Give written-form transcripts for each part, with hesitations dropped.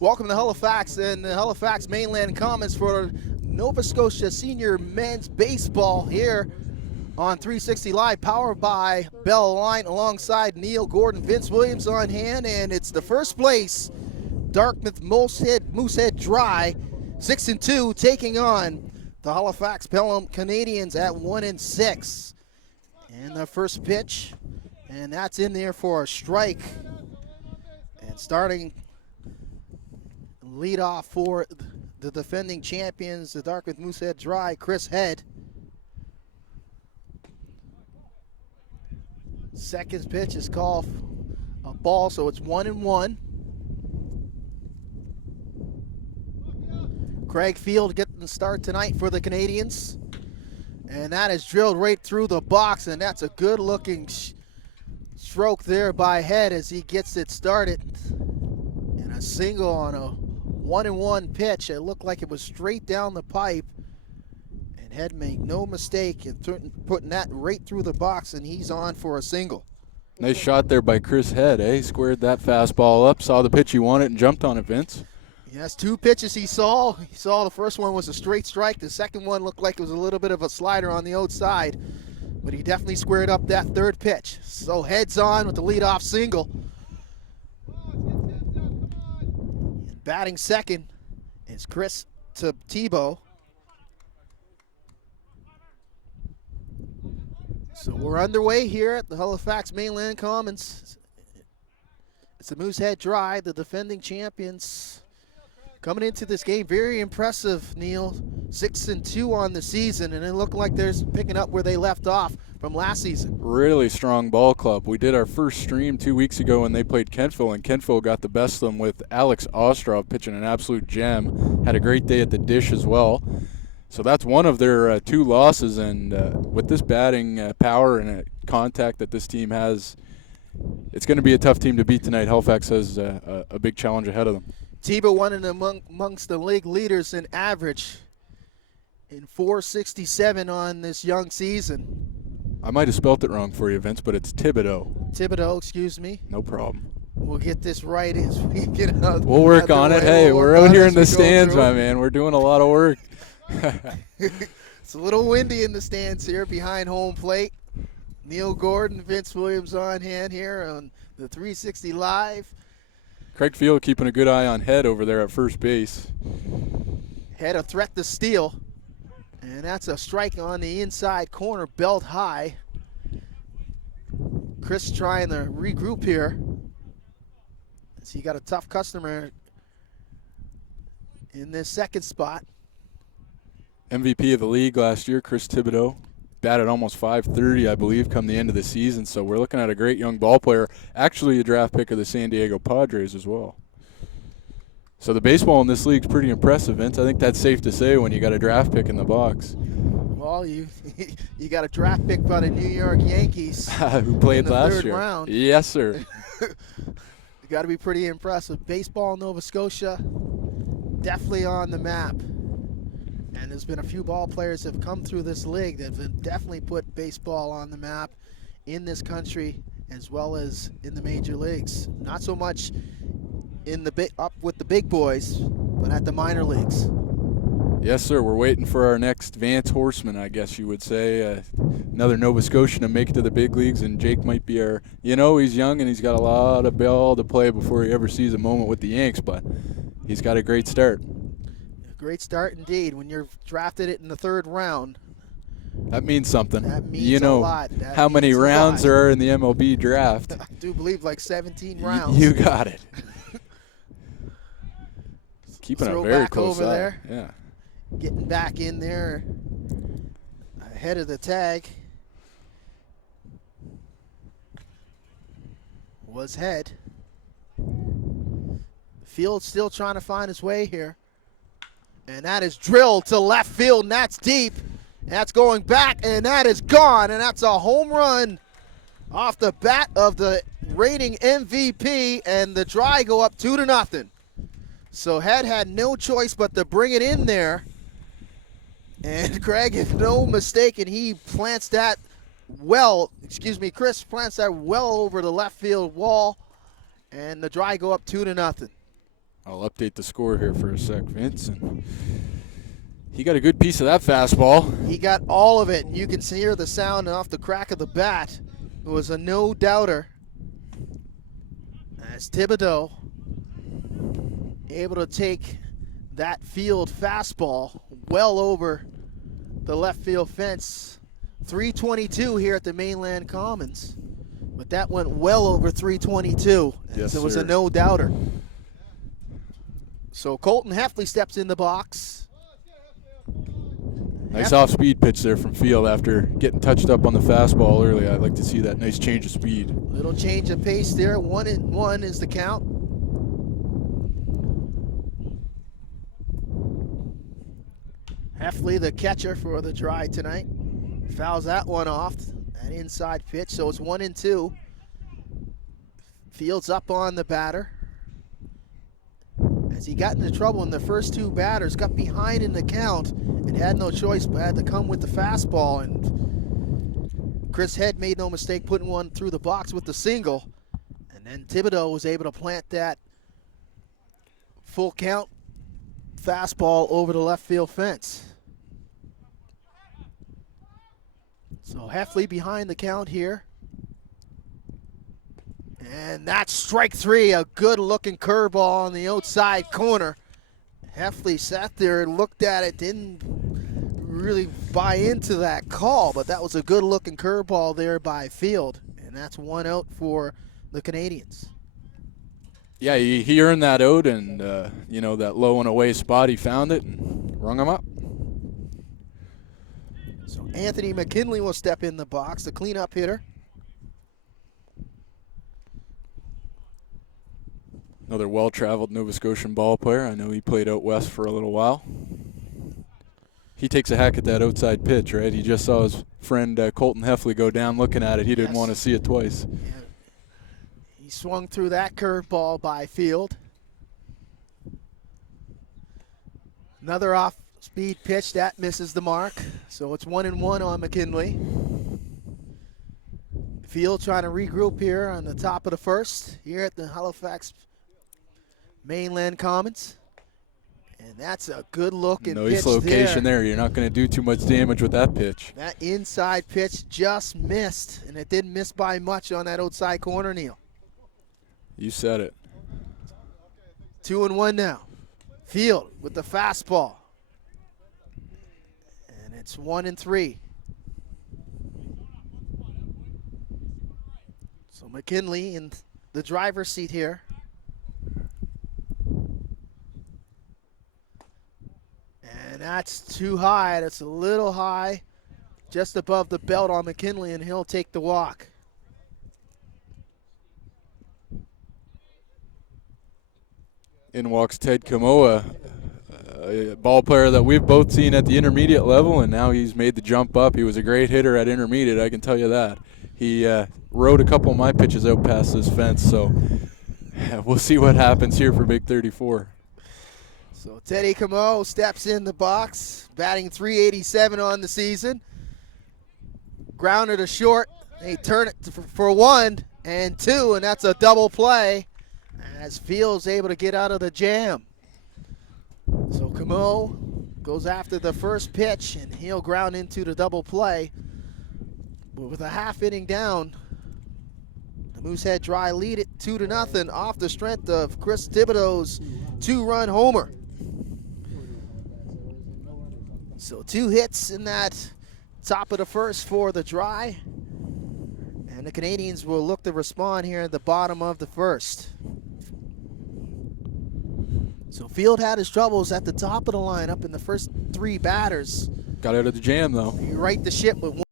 Welcome to Halifax and the Halifax Mainland Commons for Nova Scotia Senior Men's Baseball here on 360 Live, powered by Bell Line, alongside Neil Gordon, Vince Williams on hand, and it's the first place Dartmouth Moosehead Dry, 6-2, taking on the Halifax Pelham Canadians at 1-6. And the first pitch, and that's in there for a strike. And starting lead off for the defending champions, the Dartmouth Moosehead Dry, Chris Head. Second pitch is called a ball, so it's 1-1. Craig Field getting the start tonight for the Canadians. And that is drilled right through the box, and that's a good-looking stroke there by Head as he gets it started. And a single on a 1-1 pitch. It looked like it was straight down the pipe. And Head made no mistake in putting that right through the box, and he's on for a single. Nice shot there by Chris Head, eh? Squared that fastball up, saw the pitch he wanted, and jumped on it, Vince. Yes, two pitches he saw. He saw the first one was a straight strike. The second one looked like it was a little bit of a slider on the outside. But he definitely squared up that third pitch. So Head's on with the leadoff single. And batting second is Chris Tebow. So we're underway here at the Halifax Mainland Commons. It's the Moosehead Dry, the defending champions. Coming into this game, very impressive, Neil. 6-2 on the season, and it looked like they're picking up where they left off from last season. Really strong ball club. We did our first stream 2 weeks ago when they played Kentville, and Kentville got the best of them with Alex Ostrov pitching an absolute gem. Had a great day at the dish as well. So that's one of their two losses, and with this batting power and contact that this team has, it's going to be a tough team to beat tonight. Halifax has a big challenge ahead of them. Tebow won amongst the league leaders in average in .467 on this young season. I might have spelt it wrong for you, Vince, but it's Thibodeau. Thibodeau, excuse me. No problem. We'll get this right as we get out. We'll work on it. Hey, we're out here in the stands, my man. We're doing a lot of work. It's a little windy in the stands here behind home plate. Neil Gordon, Vince Williams on hand here on the 360 Live. Craig Field keeping a good eye on Head over there at first base. Head a threat to steal. And that's a strike on the inside corner, belt high. Chris trying to regroup here. So he got a tough customer in this second spot. MVP of the league last year, Chris Thibodeau. Batted almost .530, I believe, come the end of the season. So we're looking at a great young ball player, actually a draft pick of the San Diego Padres as well. So the baseball in this league is pretty impressive, Vince. I think that's safe to say when you got a draft pick in the box. Well, you got a draft pick by the New York Yankees who played last third year. Round. Yes, sir. You got to be pretty impressive. Baseball in Nova Scotia, definitely on the map. And there's been a few ball players that have come through this league that have definitely put baseball on the map in this country as well as in the major leagues. Not so much in the up with the big boys, but at the minor leagues. Yes, sir. We're waiting for our next Vance Horseman, I guess you would say. Another Nova Scotian to make it to the big leagues, and Jake might be our, he's young and he's got a lot of ball to play before he ever sees a moment with the Yanks, but he's got a great start. Great start indeed. When you're drafted it in the third round, that means something. That means a lot. How many rounds there are in the MLB draft? I do believe like 17 rounds. You got it. Keeping a very close over eye. There. Yeah. Getting back in there ahead of the tag was Head. Field still trying to find his way here. And that is drilled to left field, and that's deep. That's going back, and that is gone. And that's a home run off the bat of the reigning MVP, and the Dry go up 2-0. So Head had no choice but to bring it in there. And Craig, if no mistake, and he plants that Chris plants that well over the left field wall. and the Dry go up 2-0. I'll update the score here for a sec, Vince. And he got a good piece of that fastball. He got all of it. You can hear the sound off the crack of the bat. It was a no-doubter. As Thibodeau able to take that field fastball well over the left field fence. 322 here at the Mainland Commons. But that went well over 322. Yes, it was sir. a no-doubter. So Colton Heffley steps in the box. Nice off-speed pitch there from Field after getting touched up on the fastball early. I'd like to see that nice change of speed. Little change of pace there. 1-1 is the count. Heffley, the catcher for the Dry tonight, fouls that one off. That inside pitch, so it's 1-2. Fields up on the batter. As he got into trouble in the first two batters, got behind in the count and had no choice but had to come with the fastball. And Chris Head made no mistake putting one through the box with the single. And then Thibodeau was able to plant that full count fastball over the left field fence. So Heffley behind the count here. And that's strike three, a good looking curveball on the outside corner. Heffley sat there and looked at it, didn't really buy into that call, but that was a good looking curveball there by Field. And that's one out for the Canadians. Yeah, he earned that out, and, you know, that low and away spot, he found it and rung him up. So Anthony McKinley will step in the box, the cleanup hitter. Another well-traveled Nova Scotian ball player. I know he played out west for a little while. He takes a hack at that outside pitch, right? He just saw his friend Colton Heffley go down looking at it. He didn't want to see it twice. Yeah. He swung through that curveball by Field. Another off-speed pitch, that misses the mark. So it's 1-1 on McKinley. Field trying to regroup here on the top of the first here at the Halifax Mainland Commons. And that's a good looking pitch nice location there. You're not going to do too much damage with that pitch. That inside pitch just missed, and it didn't miss by much on that outside corner, Neil. You said it. 2-1 now. Field with the fastball. And it's 1-3. So McKinley in the driver's seat here. And that's too high. That's a little high, just above the belt on McKinley, and he'll take the walk. In walks Ted Kamoa, a ball player that we've both seen at the intermediate level, and now he's made the jump up. He was a great hitter at intermediate, I can tell you that. He rode a couple of my pitches out past this fence, so we'll see what happens here for Big 34. So Teddy Camo steps in the box, batting .387 on the season. Grounded to short. They turn it for 1 and 2, and that's a double play as Fields able to get out of the jam. So Camo goes after the first pitch, and he'll ground into the double play. But with a half inning down, the Moosehead Dry lead it 2-0 off the strength of Chris Thibodeau's 2-run homer. So 2 hits in that top of the first for the Dry. And the Canadians will look to respond here at the bottom of the first. So Field had his troubles at the top of the lineup in the first 3 batters. Got out of the jam, though. He right the ship with 1.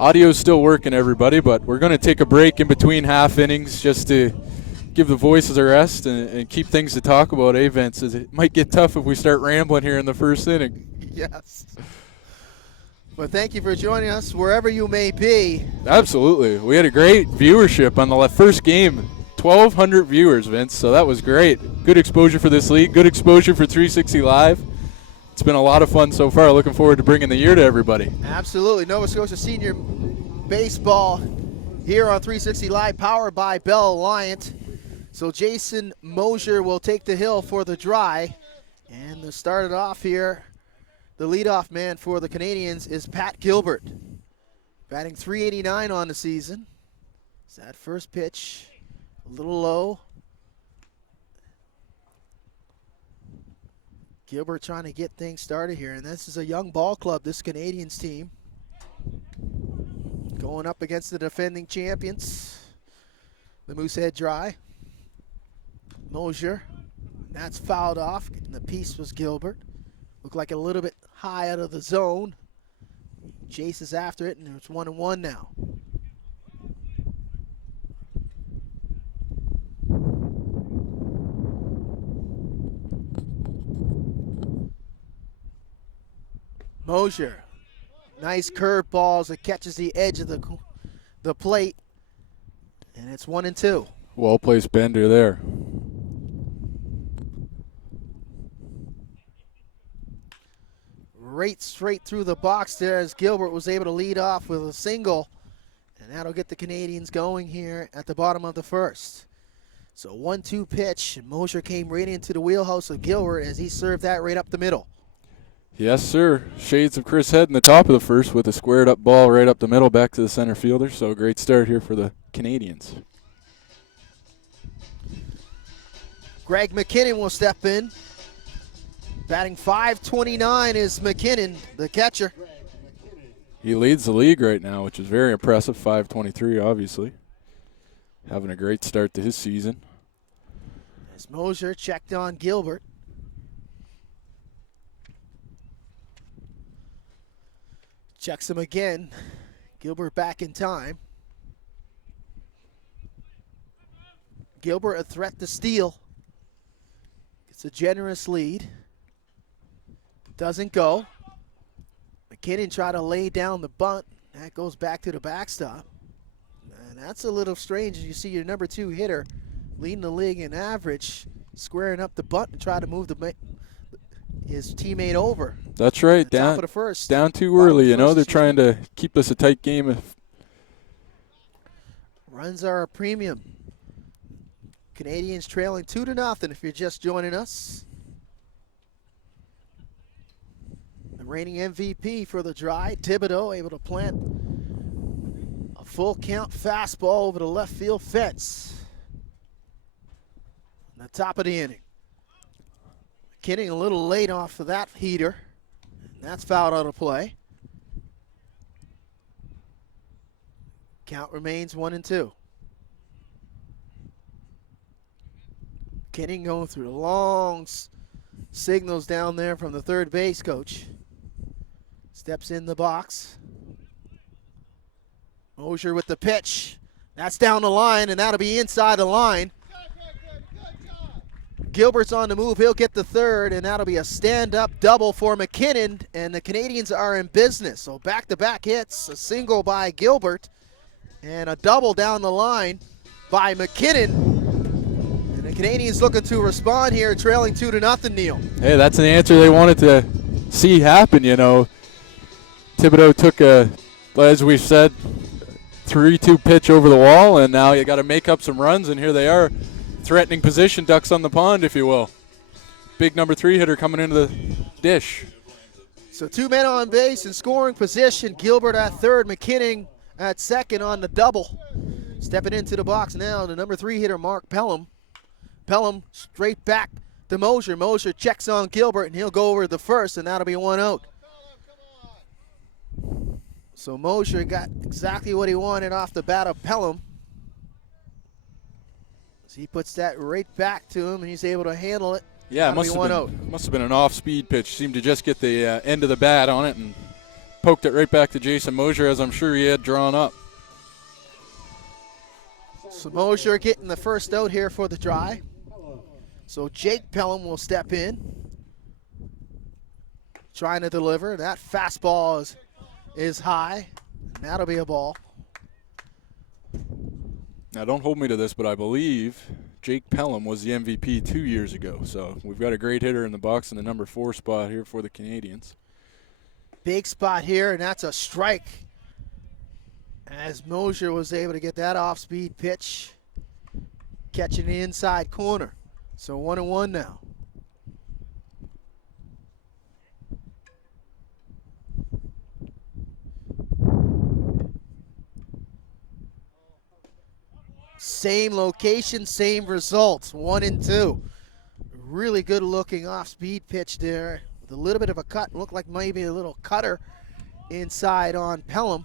Audio's still working, everybody, but we're going to take a break in between half innings just to give the voices a rest and keep things to talk about, Vince? As it might get tough if we start rambling here in the first inning. Yes. Well, thank you for joining us wherever you may be. Absolutely. We had a great viewership on the first game. 1,200 viewers, Vince, so that was great. Good exposure for this league, good exposure for 360 Live. It's been a lot of fun so far. Looking forward to bringing the year to everybody. Absolutely. Nova Scotia Senior Baseball here on 360 Live, powered by Bell Alliant. So Jason Mosier will take the hill for the dry. And to start it off here, the leadoff man for the Canadians is Pat Gilbert. Batting .389 on the season. It's that first pitch, a little low. Gilbert trying to get things started here, and this is a young ball club, this Canadians team. Going up against the defending champions, the Moosehead Dry. Mosier, that's fouled off, and the piece was Gilbert. Looked like a little bit high out of the zone. Chases after it, and it's 1-1 now. Mosier, nice curve balls. It catches the edge of the plate, and it's 1-2. Well-placed bender there. Right straight through the box there as Gilbert was able to lead off with a single, and that'll get the Canadians going here at the bottom of the first. So 1-2 pitch, and Mosier came right into the wheelhouse of Gilbert as he served that right up the middle. Yes, sir. Shades of Chris Head in the top of the first with a squared up ball right up the middle back to the center fielder. So a great start here for the Canadians. Greg McKinnon will step in. Batting .529 is McKinnon, the catcher. He leads the league right now, which is very impressive. .523, obviously. Having a great start to his season. As Mosier checked on Gilbert. Checks him again. Gilbert back in time. Gilbert a threat to steal. It's a generous lead. Doesn't go. McKinnon tried to lay down the bunt. That goes back to the backstop. And that's a little strange as you see your number 2 hitter leading the league in average, squaring up the bunt and try to move his teammate over. That's right. Top of the first. Down too early, you know. They're trying to keep this a tight game. Runs are a premium. Canadians trailing 2-0 if you're just joining us. The reigning MVP for the Dry, Thibodeau, able to plant a full count fastball over the left field fence. On the top of the inning. McKinnon a little late off of that heater. That's fouled out of play. Count remains 1-2. McKinnon going through the long signals down there from the third base coach. Steps in the box. Mosier with the pitch. That's down the line, and that'll be inside the line. Gilbert's on the move. He'll get the third, and that'll be a stand-up double for McKinnon, and the Canadians are in business. So back-to-back hits, a single by Gilbert, and a double down the line by McKinnon. And the Canadians looking to respond here, trailing 2-0, Neil. Hey, that's an answer they wanted to see happen, you know. Thibodeau took as we've said, 3-2 pitch over the wall, and now you got to make up some runs, and here they are. Threatening position, ducks on the pond, if you will. Big number 3 hitter coming into the dish. So 2 men on base in scoring position. Gilbert at third, McKinnon at second on the double. Stepping into the box now, the number 3 hitter, Mark Pelham. Pelham straight back to Mosier. Mosier checks on Gilbert, and he'll go over the first, and that'll be 1 out. So Mosier got exactly what he wanted off the bat of Pelham. He puts that right back to him, and he's able to handle it. Yeah, it must have been an off-speed pitch. Seemed to just get the end of the bat on it and poked it right back to Jason Mosier, as I'm sure he had drawn up. So Mosier getting the first out here for the try. So Jake Pelham will step in, trying to deliver. That fastball is high, and that'll be a ball. Now, don't hold me to this, but I believe Jake Pelham was the MVP 2 years ago. So we've got a great hitter in the box in the number 4 spot here for the Canadians. Big spot here, and that's a strike. As Mosier was able to get that off-speed pitch, catching the inside corner. So 1-1 now. Same location, same results, 1-2. Really good looking off-speed pitch there. With a little bit of a cut, looked like maybe a little cutter inside on Pelham.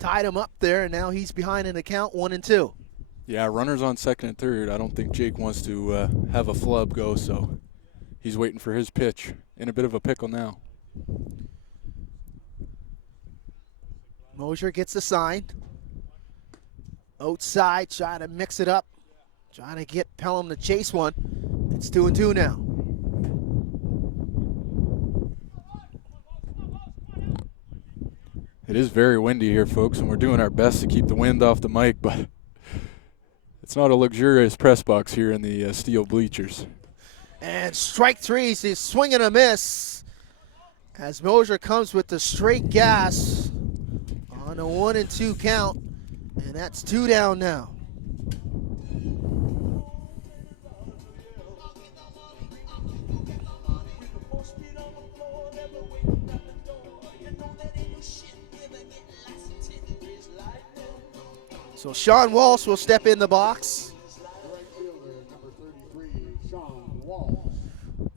Tied him up there, and now he's behind in the count, 1-2. Yeah, runners on second and third. I don't think Jake wants to have a flub go, so he's waiting for his pitch. In a bit of a pickle now. Mosier gets the sign. Outside, trying to mix it up. Trying to get Pelham to chase one. It's 2-2 now. It is very windy here, folks, and we're doing our best to keep the wind off the mic, but it's not a luxurious press box here in the steel bleachers. And strike three, he's swinging a miss. As Mosier comes with the straight gas on a 1-2 count, and that's 2 down now. So Sean Walsh will step in the box.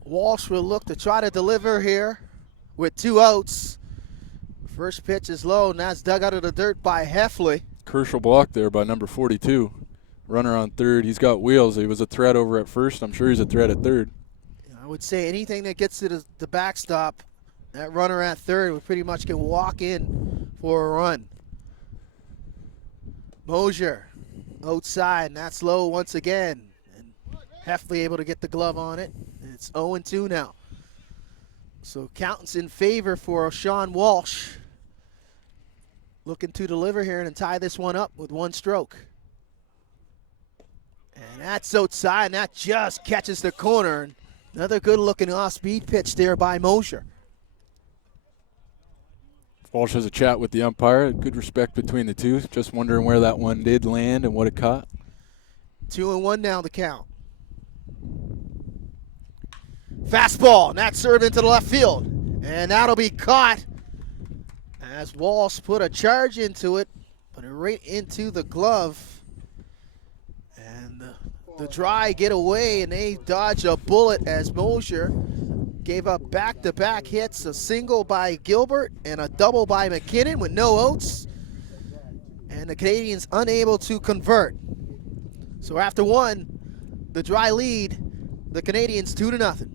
Walsh will look to try to deliver here with 2 outs. First pitch is low, and that's dug out of the dirt by Heffley. Crucial block there by number 42. Runner on third. He's got wheels. He was a threat over at first. I'm sure he's a threat at third. I would say anything that gets to the backstop, that runner at third would pretty much can walk in for a run. Mosier outside, and that's low once again. And Heffley able to get the glove on it. And it's 0-2 now. So count's in favor for Sean Walsh. Looking to deliver here and tie this one up with 1 stroke. And that's outside, and that just catches the corner. Another good-looking off-speed pitch there by Mosier. Walsh has a chat with the umpire. Good respect between the two. Just wondering where that one did land and what it caught. 2-1 now the count. Fastball, and that's served into the left field. And that'll be caught as Walsh put a charge into it, put it right into the glove. And the Dry get away, and they dodge a bullet as Mosier gave up back-to-back hits, a single by Gilbert and a double by McKinnon with no outs. And the Canadians unable to convert. So after 1, the Dry lead, the Canadians 2-0.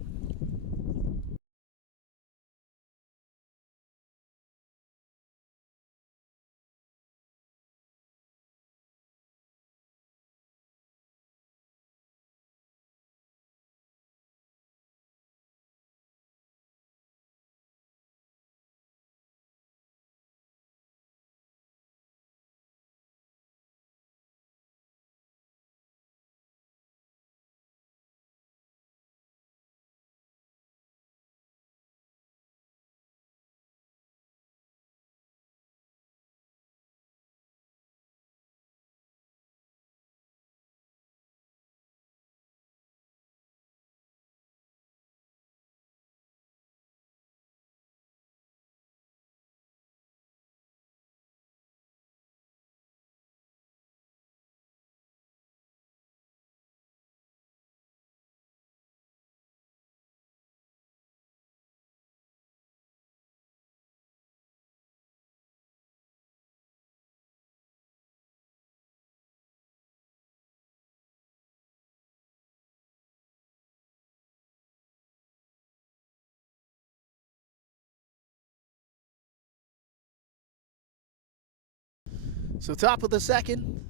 So top of the second,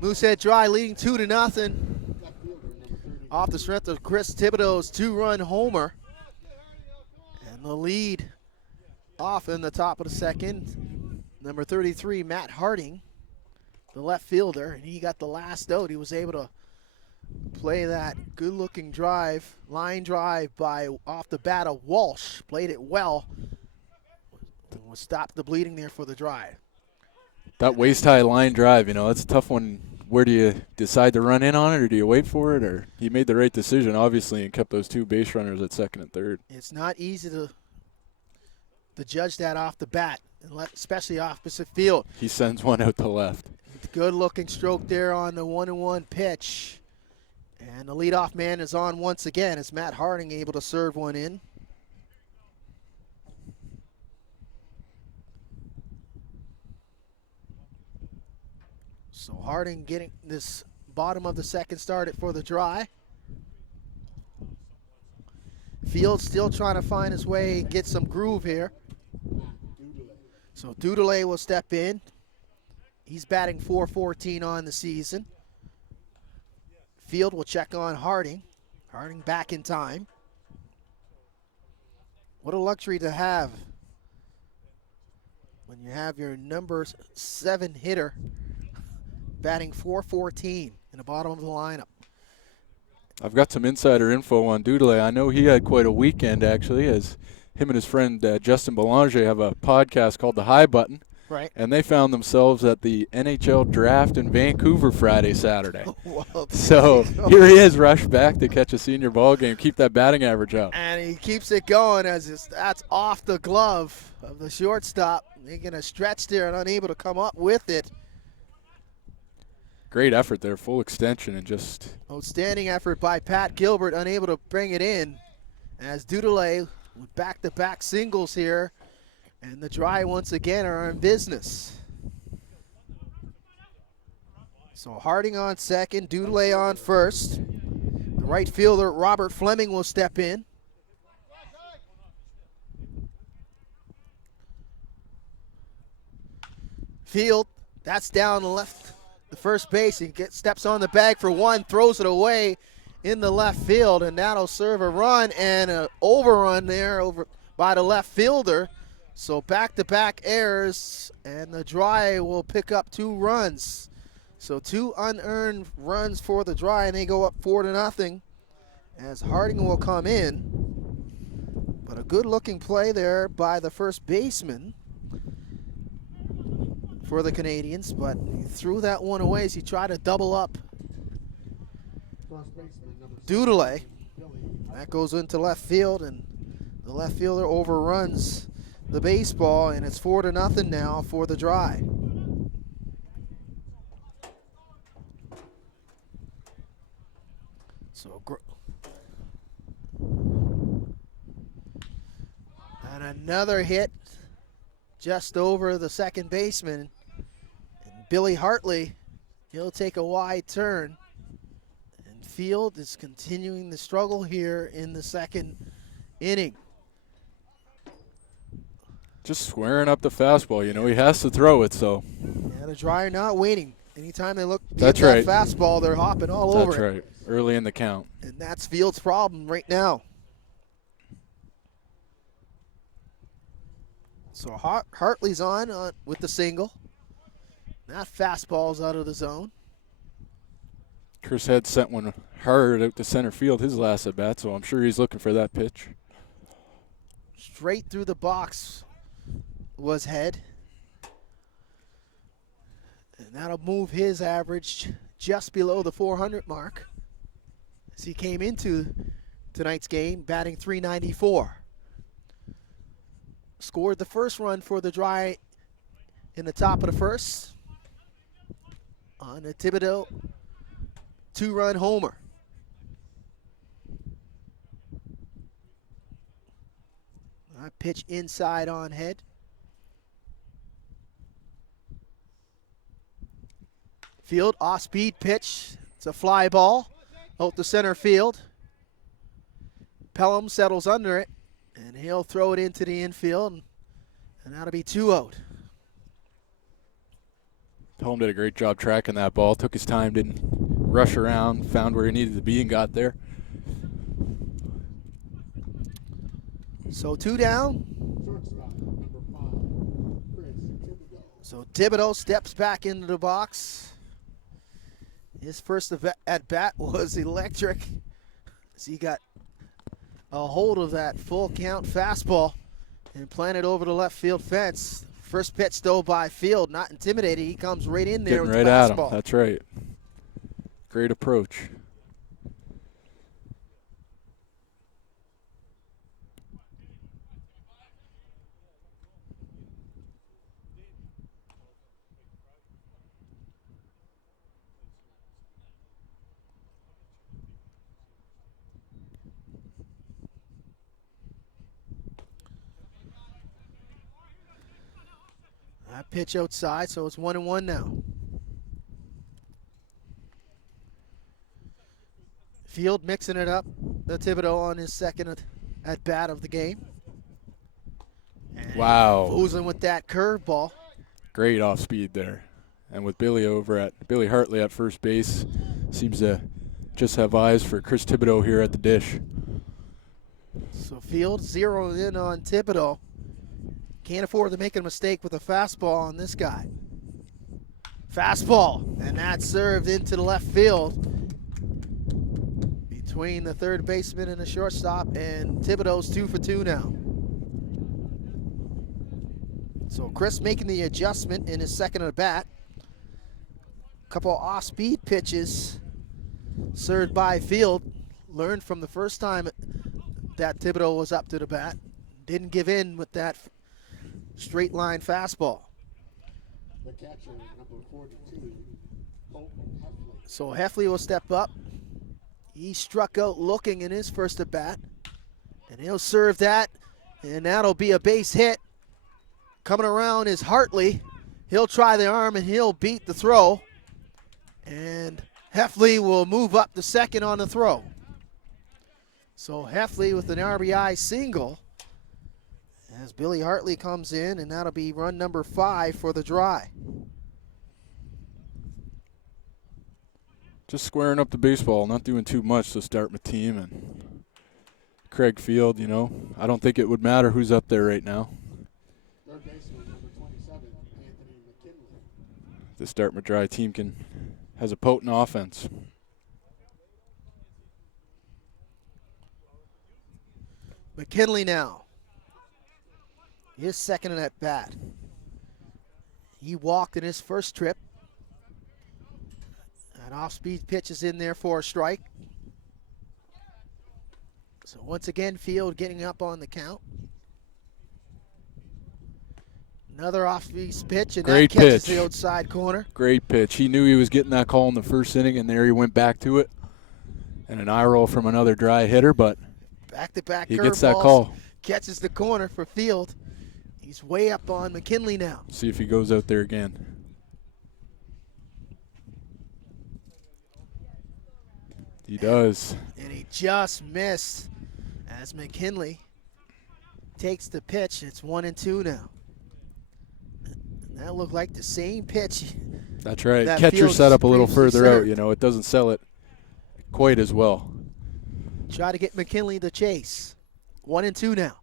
Moosehead Dry leading 2-0 off the strength of Chris Thibodeau's 2-run homer. And the lead off in the top of the second, number 33, Matt Harding, the left fielder, and he got the last out. He was able to play that good-looking drive, line drive by off the bat of Walsh. Played it well. Will stop the bleeding there for the drive. That waist-high line drive, that's a tough one. Where do you decide to run in on it, or do you wait for it? Or he made the right decision, obviously, and kept those 2 base runners at second and third. It's not easy to judge that off the bat, especially opposite field. He sends one out to left. Good-looking stroke there on the 1-1 pitch. And the leadoff man is on once again. Is Matt Harding able to serve one in? So Harding getting this bottom of the second started for the Dry. Field still trying to find his way, get some groove here. So Dudelay will step in. He's batting .414 on the season. Field will check on Harding. Harding back in time. What a luxury to have when you have your number 7 hitter batting .414 in the bottom of the lineup. I've got some insider info on Dudelay. I know he had quite a weekend, actually, as him and his friend Justin Belanger have a podcast called The High Button. Right. And they found themselves at the NHL draft in Vancouver Friday, Saturday. Well, so here he is, rushed back to catch a senior ball game, keep that batting average up. And he keeps it going as that's off the glove of the shortstop, making a stretch there and unable to come up with it. Great effort there, full extension, and just outstanding effort by Pat Gilbert, unable to bring it in as Dudelay with back-to-back singles here, and the Dry once again are in business. So Harding on second, Dudelay on first. The right fielder Robert Fleming will step in. Field, that's down the left. The first base, he steps on the bag for one, throws it away in the left field, and that'll serve a run and an overrun there over by the left fielder. So back-to-back errors, and the Dry will pick up 2 runs. So 2 unearned runs for the Dry, and they go up 4-0 as Harding will come in. But a good-looking play there by the first baseman for the Canadians, but he threw that one away as he tried to double up Dudelay. That goes into left field, and the left fielder overruns the baseball, and it's 4-0 now for the Dry. So, and another hit just over the second baseman. Billy Hartley, he'll take a wide turn. And Field is continuing the struggle here in the second inning. just squaring up the fastball. He has to throw it, so. Yeah, the Dry are not waiting. Anytime they look at That's that right. fastball, they're hopping all over That's right, early in the count. And that's Field's problem right now. So Hartley's on with the single. That fastball's out of the zone. Chris Head sent one hard out to center field his last at bat, so I'm sure he's looking for that pitch. Straight through the box was Head. And that'll move his average just below the 400 mark as he came into tonight's game batting .394. Scored the first run for the Dry in the top of the first on a Thibodeau 2-run homer. That pitch inside on Head. Field, off-speed pitch. It's a fly ball out to center field. Pelham settles under it, and he'll throw it into the infield, and that'll be 2 out. Home did a great job tracking that ball. Took his time, didn't rush around, found where he needed to be and got there. So 2 down. So Thibodeau steps back into the box. His first at bat was electric, as he got a hold of that full count fastball and planted over the left field fence. First pitch though by Field, not intimidated. He comes right in there Getting with right the at him. fastball. That's right. Great approach. That pitch outside, so it's 1-1 now. Field mixing it up. The Thibodeau on his second at bat of the game. And wow. Oozing with that curveball. Great off speed there. And with Billy Hartley at first base, seems to just have eyes for Chris Thibodeau here at the dish. So Field zeroed in on Thibodeau. Can't afford to make a mistake with a fastball on this guy. Fastball, and that's served into the left field between the third baseman and the shortstop, and Thibodeau's 2 for 2 now. So Chris making the adjustment in his second at bat. Couple off-speed pitches served by Field. Learned from the first time that Thibodeau was up to the bat. Didn't give in with that straight line fastball. The catcher, number 42, So Heffley will step up. He struck out looking in his first at bat, and he'll serve that, and that'll be a base hit. Coming around is Hartley. He'll try the arm and he'll beat the throw, and Heffley will move up to second on the throw. So Heffley with an RBI single as Billy Hartley comes in, and that'll be run number 5 for the Dry. Just squaring up the baseball, not doing too much to start my team. And Craig Field, you know, I don't think it would matter who's up there right now. third baseman, number 27, Anthony McKinley. The Start My Dry team has a potent offense. McKinley now. His second at bat. He walked in his first trip. An off-speed pitch is in there for a strike. So once again, Field getting up on the count. Another off-speed pitch, and Great that catches pitch. the outside corner. Great pitch. He knew he was getting that call in the first inning, and there he went back to it. And an eye roll from another Dry hitter, but Back-to-back he curveballs. gets that call. Catches the corner for Field. He's way up on McKinley now. See if he goes out there again. He does. And he just missed as McKinley takes the pitch. It's 1-2 now. And that looked like the same pitch. That's right. That Catcher Fields set up a little previously further out. served. You know, it doesn't sell it quite as well. Try to get McKinley to chase. 1-2 now.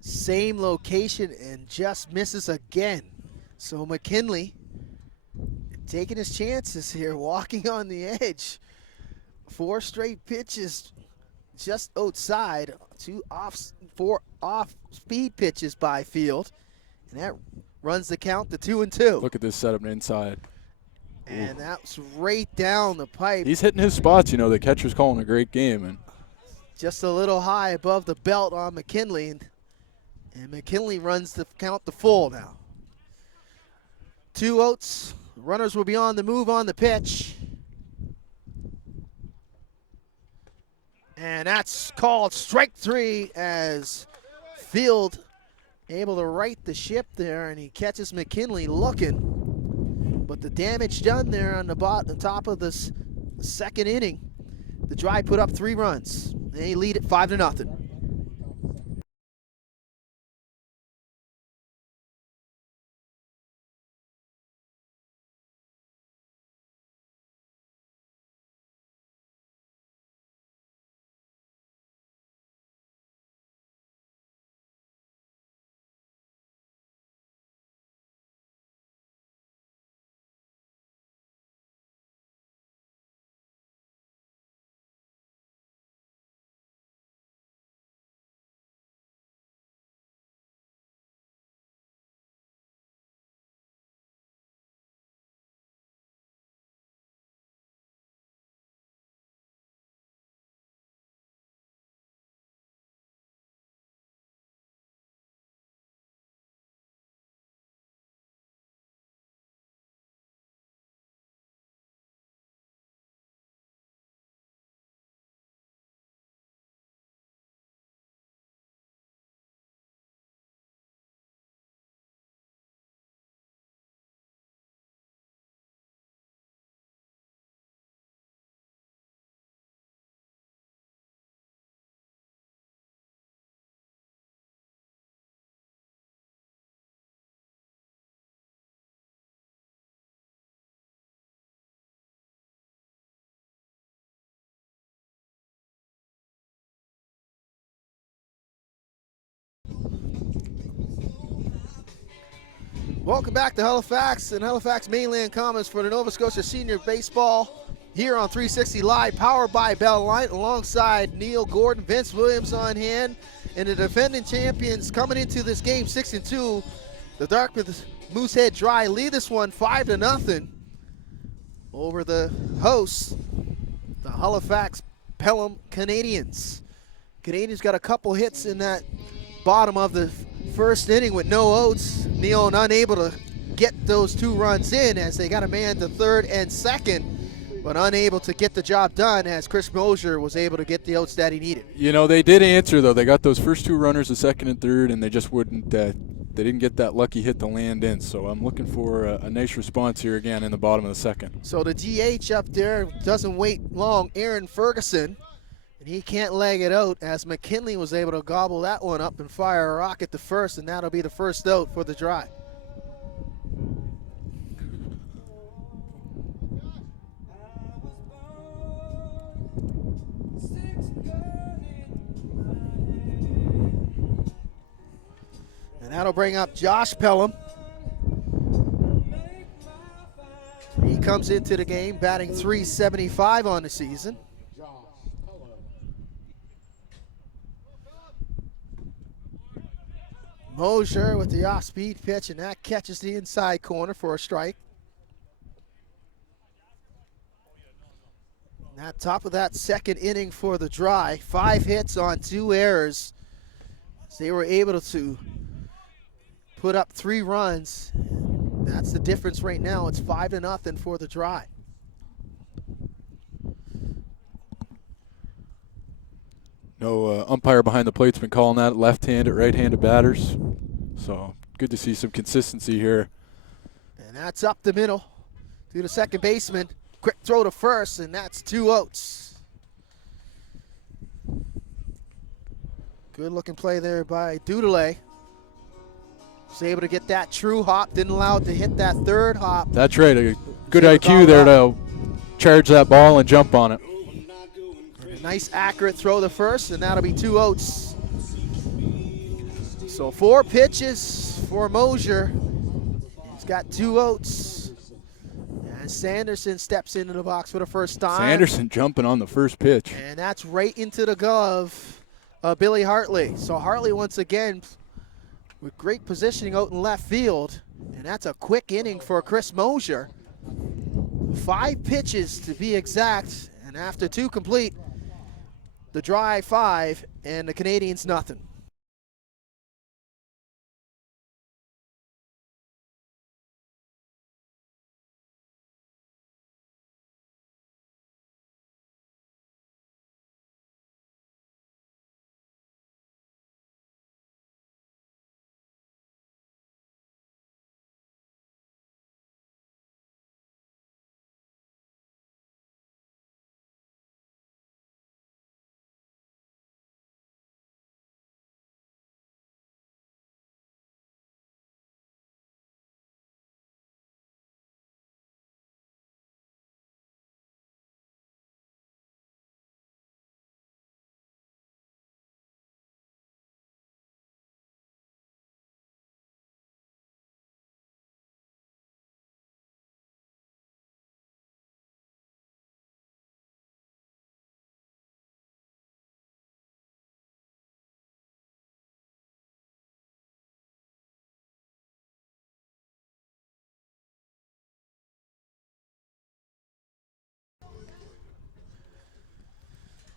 Same location and just misses again. So McKinley taking his chances here, walking on the edge. 4 straight pitches just outside. 4 off-speed pitches by Field. And that runs the count to 2-2. Look at this setup inside. And that's right down the pipe. He's hitting his spots. You know, the catcher's calling a great game. And Just a little high above the belt on McKinley. And McKinley runs the count to full now. 2 outs. Runners will be on the move on the pitch. And that's called strike 3 as Field able to right the ship there, and he catches McKinley looking. But the damage done there on the top of this second inning. The Dry put up 3 runs. They lead it 5-0. Welcome back to Halifax and Halifax Mainland Commons for the Nova Scotia Senior Baseball here on 360 Live, powered by Bell Light, alongside Neil Gordon, Vince Williams on hand, and the defending champions coming into this game 6-2. The Dartmouth Moosehead Dry lead this one 5-0 over the hosts, the Halifax Pelham Canadians. Canadians got a couple hits in that bottom of the first inning with no outs. Neil unable to get those 2 runs in as they got a man to third and second, but unable to get the job done as Chris Mosier was able to get the outs that he needed. You know, they did answer, though. They got those first 2 runners, the second and third, and they just wouldn't they didn't get that lucky hit to land in. So I'm looking for a nice response here again in the bottom of the second. So the DH up there doesn't wait long, Aaron Ferguson, and he can't leg it out as McKinley was able to gobble that one up and fire a rocket to first, and that'll be the first out for the Dry. And that'll bring up Josh Pelham. He comes into the game batting .375 on the season. Mosier with the off-speed pitch, and that catches the inside corner for a strike. Now, top of that second inning for the Dry, 5 hits on 2 errors. They were able to put up 3 runs. That's the difference right now. It's 5-0 for the Dry. No umpire behind the plate's been calling that left-handed, right-handed batters. So good to see some consistency here. And that's up the middle to the second baseman. Quick throw to first, and that's 2 outs. Good looking play there by Dudelay. Was able to get that true hop, didn't allow it to hit that third hop. That's right, a good IQ there to charge that ball and jump on it. And a nice accurate throw to first, and that'll be 2 outs. So 4 pitches for Mosier. He's got 2 outs. And Sanderson steps into the box for the first time. Sanderson jumping on the first pitch. And that's right into the glove of Billy Hartley. So Hartley once again with great positioning out in left field. And that's a quick inning for Chris Mosier. 5 pitches to be exact. And after 2 complete, the Dry 5 and the Canadians nothing.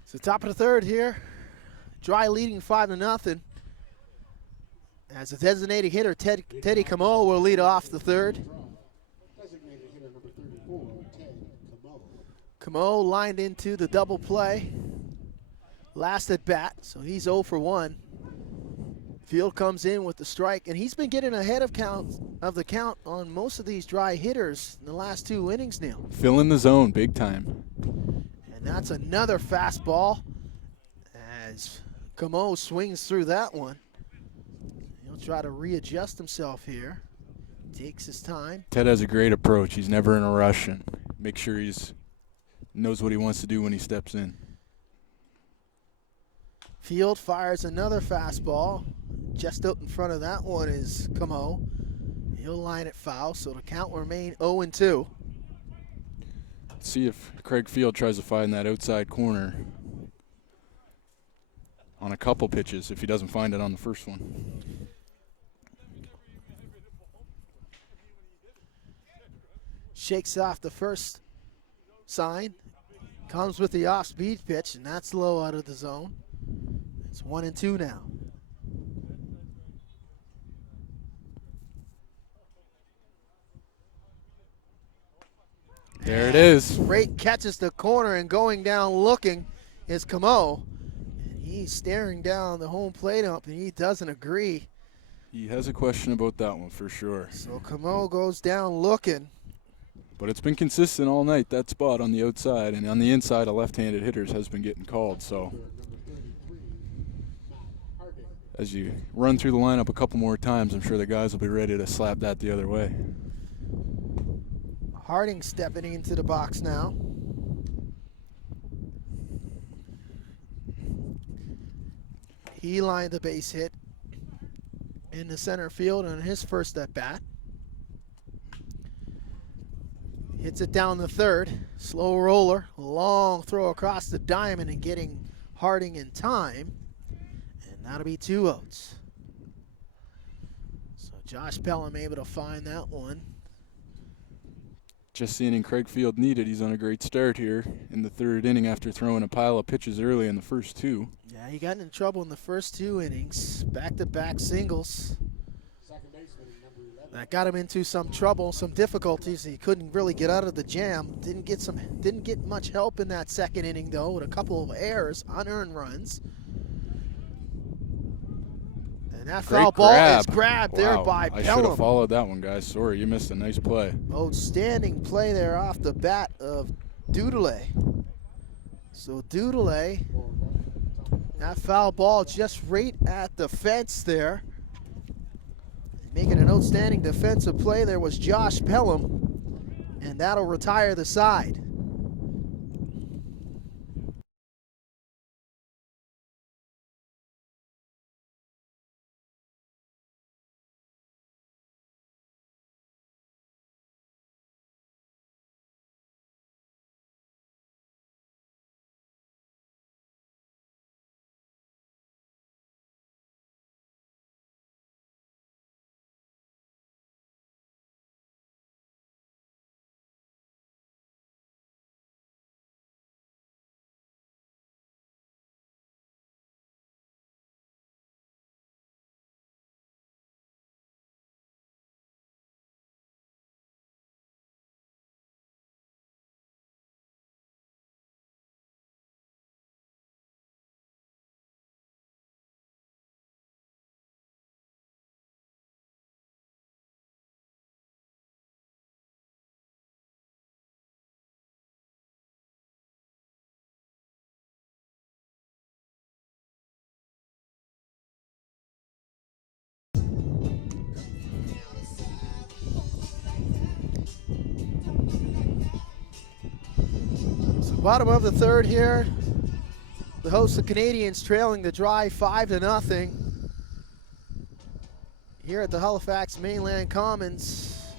So top of the third here. Dry leading 5-0. As a designated hitter, Teddy Camo will lead off the third. Designated hitter number 34, Ted Camo. Camo lined into the double play. Last at bat, so he's 0 for 1. Field comes in with the strike, and he's been getting ahead of the count on most of these Dry hitters in the last 2 innings now. Filling the zone big time. And that's another fastball as Camo swings through that one. He'll try to readjust himself here. Takes his time. Ted has a great approach. He's never in a rush, and make sure he's knows what he wants to do when he steps in. Field fires another fastball. Just out in front of that one is Camo. He'll line it foul, so the count will remain 0-2. Let's see if Craig Field tries to find that outside corner on a couple pitches if he doesn't find it on the first one. Shakes off the first sign. Comes with the off-speed pitch, and that's low out of the zone. It's 1-2 now. There it is. Great catches the corner, and going down looking is Camo. And he's staring down the home plate up, and he doesn't agree. He has a question about that one for sure. So Camo goes down looking. But it's been consistent all night, that spot on the outside. And on the inside, a left-handed hitters has been getting called. So as you run through the lineup a couple more times, I'm sure the guys will be ready to slap that the other way. Harding stepping into the box now. He lined the base hit in the center field on his first at bat. Hits it down the third. Slow roller. Long throw across the diamond and getting Harding in time. And that'll be 2 outs. So Josh Pelham able to find that one. Just the inning Craig Field needed. He's on a great start here in the third inning after throwing a pile of pitches early in the first 2. Yeah, he got in trouble in the first 2 innings. Back-to-back singles. That got him into some trouble, some difficulties. He couldn't really get out of the jam. Didn't get much help in that second inning though, with a couple of errors, unearned runs. And that foul ball is grabbed there by I should Pelham. have followed that one, guys. Sorry, you missed a nice play. Outstanding play there off the bat of Dudelet. So Dudelet, that foul ball just right at the fence there. Making an outstanding defensive play there was Josh Pelham, and that'll retire the side. Bottom of the third here. The hosts, the Canadians, trailing the Drive 5-0. Here at the Halifax Mainland Commons,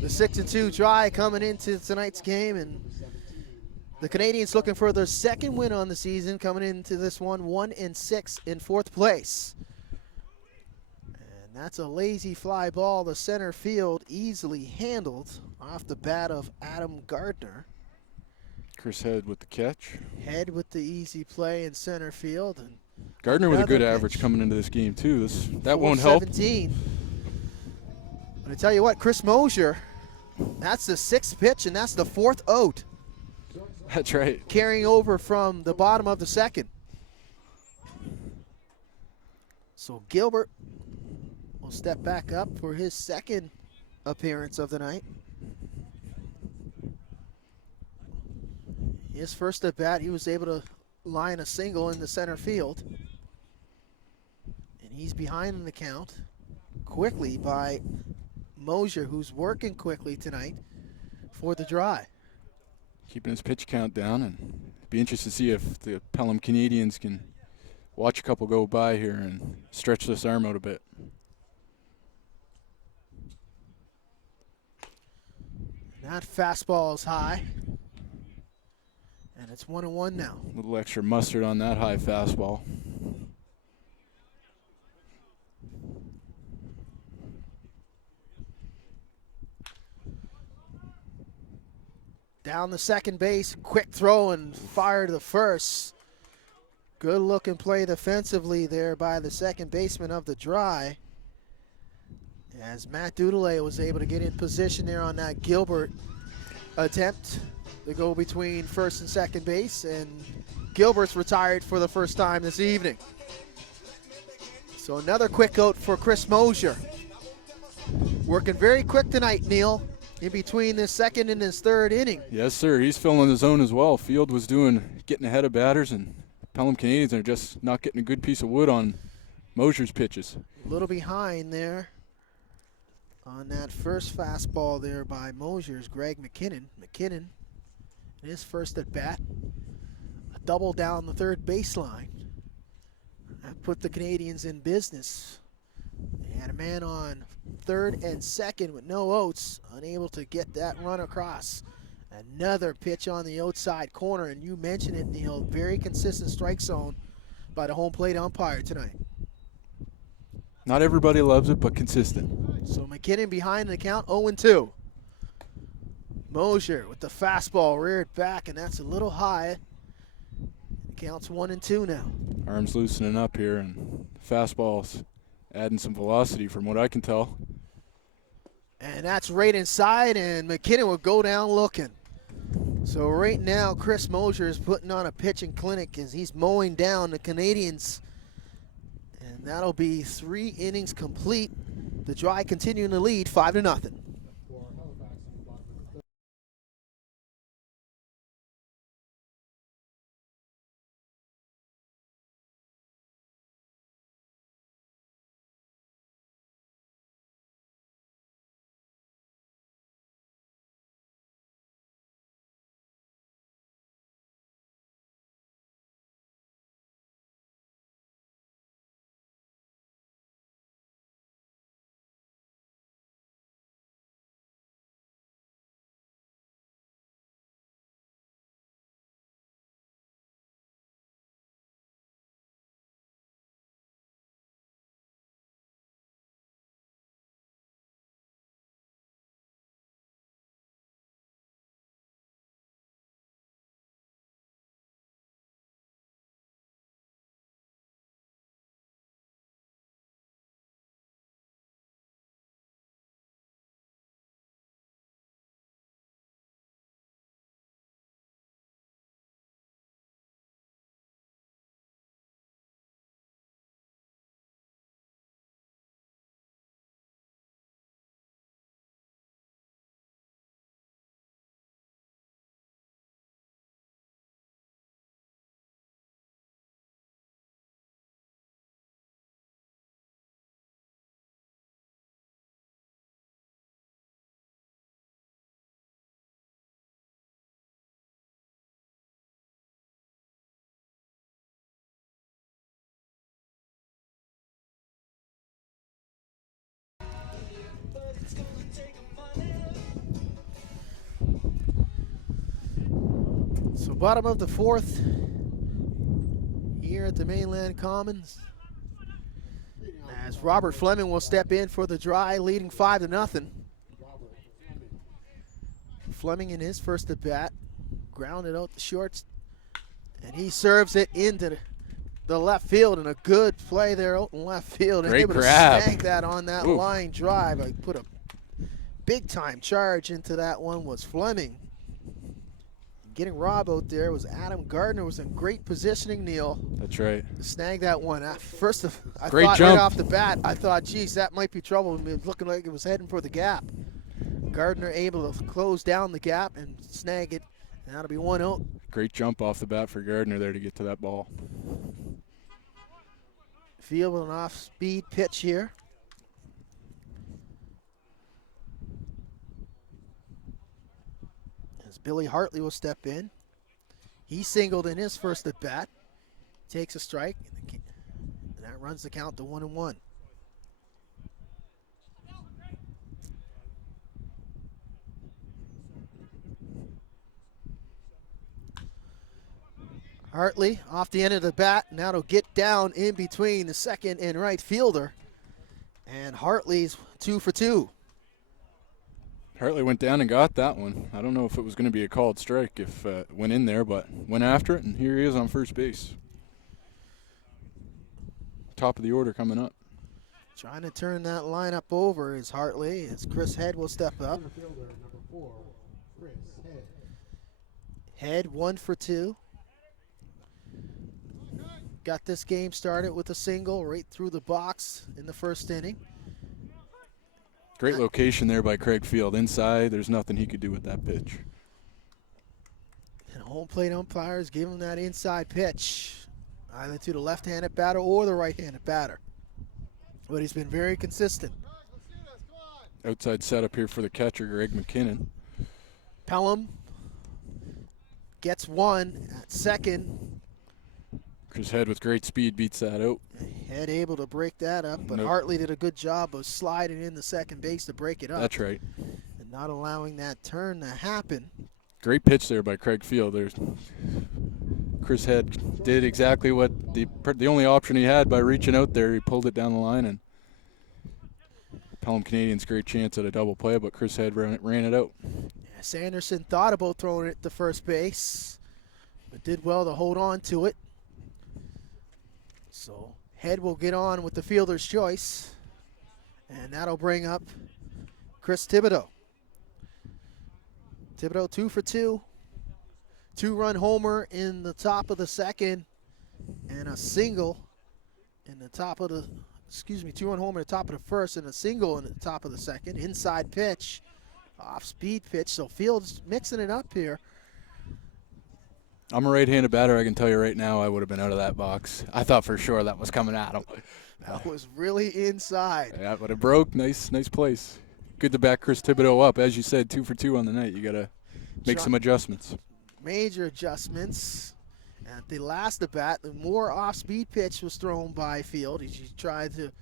the 6-2 Drive coming into tonight's game, and the Canadians looking for their second win on the season, coming into this one 1-6 in 4th place. And that's a lazy fly ball to center field, easily handled off the bat of Adam Gardner. Chris Head with the catch. Head with the easy play in center field. And Gardner with a good pitch. average coming into this game too. That won't help. 17. But I tell you what, Chris Mosier, that's the 6th pitch, and that's the 4th out. That's right. Carrying over from the bottom of the second. So Gilbert will step back up for his second appearance of the night. His first at bat, he was able to line a single in the center field. And he's behind in the count quickly by Mosier, who's working quickly tonight for the Drive. Keeping his pitch count down, and be interested to see if the Pelham Canadians can watch a couple go by here and stretch this arm out a bit. That fastball is high. And it's 1-1 now. A little extra mustard on that high fastball. Down the second base, quick throw and fire to the first. Good looking play defensively there by the second baseman of the Dry. As Matt Dudelet was able to get in position there on that Gilbert attempt to go between first and second base, and Gilbert's retired for the first time this evening. So another quick out for Chris Mosier. Working very quick tonight, Neil, in between this second and his third inning. Yes, sir. He's filling the zone as well. Field was getting ahead of batters, and Pelham Canadians are just not getting a good piece of wood on Mosier's pitches. A little behind there on that first fastball there by Mosier's Greg McKinnon. McKinnon, in his first at bat, a double down the third baseline. That put the Canadians in business. They had a man on third and second with no outs, unable to get that run across. Another pitch on the outside corner, and you mentioned it, Neil, very consistent strike zone by the home plate umpire tonight. Not everybody loves it, but consistent. So McKinnon behind the count, 0-2. Mosier with the fastball reared back, and that's a little high. It counts 1-2 now. Arms loosening up here, and fastballs adding some velocity from what I can tell. And that's right inside, and McKinnon will go down looking. So right now, Chris Mosier is putting on a pitching clinic as he's mowing down the Canadians. And that'll be 3 innings complete. The Dry continuing to lead 5-0. For Halifax and block number 30. So bottom of the fourth here at the Mainland Commons, as Robert Fleming will step in for the Dry, leading 5-0. Fleming in his first at bat, grounded out the shorts, and he serves it into the left field, and a good play there out in left field. And Great able grab. to snag that on that Ooh. line drive. I put a big time charge into that one was Fleming. Getting Rob out there was Adam Gardner, was in great positioning, Neil. That's right. To snag that one. First, I Great thought jump. right off the bat, I thought, geez, that might be trouble. It was looking like it was heading for the gap. Gardner able to close down the gap and snag it, and that'll be 1 out. Great jump off the bat for Gardner there to get to that ball. Field with an off-speed pitch here. As Billy Hartley will step in. He singled in his first at bat. Takes a strike, and that runs the count to 1-1. Hartley off the end of the bat. Now to get down in between the second and right fielder. And Hartley's 2 for 2. Hartley went down and got that one. I don't know if it was going to be a called strike if it went in there, but went after it, and here he is on first base. Top of the order coming up. Trying to turn that lineup over is Hartley, as Chris Head will step up. Center fielder, number 4, Chris Head. Head 1 for 2. Got this game started with a single right through the box in the first inning. Great location there by Craig Field. Inside, there's nothing he could do with that pitch. And home plate umpires give him that inside pitch, either to the left-handed batter or the right-handed batter. But he's been very consistent. Outside setup here for the catcher, Greg McKinnon. Pelham gets one at second. Chris Head with great speed beats that out. Head able to break that up, but Nope. Hartley did a good job of sliding in the second base to break it up. That's right. And not allowing that turn to happen. Great pitch there by Craig Field. There's Chris Head did exactly what the only option he had by reaching out there. He pulled it down the line, and Pelham Canadians great chance at a double play, but Chris Head ran it out. Yeah, Sanderson thought about throwing it to first base, but did well to hold on to it. So Head will get on with the fielder's choice, and that'll bring up Chris Thibodeau. Thibodeau 2 for 2. 2-run homer in the top of the second, and a single in the top of the, 2-run homer in the top of the first, and a single in the top of the second. Inside pitch, off-speed pitch, so Field's mixing it up here. I'm a right-handed batter. I can tell you right now I would have been out of that box. I thought for sure that was coming at him. That was really inside. Yeah, but it broke. Nice place. Good to back Chris Thibodeau up. As you said, 2 for 2 on the night. You got to make some adjustments. Major adjustments. At the last at bat, the more off-speed pitch was thrown by Field. He tried to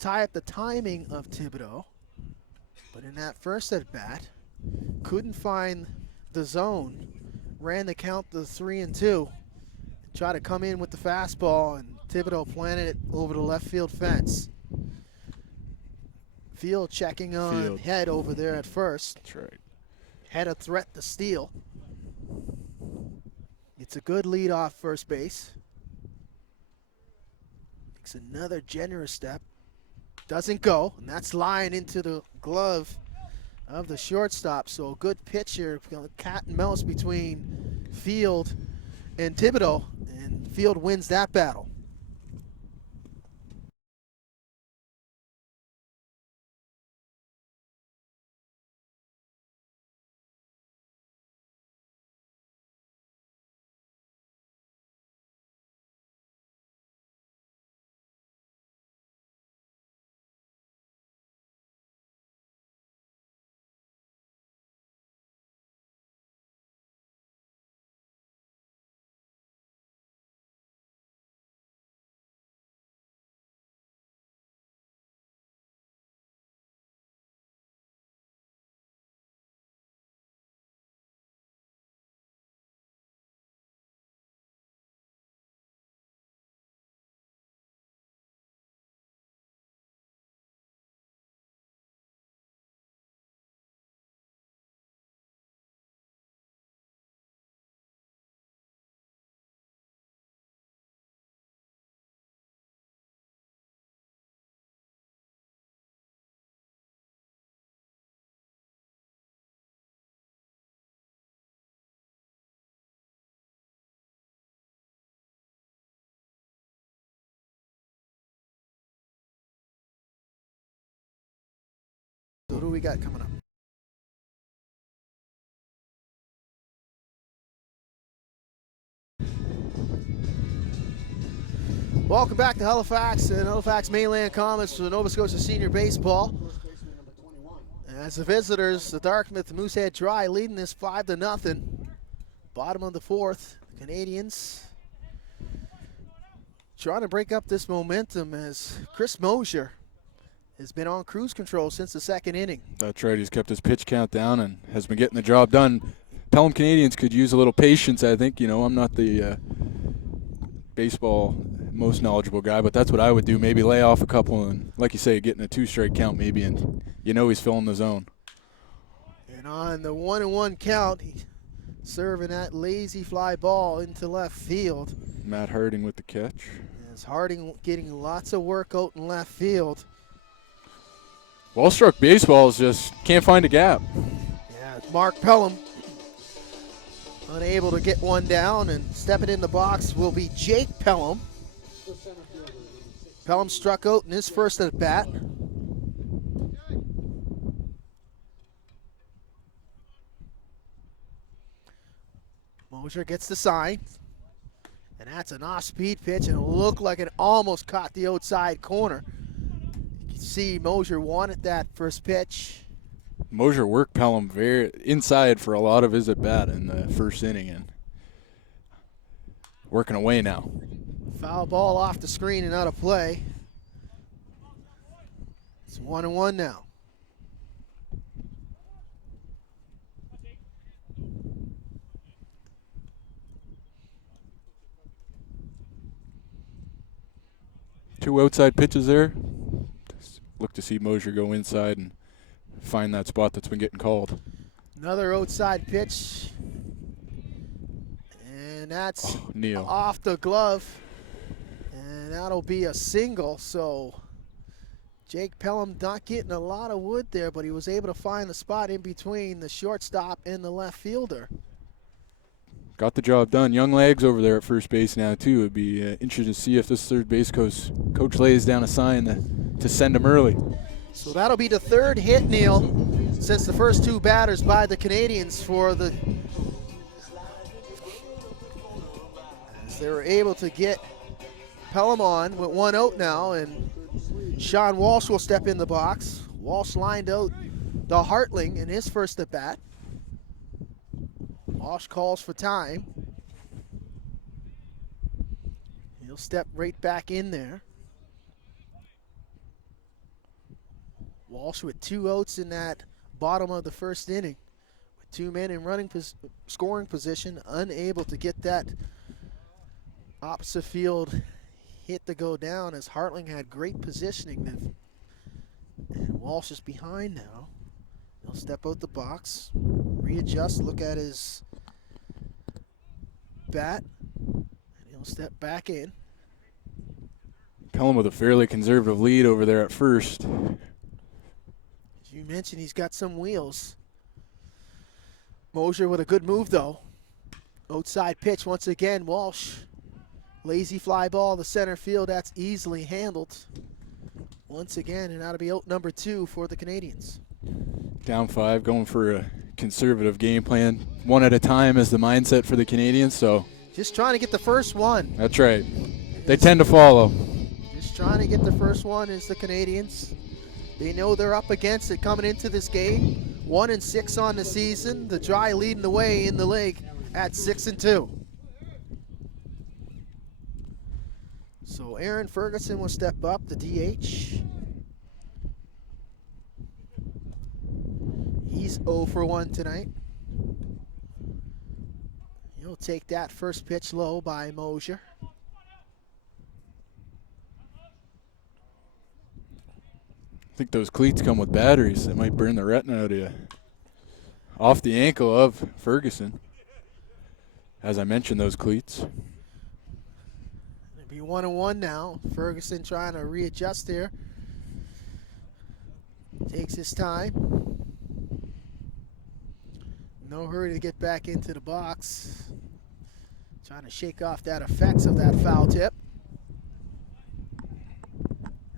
tie up the timing of Thibodeau. But in that first at bat, couldn't find the zone. Ran the count to 3-2. Tried to come in with the fastball, and Thibodeau planted it over the left field fence. Field checking on Head over there at first. That's right. Had a threat to steal. It's a good lead off first base. Makes another generous step. Doesn't go, and that's lying into the glove of the shortstop. So a good pitcher, cat and mouse between Field and Thibodeau, and Field wins that battle. So who we got coming up? Welcome back to Halifax and Halifax Mainland Comets for the Nova Scotia Senior Baseball. First baseman, number 21. As the visitors, the Dartmouth Moosehead Dry, leading this 5-0. Bottom of the fourth, Canadians trying to break up this momentum as Chris Mosier has been on cruise control since the second inning. That's right. He's kept his pitch count down and has been getting the job done. Pelham Canadians could use a little patience, I think. You know, I'm not the baseball most knowledgeable guy, but that's what I would do. Maybe lay off a couple and, like you say, getting a 2-strike count maybe, and you know he's filling the zone. And on the 1-1 count, he's serving that lazy fly ball into left field. Matt Harding with the catch. As Harding getting lots of work out in left field. Well-struck baseballs just can't find a gap. Yeah, Mark Pelham unable to get one down, and stepping in the box will be Jake Pelham. Pelham struck out in his first at bat. Mosier gets the sign, and that's an off-speed pitch, and it looked like it almost caught the outside corner. You can see Mosier wanted that first pitch. Mosier worked Pelham very inside for a lot of his at-bat in the first inning, and working away now. Foul ball off the screen and out of play. It's 1-1 now. Two outside pitches there. Look to see Mosier go inside and find that spot that's been getting called. Another outside pitch. And that's Neal. off the glove. And that'll be a single. So Jake Pelham not getting a lot of wood there, but he was able to find the spot in between the shortstop and the left fielder. Got the job done. Young legs over there at first base now, too. It'd be interesting to see if this third base coach lays down a sign to send him early. So that'll be the third hit, Neil, since the first two batters by the Canadians for the... As they were able to get Pelham on with one out now, and Sean Walsh will step in the box. Walsh lined out the Hartling in his first at bat. Walsh calls for time. He'll step right back in there. Walsh with two outs in that bottom of the first inning. With two men in scoring position, unable to get that opposite field hit to go down, as Hartling had great positioning. And Walsh is behind now. He'll step out the box, readjust, look at his bat, and he'll step back in. Pelham with a fairly conservative lead over there at first. As you mentioned, he's got some wheels. Mosier with a good move, though. Outside pitch once again, Walsh. Lazy fly ball to center field, that's easily handled. Once again, and that'll be out number 2 for the Canadians. Down 5, going for a conservative game plan. One at a time is the mindset for the Canadians, so. Just trying to get the first one. That's right. They tend to follow. Just trying to get the first one is the Canadians. They know they're up against it coming into this game. 1-6 on the season. The Dry leading the way in the league at 6-2. So Aaron Ferguson will step up, the DH. He's 0 for 1 tonight. He'll take that first pitch low by Mosier. I think those cleats come with batteries. They might burn the retina out of you. Off the ankle of Ferguson. As I mentioned, those cleats. It'll be 1-1 now. Ferguson trying to readjust here. Takes his time. No hurry to get back into the box. Trying to shake off that effects of that foul tip.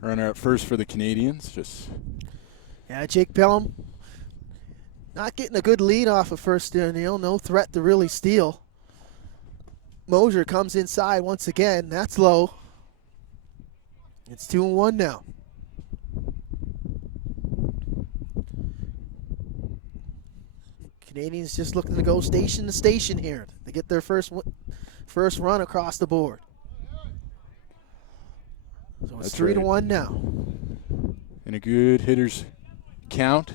Runner at first for the Canadians. Yeah, Jake Pelham not getting a good lead off of first there, Neil. No threat to really steal. Mosier comes inside once again. That's low. It's 2-1 now. Canadians just looking to go station to station here to get their first run across the board. So it's 3-1 now. And a good hitter's count.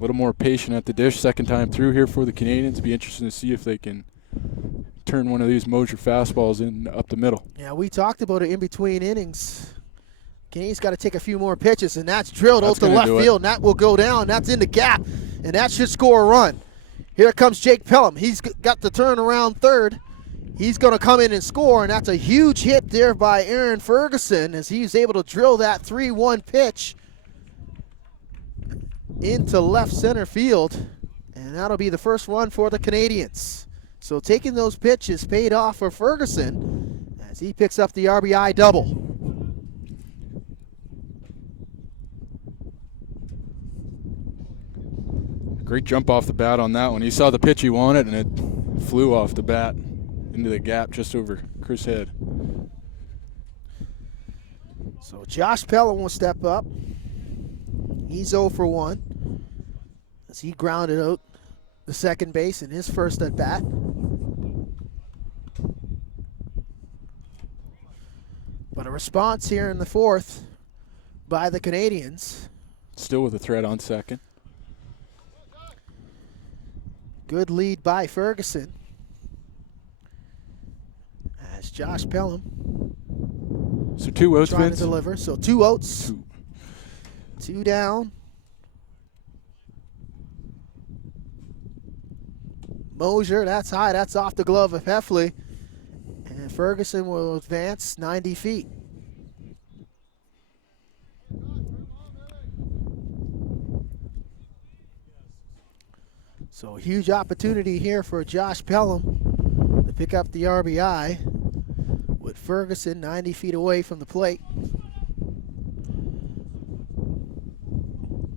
A little more patient at the dish. Second time through here for the Canadians. Be interesting to see if they can turn one of these Mosier fastballs in up the middle. Yeah, we talked about it in between innings. Canadians got to take a few more pitches, and that's drilled out to left field, and that will go down. That's in the gap, and that should score a run. Here comes Jake Pelham. He's got the turn around third. He's going to come in and score, and that's a huge hit there by Aaron Ferguson as he's able to drill that 3-1 pitch into left center field, and that'll be the first run for the Canadians. So taking those pitches paid off for Ferguson as he picks up the RBI double. Great jump off the bat on that one. He saw the pitch he wanted, and it flew off the bat into the gap just over Chris' head. So Josh Pelham will step up. He's 0 for 1 as he grounded out the second base in his first at bat. But a response here in the fourth by the Canadians. Still with a threat on second. Good lead by Ferguson as Josh Pelham So 2 outs, trying Vince. to deliver. So 2 outs, 2 down. Mosier, that's high. That's off the glove of Heffley. And Ferguson will advance 90 feet. So a huge opportunity here for Josh Pelham to pick up the RBI with Ferguson 90 feet away from the plate.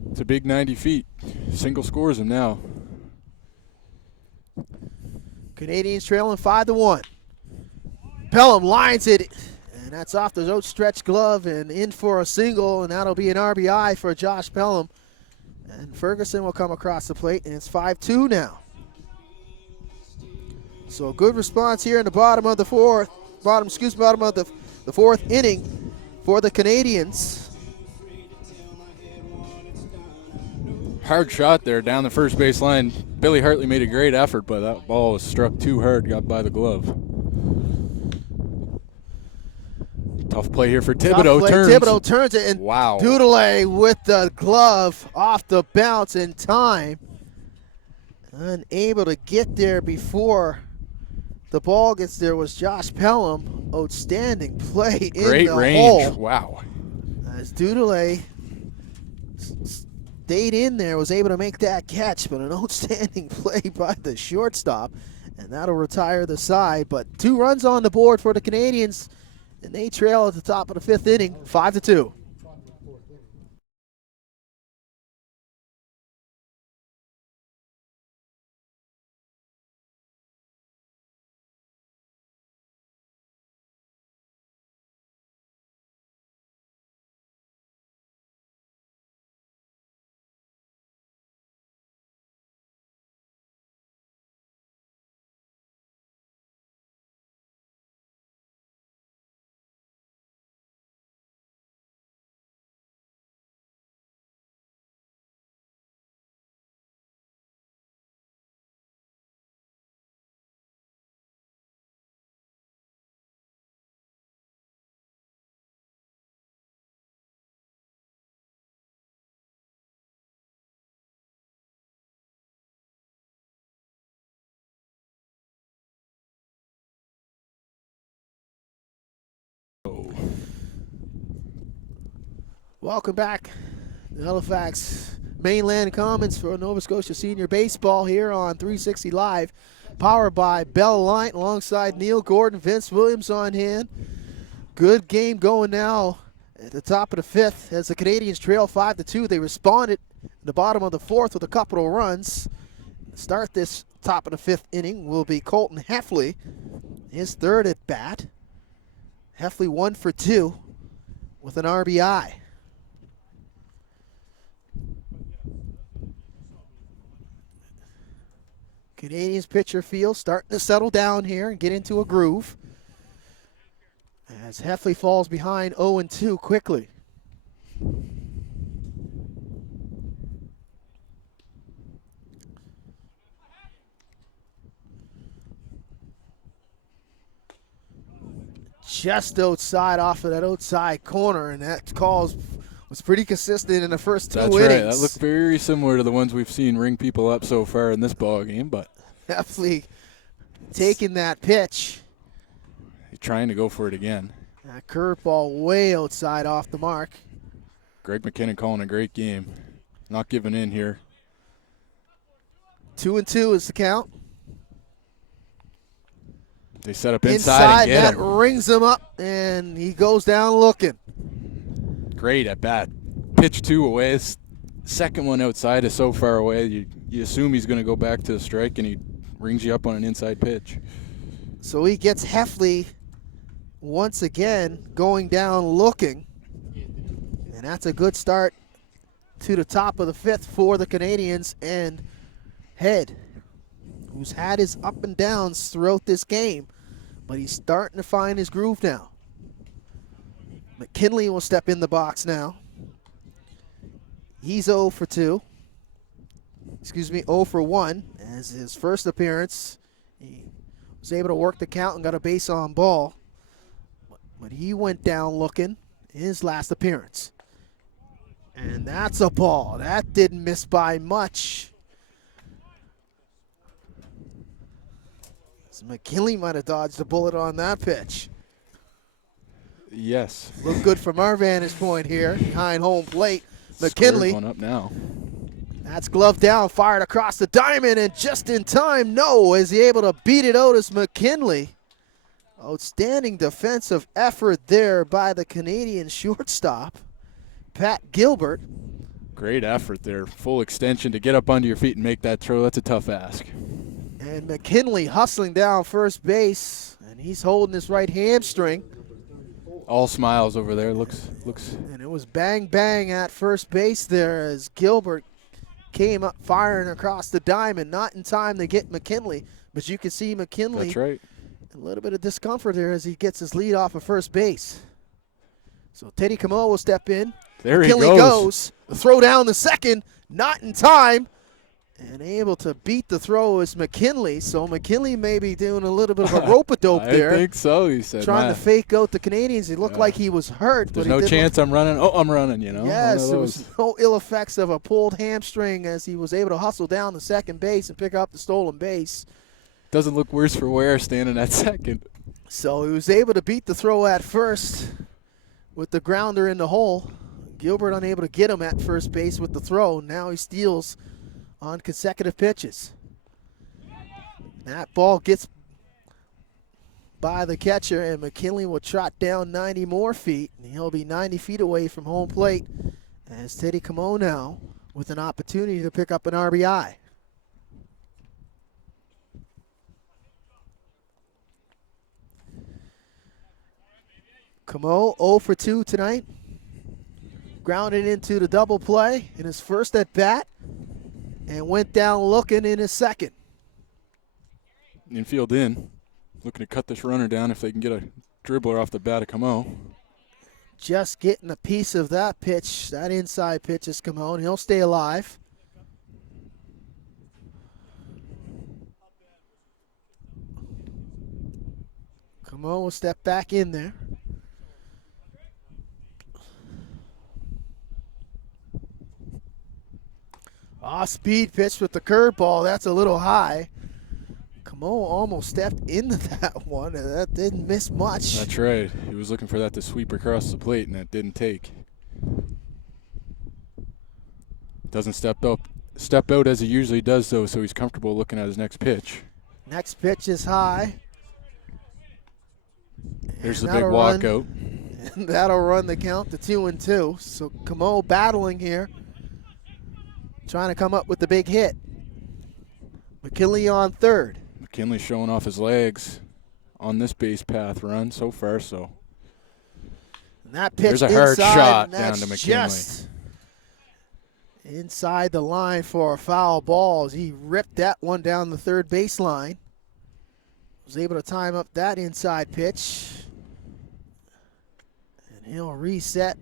It's a big 90 feet. Single scores him now. Canadians trailing 5-1. Pelham lines it, and that's off the outstretched glove and in for a single, and that'll be an RBI for Josh Pelham. And Ferguson will come across the plate, and it's 5-2 now. So a good response here in the bottom of the fourth inning for the Canadians. Hard shot there down the first base line. Billy Hartley made a great effort, but that ball was struck too hard, got by the glove. Tough play here for Thibodeau. Thibodeau turns it, and wow. Dudelay with the glove off the bounce in time. Unable to get there before the ball gets there was Josh Pelham. Outstanding play in Great the range. hole. Wow. As Dudelay stayed in there, was able to make that catch, but an outstanding play by the shortstop, and that'll retire the side. But 2 runs on the board for the Canadians, and they trail at the top of the 5th inning, 5-2. Welcome back to Halifax Mainland Commons for Nova Scotia Senior Baseball here on 360 Live, powered by Bell Alliant alongside Neil Gordon, Vince Williams on hand. Good game going now at the top of the 5th as the Canadians trail 5-2. They responded in the bottom of the 4th with a couple of runs. Start this top of the 5th inning will be Colton Heffley, his 3rd at bat. Heffley 1 for 2 with an RBI. Canadians pitcher field starting to settle down here and get into a groove as Heffley falls behind 0-2 quickly. just outside off of that outside corner, and that call was pretty consistent in the first two innings. That's right. That looked very similar to the ones we've seen ring people up so far in this ball game, but definitely taking that pitch. Trying to go for it again. That curveball way outside off the mark. Greg McKinnon calling a great game. Not giving in here. 2-2 is the count. They set up inside and get that him. rings him up, and he goes down looking. Great at bat. Pitch 2 away. His second one outside is so far away. You assume he's going to go back to the strike, and he rings you up on an inside pitch. So he gets Heffley once again going down looking. And that's a good start to the top of the fifth for the Canadians. And Head, who's had his up and downs throughout this game, but he's starting to find his groove now. McKinley will step in the box now. He's 0 for 2. Excuse me, 0 for 1 as his first appearance. He was able to work the count and got a base on ball. But he went down looking in his last appearance. And that's a ball. That didn't miss by much. So McKinley might have dodged a bullet on that pitch. Yes. Look good from our vantage point here behind home plate. McKinley. Squares one up now. That's glove down, fired across the diamond, and just in time, no, is he able to beat it out as McKinley. Outstanding defensive effort there by the Canadian shortstop, Pat Gilbert. Great effort there. Full extension to get up under your feet and make that throw. That's a tough ask. And McKinley hustling down first base, and he's holding his right hamstring. All smiles over there. Looks. And it was bang, bang at first base there as Gilbert came up firing across the diamond. Not in time to get McKinley, but you can see McKinley. That's right. A little bit of discomfort there as he gets his lead off of first base. So Teddy Camo will step in. There McKinley he goes. Throw down the second, not in time. And able to beat the throw is McKinley. So McKinley may be doing a little bit of a rope-a-dope there. I think so, he said. Trying to fake out the Canadians. He looked like he was hurt. There's but no chance I'm running. Oh, I'm running, you know. Yes, there was no ill effects of a pulled hamstring as he was able to hustle down to second base and pick up the stolen base. Doesn't look worse for wear standing at second. So he was able to beat the throw at first with the grounder in the hole. Gilbert unable to get him at first base with the throw. Now he steals on consecutive pitches. That ball gets by the catcher, and McKinley will trot down 90 more feet, and he'll be 90 feet away from home plate as Teddy Camo now with an opportunity to pick up an RBI. Camo 0 for 2 tonight. Grounded into the double play in his first at bat and went down looking in his second. Infield in. Looking to cut this runner down if they can get a dribbler off the bat of Camo. Just getting a piece of that pitch, that inside pitch is Camo, and he'll stay alive. Camo will step back in there. Off-speed pitch with the curveball. That's a little high. Camo almost stepped into that one, and that didn't miss much. That's right. He was looking for that to sweep across the plate, and that didn't take. Doesn't step out as he usually does, though, so he's comfortable looking at his next pitch. Next pitch is high. There's the big walkout. And that'll run the count to 2-2. So Camo battling here, trying to come up with the big hit. McKinley on third. McKinley showing off his legs on this base path run so far. So and that pitch there's a hard inside, shot and down that's to McKinley. Just inside the line for a foul ball as he ripped that one down the third baseline. Was able to time up that inside pitch. And he'll reset.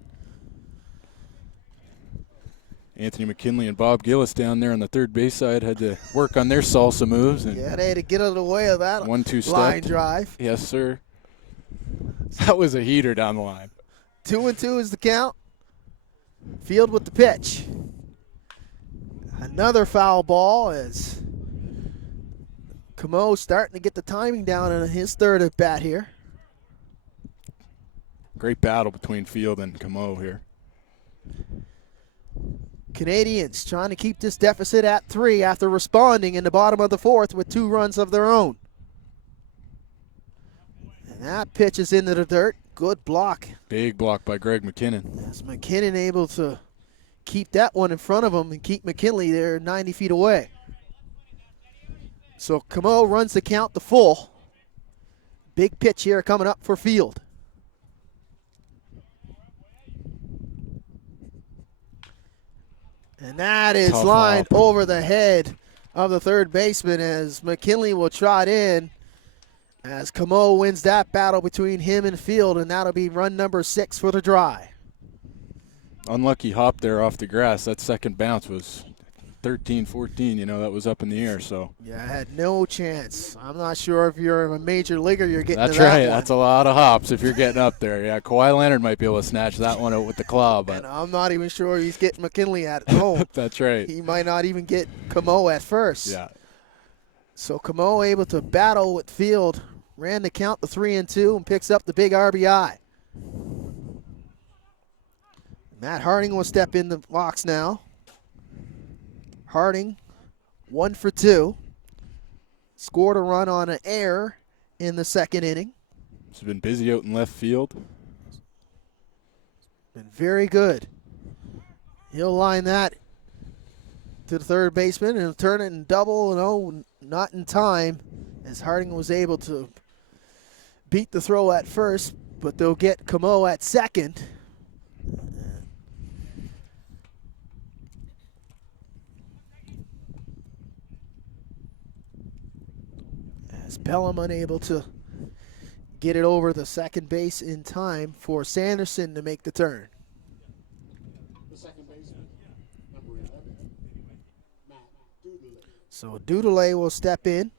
Anthony McKinley and Bob Gillis down there on the third base side had to work on their salsa moves. And Yeah, they had to get out of the way of that 1-2 line step. drive. Yes, sir. That was a heater down the line. 2-2 is the count. Field with the pitch. Another foul ball as Camo starting to get the timing down on his third at bat here. Great battle between Field and Camo here. Canadians trying to keep this deficit at 3 after responding in the bottom of the 4th with 2 runs of their own. And that pitch is into the dirt. Good block. Big block by Greg McKinnon. As McKinnon able to keep that one in front of him and keep McKinley there 90 feet away. So Camo runs the count to full. Big pitch here coming up for Field. And that is Tough lined hop. over the head of the third baseman as McKinley will trot in as Camo wins that battle between him and Field, and that'll be run number 6 for the Dry. Unlucky hop there off the grass. That second bounce was 13, 14, that was up in the air. So Yeah, I had no chance. I'm not sure if you're a major leaguer, you're getting that's to that right. one. That's a lot of hops if you're getting up there. Yeah, Kawhi Leonard might be able to snatch that one out with the claw, but And I'm not even sure he's getting McKinley at home. that's right. He might not even get Camo at first. Yeah. So Camo able to battle with Field, ran the count to 3-2 and picks up the big RBI. Matt Harding will step in the box now. Harding, 1 for 2. Scored a run on an error in the second inning. He's been busy out in left field. Been very good. He'll line that to the third baseman and turn it in double. No, not in time, as Harding was able to beat the throw at first, but they'll get Camo at second. As Pelham unable to get it over the second base in time for Sanderson to make the turn. The second baseman, number 11, Matt Doodley. So Doodley will step in.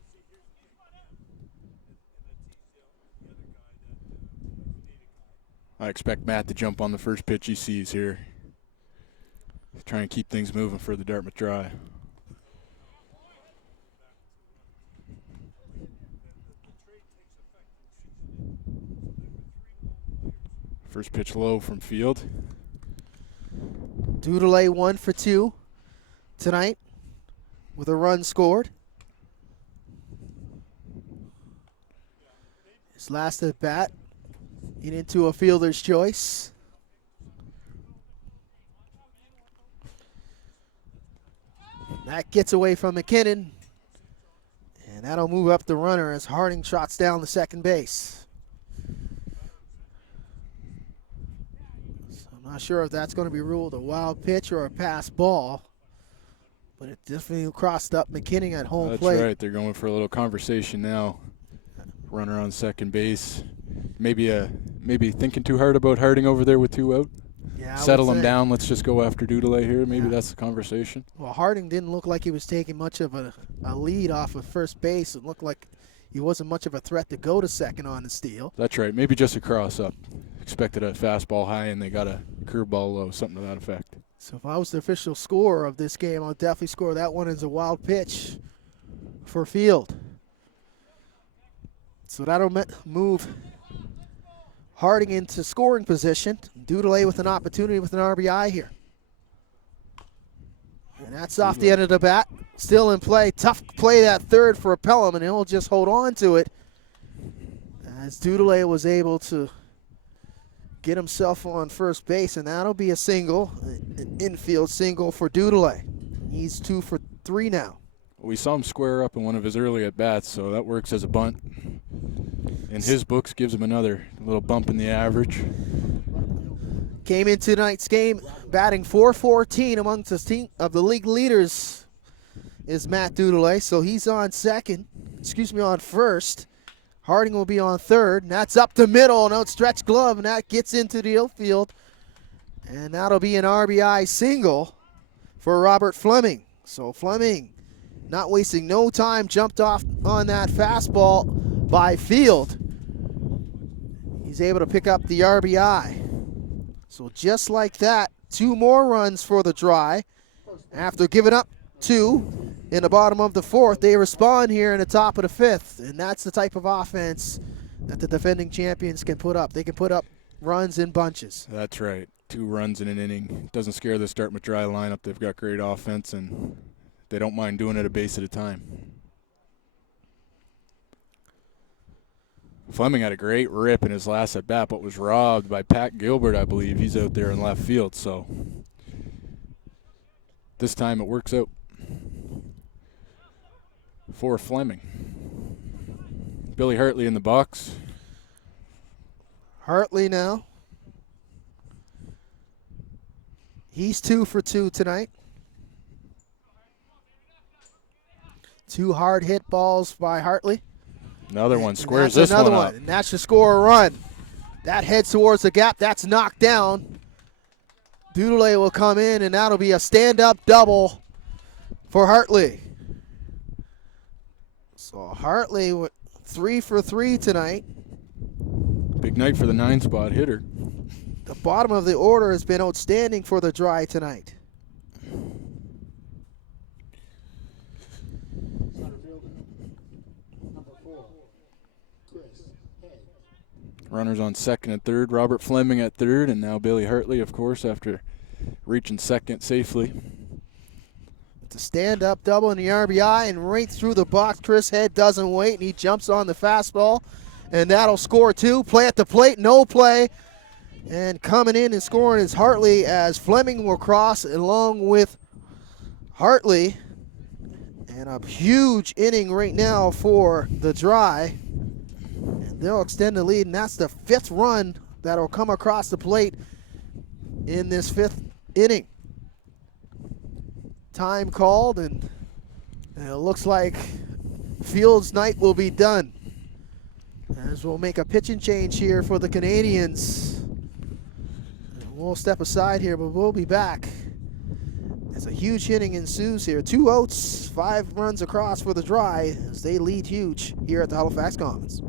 I expect Matt to jump on the first pitch he sees here. Try and keep things moving for the Dartmouth Dry. First pitch low from Field. Doodley 1 for 2 tonight with a run scored. His last at bat into a fielder's choice. That gets away from McKinnon, and that'll move up the runner as Harding trots down the second base. So I'm not sure if that's going to be ruled a wild pitch or a pass ball, but it definitely crossed up McKinnon at home That's plate. right. They're going for a little conversation now. Runner on second base. Maybe thinking too hard about Harding over there with 2 out. Yeah, I Settle would him say. down. Let's just go after Doodley here. Maybe Yeah. that's the conversation. Well, Harding didn't look like he was taking much of a lead off of first base. It looked like he wasn't much of a threat to go to second on the steal. That's right. Maybe just a cross up. Expected a fastball high and they got a curveball low, something to that effect. So if I was the official scorer of this game, I'll definitely score that one as a wild pitch for Field. So that'll move Harding into scoring position. Doodley with an opportunity with an RBI here. And that's off the end of the bat. Still in play. Tough play that third for Pelham, and he'll just hold on to it as Doodley was able to get himself on first base, and that'll be a single, an infield single for Doodley. He's 2 for 3 now. We saw him square up in one of his early at-bats, so that works as a bunt. In his books, gives him another little bump in the average. Came into tonight's game batting .414 amongst the team of the league leaders is Matt Doodley, so he's on on first. Harding will be on third, and that's up the middle, an outstretched glove, and that gets into the outfield. And that'll be an RBI single for Robert Fleming. So Fleming, not wasting no time, jumped off on that fastball by Field. He's able to pick up the RBI. So just like that, 2 more runs for the Dry. After giving up 2 in the bottom of the 4th, they respond here in the top of the 5th. And that's the type of offense that the defending champions can put up. They can put up runs in bunches. That's right. 2 runs in an inning. Doesn't scare the Dartmouth Dry lineup. They've got great offense, and they don't mind doing it a base at a time. Fleming had a great rip in his last at-bat, but was robbed by Pat Gilbert, I believe. He's out there in left field, so this time it works out for Fleming. Billy Hartley in the box. Hartley now. He's 2 for 2 tonight. 2 hard hit balls by Hartley. Another one. And Squares that's this one another up. And that should score a run. That heads towards the gap. That's knocked down. Doodle will come in, and that'll be a stand-up double for Hartley. So Hartley with 3 for 3 tonight. Big night for the 9-spot hitter. The bottom of the order has been outstanding for the Dry tonight. Center fielder, number 4, Chris Hay. Runners on second and third. Robert Fleming at third, and now Billy Hartley, of course, after reaching second safely. It's a stand-up double in the RBI, and right through the box. Chris Head doesn't wait, and he jumps on the fastball, and that'll score 2. Play at the plate, no play. And coming in and scoring is Hartley, as Fleming will cross along with Hartley. And a huge inning right now for the Dry. And they'll extend the lead, and that's the 5th run that'll come across the plate in this 5th inning. Time called, and it looks like Fields' night will be done, as we'll make a pitching change here for the Canadians. And we'll step aside here, but we'll be back as a huge inning ensues here. 2 outs, 5 runs across for the Dry, as they lead huge here at the Halifax Commons.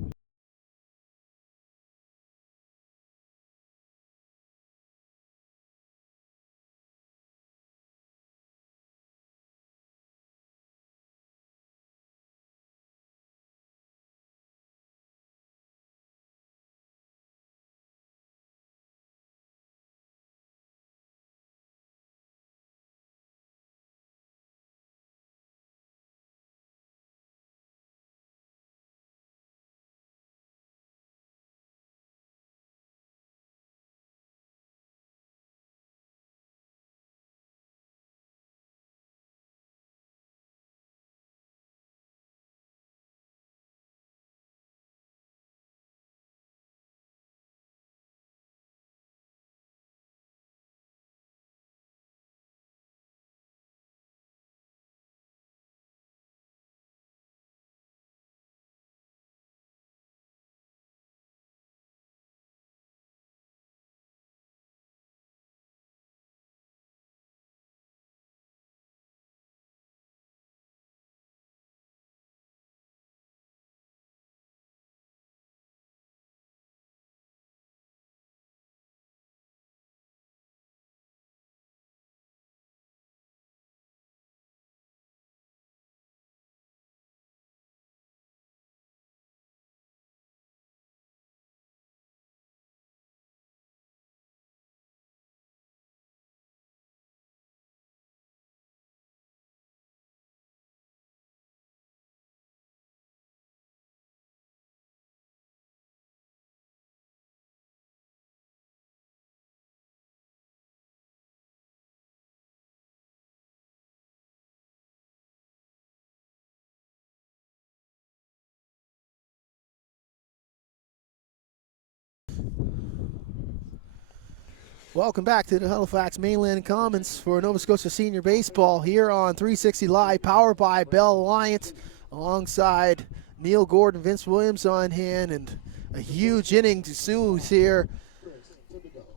Welcome back to the Halifax Mainland Commons for Nova Scotia Senior Baseball here on 360 Live, powered by Bell Alliance, alongside Neil Gordon, Vince Williams on hand, and a huge inning to Sue's here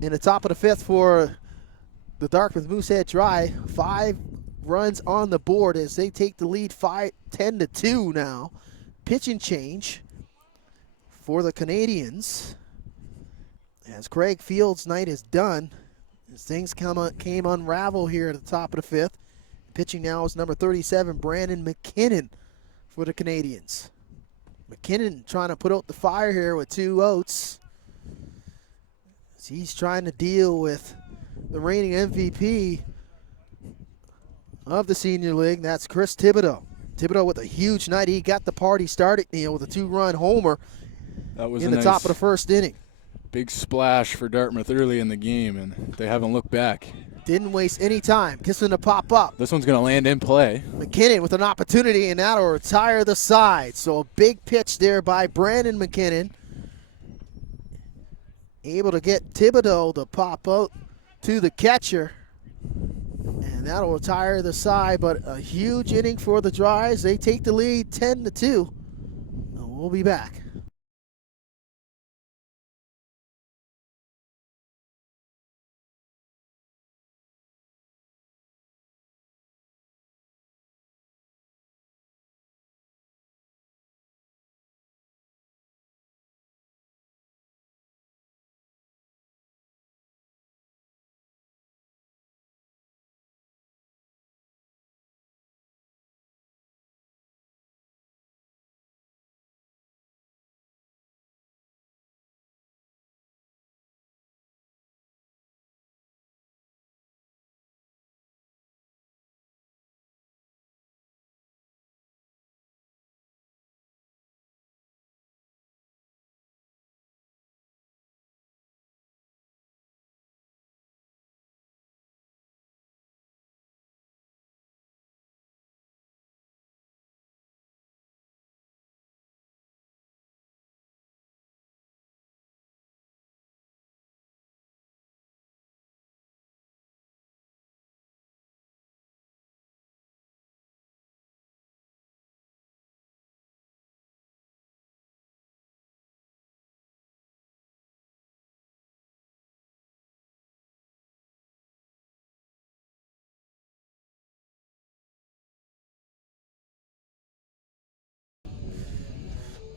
in the top of the 5th for the Dartmouth Moosehead Dry. 5 runs on the board as they take the lead 10-2 now. Pitching change for the Canadians. as Craig Field's night is done, as things came unravel here at the top of the fifth. Pitching now is number 37, Brandon McKinnon for the Canadians. McKinnon trying to put out the fire here with 2 outs. As he's trying to deal with the reigning MVP of the Senior League. That's Chris Thibodeau. Thibodeau with a huge night. He got the party started, Neil, with a 2-run homer That was in a the nice top of the first inning. big splash for Dartmouth early in the game, and they haven't looked back. Didn't waste any time. Kissing to pop up. This one's going to land in play. McKinnon with an opportunity, and that'll retire the side. So a big pitch there by Brandon McKinnon. Able to get Thibodeau to pop out to the catcher. And that'll retire the side, but a huge inning for the Dries. They take the lead 10-2. And we'll be back.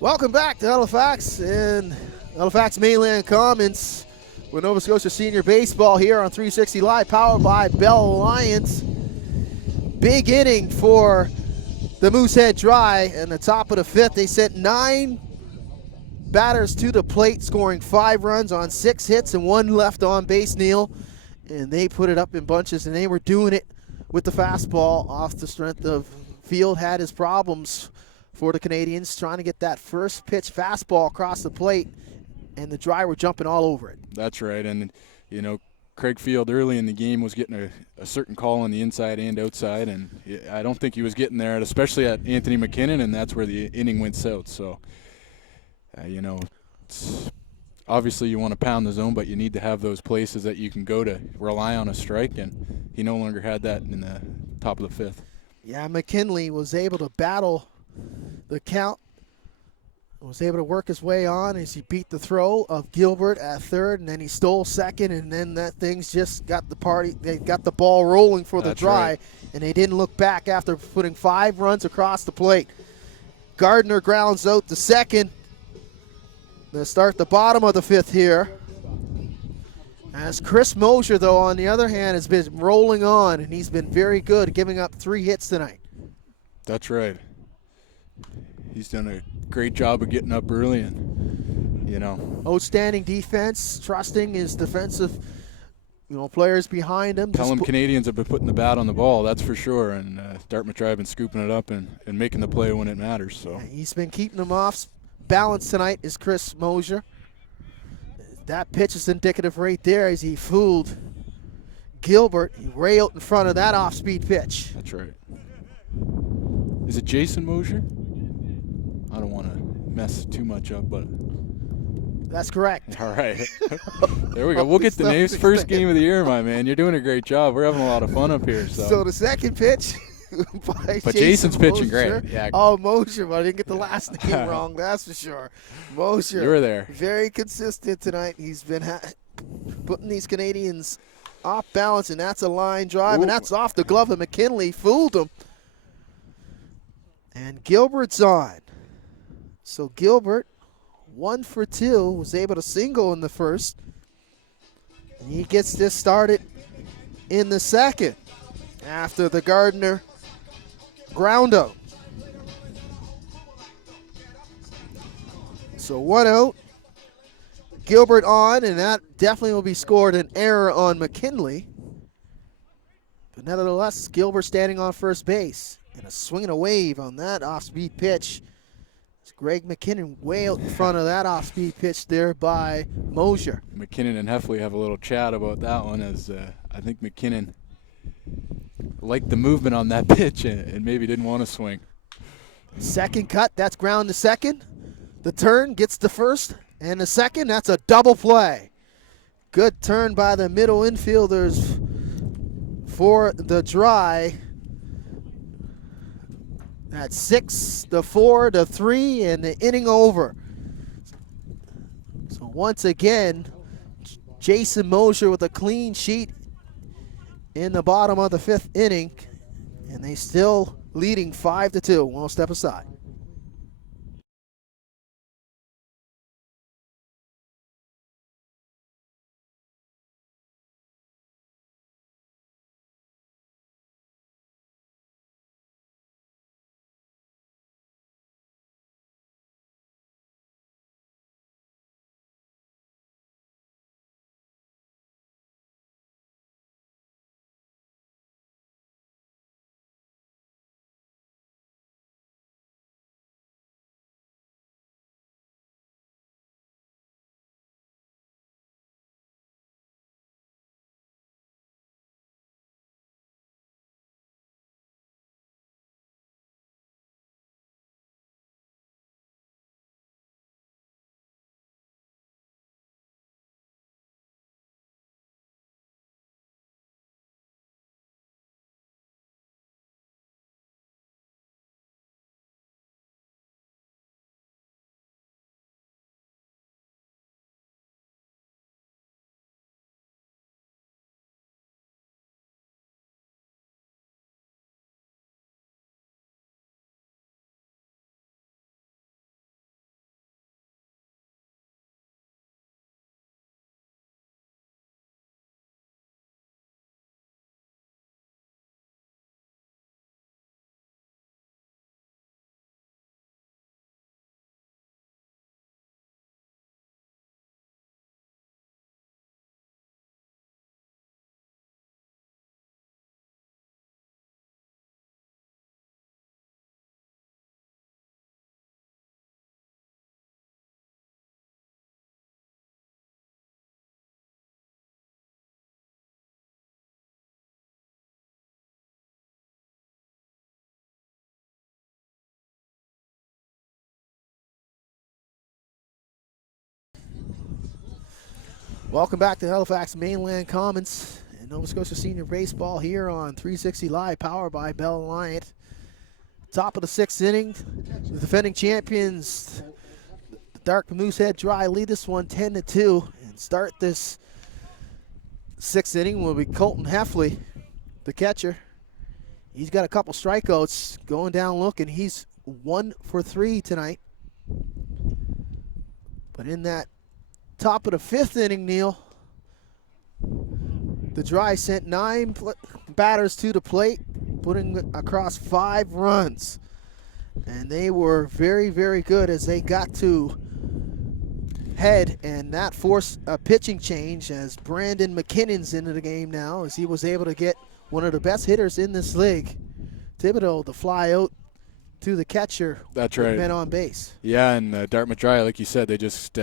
Welcome back to Halifax and Halifax Mainland Commons with Nova Scotia Senior Baseball here on 360 Live, powered by Bell Alliance. Big inning for the Moosehead Dry in the top of the fifth. They sent 9 batters to the plate, scoring 5 runs on 6 hits and 1 left on base, Neil. And they put it up in bunches, and they were doing it with the fastball off the strength of Field had his problems for the Canadians, trying to get that first pitch fastball across the plate, and the Dry were jumping all over it. That's right, and you know, Craig Field early in the game was getting a certain call on the inside and outside, and I don't think he was getting there, especially at Anthony McKinnon, and that's where the inning went south. So, you know, obviously you want to pound the zone, but you need to have those places that you can go to rely on a strike, and he no longer had that in the top of the fifth. Yeah, McKinley was able to battle the count, was able to work his way on as he beat the throw of Gilbert at third, and then he stole second, and then that thing's just got they got the ball rolling for the Dry, right. And they didn't look back after putting 5 runs across the plate. Gardner grounds out the second. They start the bottom of the fifth here. As Chris Mosier, though, on the other hand, has been rolling on, and he's been very good, giving up 3 hits tonight. That's right. He's done a great job of getting up early, and, you know. Outstanding defense, trusting his defensive, players behind him. Tell him Canadians have been putting the bat on the ball, that's for sure, and Dartmouth Dry have been scooping it up and making the play when it matters. So he's been keeping them off balance tonight is Chris Mosier. That pitch is indicative right there as he fooled Gilbert way out in front of that off-speed pitch. That's right. Is it Jason Mosier? I don't want to mess too much up, but that's correct. All right. There we go. We'll get the names. First game of the year, my man. You're doing a great job. We're having a lot of fun up here. So the second pitch by but Jason's pitching Mosier. great. Yeah. Oh, Mosier, but I didn't get the last name wrong, that's for sure. Mosier. You were there. Very consistent tonight. He's been putting these Canadians off balance, and that's a line drive, Ooh. And that's off the glove of McKinley. Fooled him. And Gilbert's on. So Gilbert, 1 for 2, was able to single in the first. And he gets this started in the second after the Gardner ground out. So 1 out. Gilbert on, and that definitely will be scored an error on McKinley. But nevertheless, Gilbert standing on first base. And a swing and a wave on that off-speed pitch. It's Greg McKinnon way out in front of that off-speed pitch there by Mosier. McKinnon and Heffley have a little chat about that one, as I think McKinnon liked the movement on that pitch and maybe didn't want to swing. Second cut, that's ground to second. The turn gets to first, and the second, that's a double play. Good turn by the middle infielders for the Dry. That's 6-4-3, and the inning over. So once again, Jason Mosier with a clean sheet in the bottom of the fifth inning, and they still leading 5-2. We'll step aside. Welcome back to Halifax Mainland Commons and Nova Scotia Senior Baseball here on 360 Live, powered by Bell Alliant. Top of the sixth inning, the defending champions, the Dartmouth Moosehead Dry, lead this one 10-2. And start this sixth inning will be Colton Heffley, the catcher. He's got a couple strikeouts going down looking. He's 1 for 3 tonight. But in that top of the fifth inning, Neil, the Dry sent 9 batters to the plate, putting across 5 runs. And they were very, very good as they got to head, and that forced a pitching change as Brandon McKinnon's into the game now, as he was able to get one of the best hitters in this league, Thibodeau, to fly out to the catcher. That's right. Men on base. Yeah, and Dartmouth Dry, like you said, they just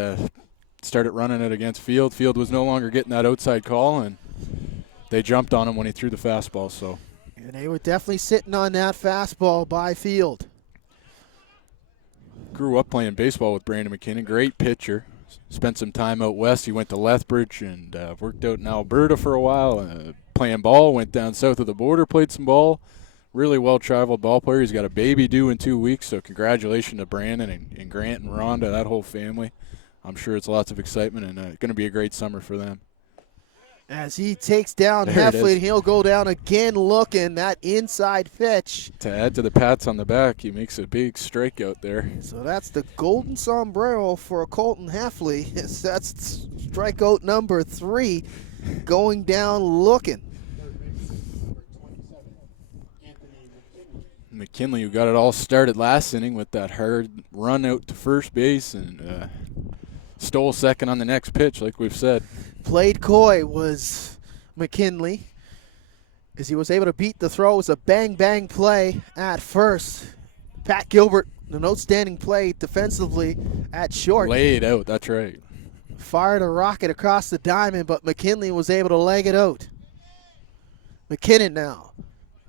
started running it against Field. Field was no longer getting that outside call, and they jumped on him when he threw the fastball. So, and they were definitely sitting on that fastball by Field. Grew up playing baseball with Brandon McKinnon. Great pitcher. Spent some time out west. He went to Lethbridge and worked out in Alberta for a while, playing ball. Went down south of the border, played some ball. Really well-traveled ball player. He's got a baby due in 2 weeks, so congratulations to Brandon and Grant and Rhonda, that whole family. I'm sure it's lots of excitement and going to be a great summer for them. As he takes down There it Heffley, is. he'll go down again looking that inside pitch. To add to the pats on the back, he makes a big strikeout there. So that's the golden sombrero for Colton Heffley. That's strikeout number 3, going down looking. Third baseman, number 27, Anthony McKinley. McKinley, who got it all started last inning with that hard run out to first base and stole second on the next pitch, like we've said. Played coy was McKinley, as he was able to beat the throw. It was a bang-bang play at first. Pat Gilbert, an outstanding play defensively at short. Laid out, that's right. Fired a rocket across the diamond, but McKinley was able to leg it out. McKinnon now.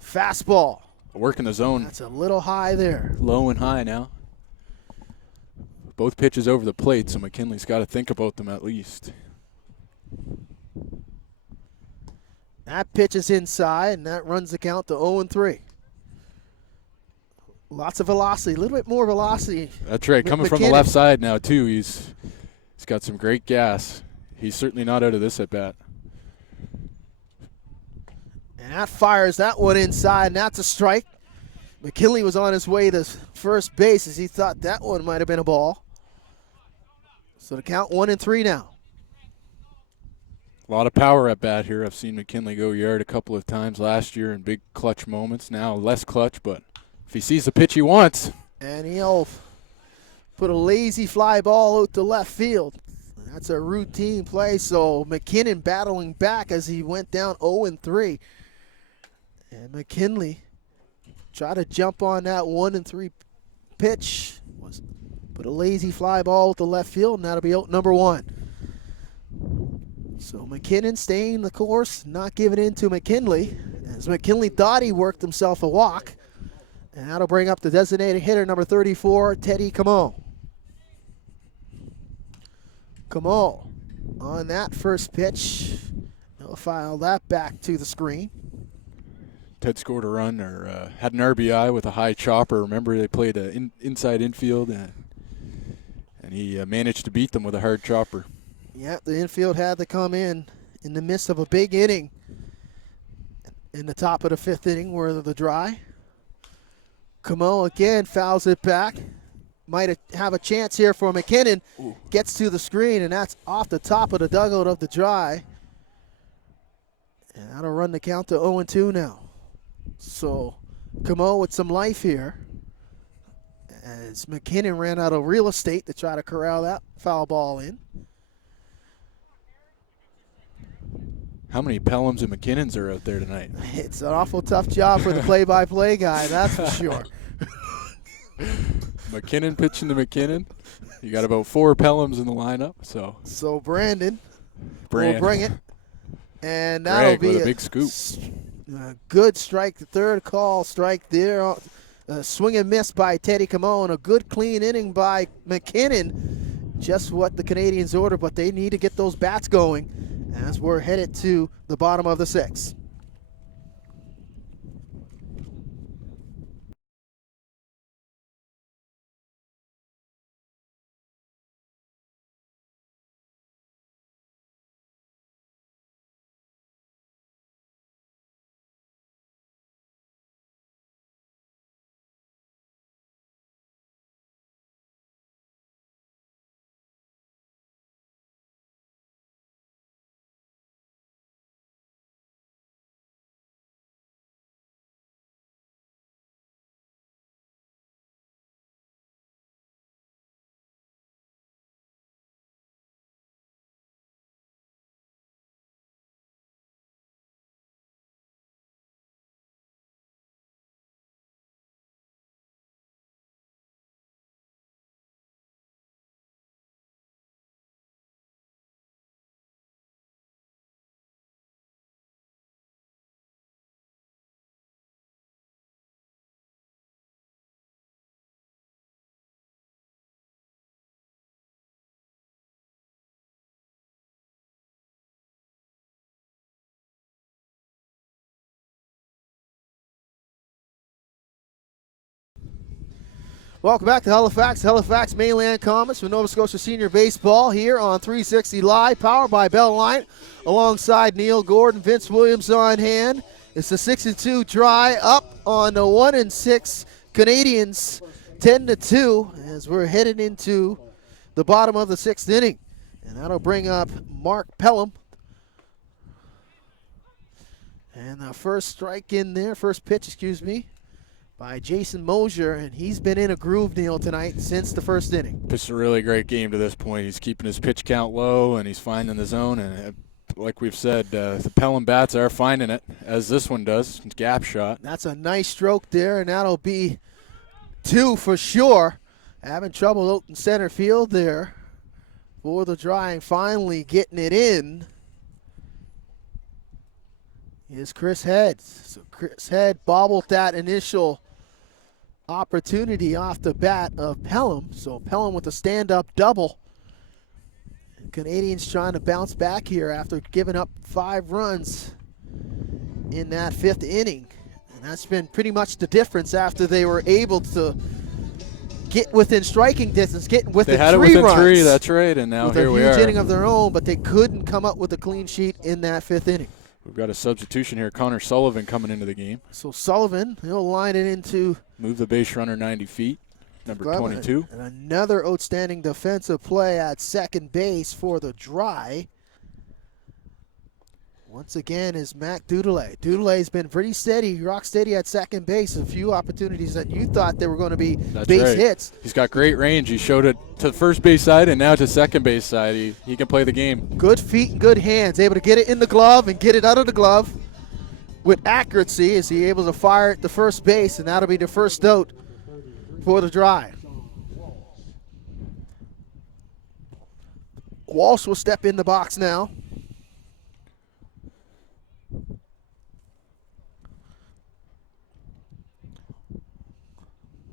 Fastball. Working the zone. That's a little high there. Low and high now. Both pitches over the plate, so McKinley's got to think about them at least. That pitch is inside, and that runs the count to 0-3. Lots of velocity, a little bit more velocity. That's right, coming from the left side now too. He's got some great gas. He's certainly not out of this at bat. And that fires that one inside, and that's a strike. McKinley was on his way to first base as he thought that one might have been a ball. So the count 1-3 now. A lot of power at bat here. I've seen McKinley go yard a couple of times last year in big clutch moments. Now less clutch, but if he sees the pitch he wants. And he'll put a lazy fly ball out to left field. That's a routine play, so McKinnon battling back as he went down 0-3. And McKinley tried to jump on that 1-3 pitch. Put a lazy fly ball to left field, and that'll be out number 1. So McKinnon staying the course, not giving in to McKinley. As McKinley thought he worked himself a walk. And that'll bring up the designated hitter, number 34, Teddy Camo. Camo on that first pitch. He'll file that back to the screen. Ted scored a run or had an RBI with a high chopper. Remember, they played inside infield, and he managed to beat them with a hard chopper. Yeah, the infield had to come in the midst of a big inning in the top of the 5th inning where the dry. Camo again fouls it back. Might have a chance here for McKinnon. Ooh. Gets to the screen, and that's off the top of the dugout of the dry. And that'll run the count to 0-2 now. So Camo with some life here, as McKinnon ran out of real estate to try to corral that foul ball in. How many Pelhams and McKinnons are out there tonight? It's an awful tough job for the play-by-play guy, that's for sure. McKinnon pitching to McKinnon. You got about 4 Pelhams in the lineup. So Brandon will bring it, and that'll Greg be with a big scoop. A good strike, the third call strike there. Swing and miss by Teddy Camo, and a good clean inning by McKinnon. Just what the Canadians ordered, but they need to get those bats going as we're headed to the bottom of the 6th. Welcome back to Halifax. Halifax Mainland Comets for Nova Scotia Senior Baseball here on 360 Live, powered by Bell Line. Alongside Neil Gordon, Vince Williams on hand. It's the 6-2 try up on the 1-6 Canadians, 10-2, as we're headed into the bottom of the 6th inning. And that'll bring up Mark Pelham. And the first pitch, by Jason Mosier, and he's been in a groove, Neil, tonight since the first inning. Pitched a really great game to this point. He's keeping his pitch count low, and he's finding the zone. And like we've said, the Pelham bats are finding it, as this one does. Gap shot. That's a nice stroke there, and that'll be 2 for sure. Having trouble out in center field there for the drawing, finally getting it in is Chris Head. So Chris Head bobbled that initial opportunity off the bat of Pelham. So Pelham with a stand-up double. Canadians trying to bounce back here after giving up 5 runs in that 5th inning. And that's been pretty much the difference after they were able to get within striking distance, get within 3 runs. They had it within 3, that's right, and now here we are. With a huge inning of their own, but they couldn't come up with a clean sheet in that 5th inning. We've got a substitution here, Connor Sullivan coming into the game. So Sullivan, he'll line it into... Move the base runner 90 feet, number 22. And another outstanding defensive play at second base for the dry. Once again is Mac Dudelet. Dudelet's been pretty steady, rock steady at second base. A few opportunities that you thought there were going to be hits. He's got great range. He showed it to the first base side and now to second base side. He can play the game. Good feet and good hands. Able to get it in the glove and get it out of the glove with accuracy. Is he able to fire at the first base, and that'll be the first out for the dry. Walsh will step in the box now.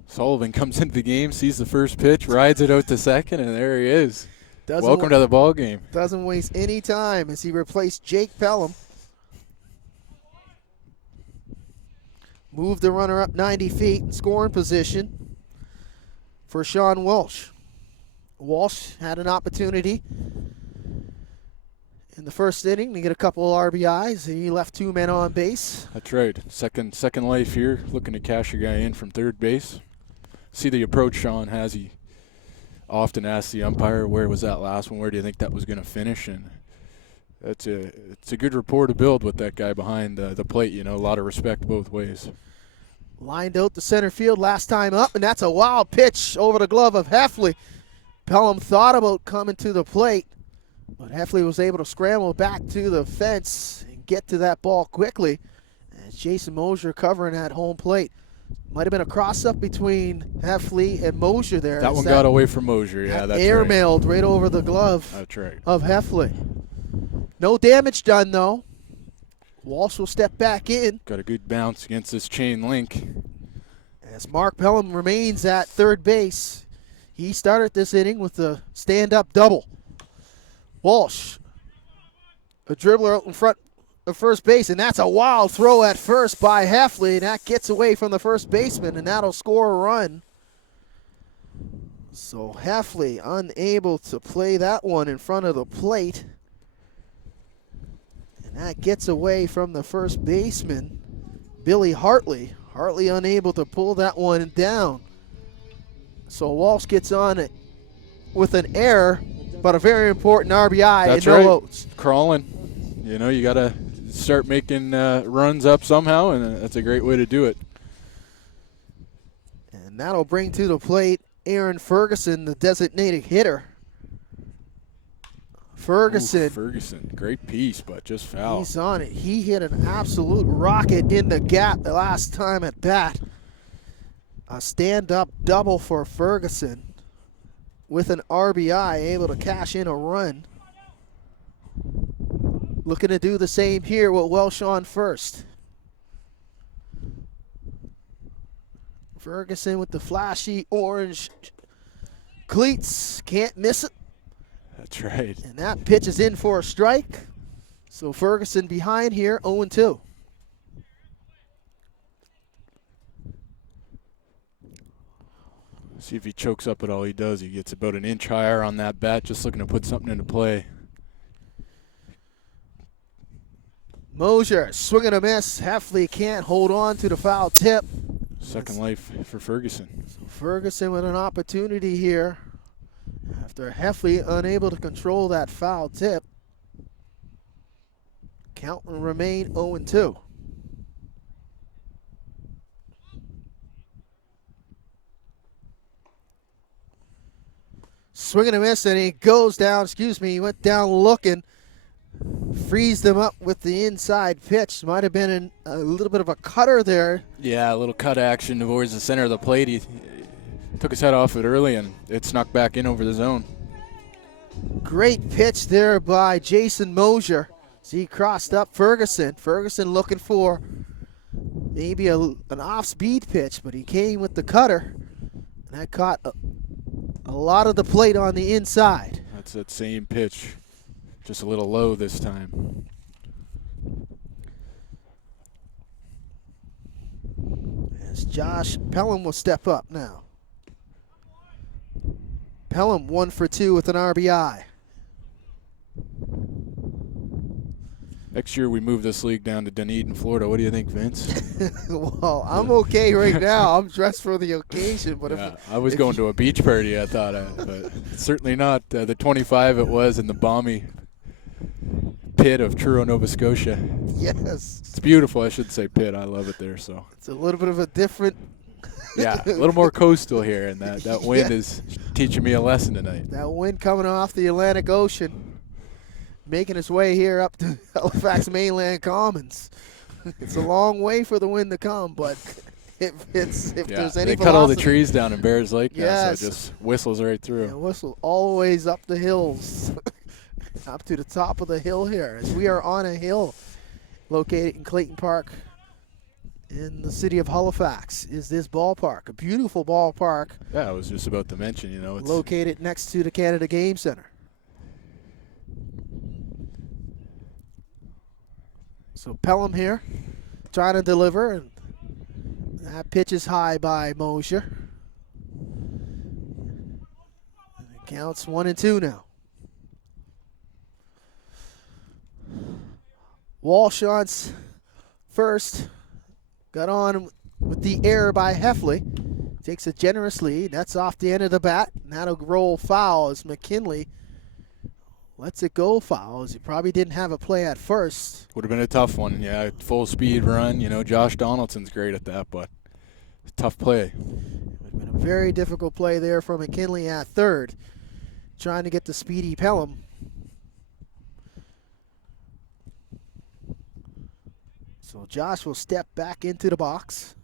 Sullivan comes into the game, sees the first pitch, rides it out to second, and there he is. Welcome to the ball game. Doesn't waste any time as he replaced Jake Pelham. Moved the runner up 90 feet in scoring position for Sean Walsh. Walsh had an opportunity in the first inning to get a couple of RBIs. He left 2 men on base. That's right. Second life here, looking to cash a guy in from third base. See the approach Sean has. He often asks the umpire, where was that last one? Where do you think that was going to finish? And it's a good rapport to build with that guy behind the plate. You know, a lot of respect both ways. Lined out to center field last time up, and that's a wild pitch over the glove of Heffley. Pelham thought about coming to the plate, but Heffley was able to scramble back to the fence and get to that ball quickly. As Jason Mosier covering at home plate. Might have been a cross-up between Heffley and Mosier there. That one got away from Mosier, yeah, that's air right. Airmailed right over the glove that's right. of Heffley. No damage done, though. Walsh will step back in. Got a good bounce against this chain link. As Mark Pelham remains at third base. He started this inning with a stand-up double. Walsh, a dribbler out in front of first base, and that's a wild throw at first by Heffley, and that gets away from the first baseman, and that'll score a run. So Heffley unable to play that one in front of the plate. And that gets away from the first baseman, Billy Hartley. Hartley unable to pull that one down. So Walsh gets on it with an error, but a very important RBI. That's and right. No outs. Crawling. You know, you got to start making runs up somehow, and that's a great way to do it. And that'll bring to the plate Aaron Ferguson, the designated hitter. Ferguson, great piece, but just foul. He's on it. He hit an absolute rocket in the gap the last time at bat. A stand-up double for Ferguson with an RBI, able to cash in a run. Looking to do the same here with Welsh on first. Ferguson with the flashy orange cleats. Can't miss it. That's right. And that pitch is in for a strike. So Ferguson behind here, 0-2. See if he chokes up at all. He does. He gets about an inch higher on that bat, just looking to put something into play. Mosier swing and a miss. Heffley can't hold on to the foul tip. Second life for Ferguson. So Ferguson with an opportunity here after Heffley unable to control that foul tip. Count will remain 0-2. Swing and a miss, and he goes down, he went down looking. Frees them up with the inside pitch. Might have been a little bit of a cutter there. Yeah, a little cut action towards the center of the plate. He took his head off it early, and it snuck back in over the zone. Great pitch there by Jason Mosier. So he crossed up Ferguson. Ferguson looking for maybe an off-speed pitch, but he came with the cutter. And that caught a lot of the plate on the inside. That's that same pitch, just a little low this time. As Josh Pelham will step up now. Pelham 1 for 2 with an RBI. Next year we move this league down to Dunedin, Florida. What do you think, Vince? Well, I'm okay right now. I'm dressed for the occasion, but Yeah, I was going to a beach party, I thought, but certainly not the 25 it was in the balmy pit of Truro, Nova Scotia. yes, It's beautiful. I should say pit. I love it there. So it's a little bit of a different. yeah, a little more coastal here, and that wind is teaching me a lesson tonight. That wind coming off the Atlantic Ocean, making its way here up to Halifax mainland commons. It's a long way for the wind to come, but if there's any they cut all the velocity- trees down in Bears Lake now, Yes. so it just whistles right through. Yeah, whistle all the ways up the hills, up to the top of the hill here, as we are on a hill located in Clayton Park in the city of Halifax is this ballpark, a beautiful ballpark Yeah, I was just about to mention, it's located next to the Canada Game Center. So Pelham here trying to deliver, and that pitch is high by Mosier. And it counts 1-2 now. Walsh on first. Got on with the error by Heffley. Takes a generous lead. That's off the end of the bat. And that'll roll foul as McKinley lets it go foul, as he probably didn't have a play at first. would have been a tough one. Yeah, full speed run. Josh Donaldson's great at that, but tough play. It would have been a very difficult play there for McKinley at third, trying to get to Speedy Pelham. So Josh will step back into the box.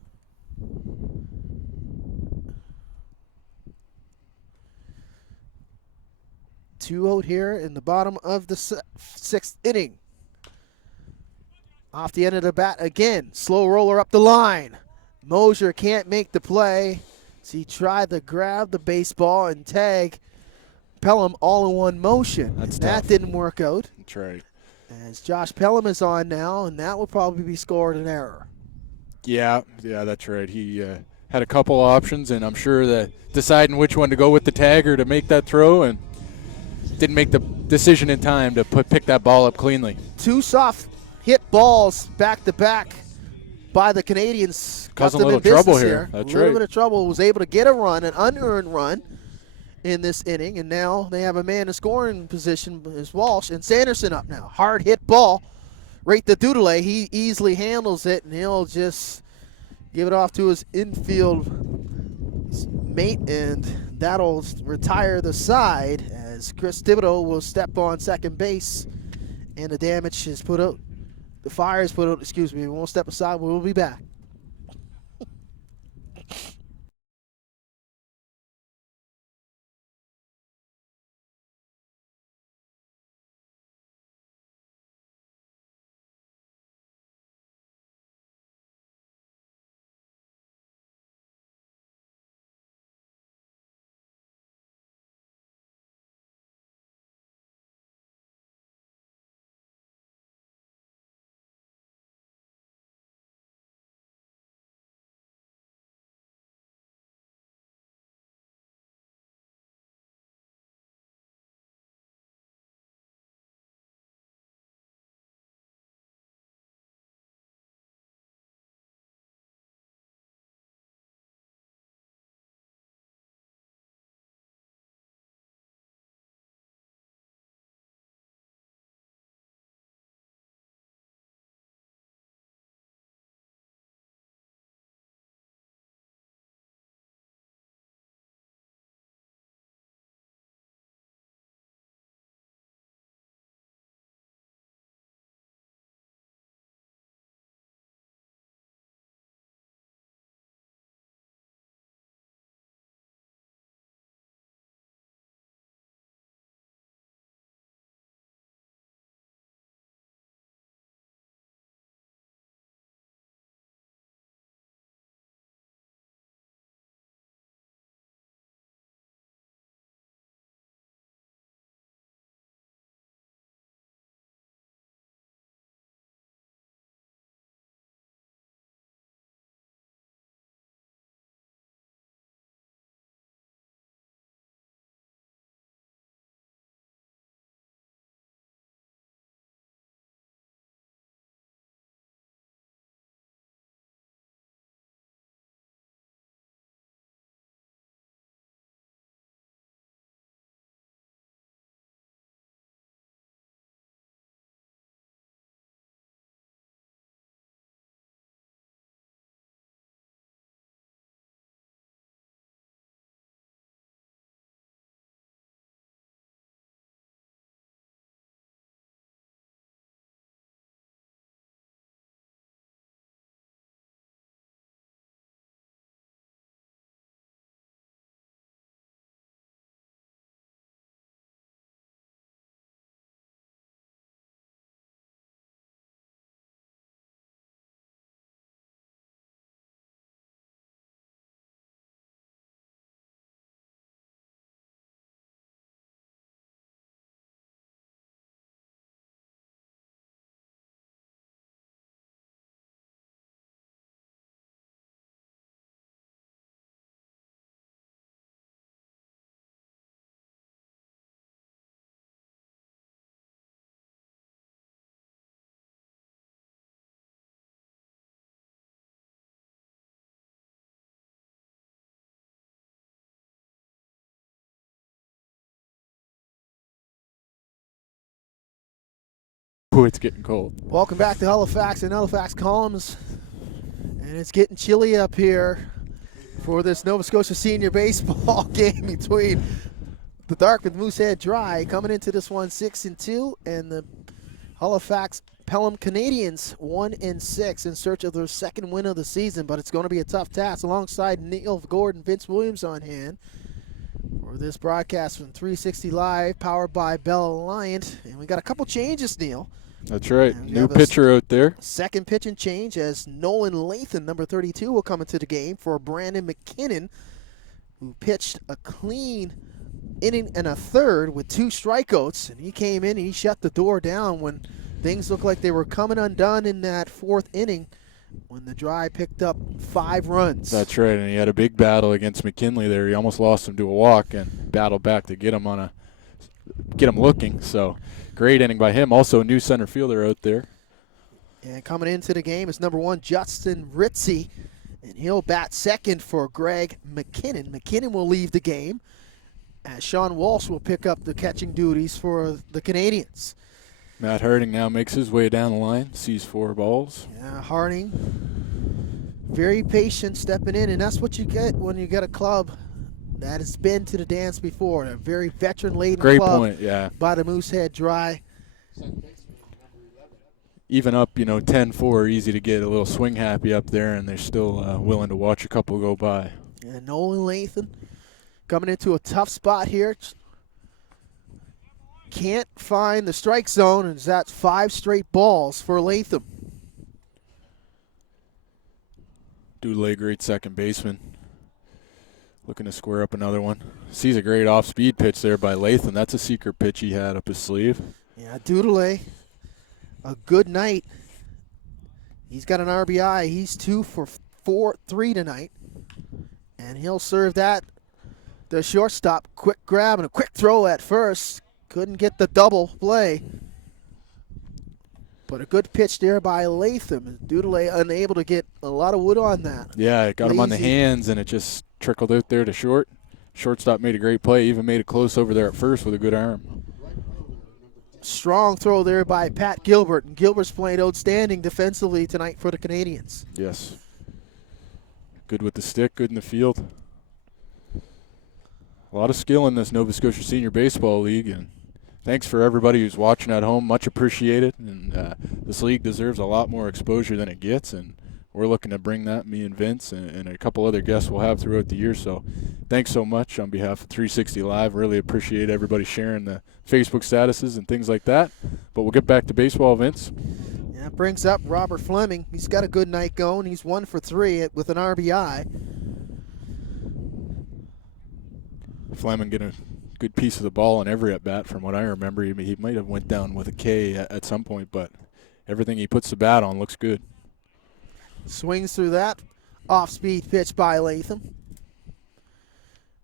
Two out here in the bottom of the sixth inning. Off the end of the bat again. Slow roller up the line. Mosier can't make the play. So he tried to grab the baseball and tag Pelham all in one motion. That didn't work out. That's right. As Josh Pelham is on now, and that will probably be scored an error. Yeah, that's right. He had a couple options, and I'm sure that deciding which one to go with the tag or to make that throw, and didn't make the decision in time to pick that ball up cleanly. Two soft hit balls back to back by the Canadians. Causing a little trouble here. That's a little right. bit of trouble. Was able to get a run, an unearned run in this inning, and now they have a man in scoring position is Walsh, and Sanderson up now. Hard hit ball right to Dudelay. He easily handles it, and he'll just give it off to his infield mate, and that'll retire the side as Chris Thibodeau will step on second base, and the damage is put out. The fire is put out, we won't step aside. We'll be back. Ooh, it's getting cold. Welcome back to Halifax and Halifax Columns. And it's getting chilly up here for this Nova Scotia senior baseball game between the Dartmouth Moosehead Dry coming into this one 6-2, and the Halifax Pelham Canadians 1-6 in search of their second win of the season. But it's going to be a tough task. Alongside Neil Gordon, Vince Williams on hand for this broadcast from 360 Live, powered by Bell Alliant. And we got a couple changes, Neil. That's right. New pitcher out there. Second pitching change as Nolan Lathan, number 32, will come into the game for Brandon McKinnon, who pitched a clean inning and a third with 2 strikeouts. And he came in and he shut the door down when things looked like they were coming undone in that 4th inning when the Dry picked up 5 runs. That's right, and he had a big battle against McKinley there. He almost lost him to a walk and battled back to get him looking. So great inning by him. Also a new center fielder out there. And coming into the game is number 1, Justin Ritzy, and he'll bat second for Greg McKinnon. McKinnon will leave the game as Sean Walsh will pick up the catching duties for the Canadians. Matt Harding now makes his way down the line, sees 4 balls. Yeah, Harding, very patient stepping in, and that's what you get when you get a club that has been to the dance before. A very veteran-laden Great club point, yeah. by the Moosehead Dry. Even up, 10-4, easy to get a little swing happy up there, and they're still willing to watch a couple go by. And Nolan Lathan coming into a tough spot here. Can't find the strike zone, and that's 5 straight balls for Latham. Dudley, great second baseman. Looking to square up another one. Sees a great off-speed pitch there by Latham. That's a secret pitch he had up his sleeve. Yeah, Dudley, a good night. He's got an RBI. He's 2 for 3 tonight. And he'll serve that. The shortstop, quick grab and a quick throw at first. Couldn't get the double play. But a good pitch there by Latham. Dudley unable to get a lot of wood on that. Yeah, it got him on the hands, and it just trickled out there to short. Shortstop made a great play. Even made it close over there at first with a good arm. Strong throw there by Pat Gilbert. And Gilbert's playing outstanding defensively tonight for the Canadians. Yes. Good with the stick, good in the field. A lot of skill in this Nova Scotia Senior Baseball League, and thanks for everybody who's watching at home. Much appreciated. And this league deserves a lot more exposure than it gets, and we're looking to bring that, me and Vince and a couple other guests we'll have throughout the year. So thanks so much on behalf of 360 Live. Really appreciate everybody sharing the Facebook statuses and things like that. But we'll get back to baseball, Vince. Yeah, that brings up Robert Fleming. He's got a good night going. He's 1 for 3 with an RBI. Fleming getting a good piece of the ball in every at-bat from what I remember. He might have went down with a K at some point, but everything he puts the bat on looks good. Swings through that off-speed pitch by Latham.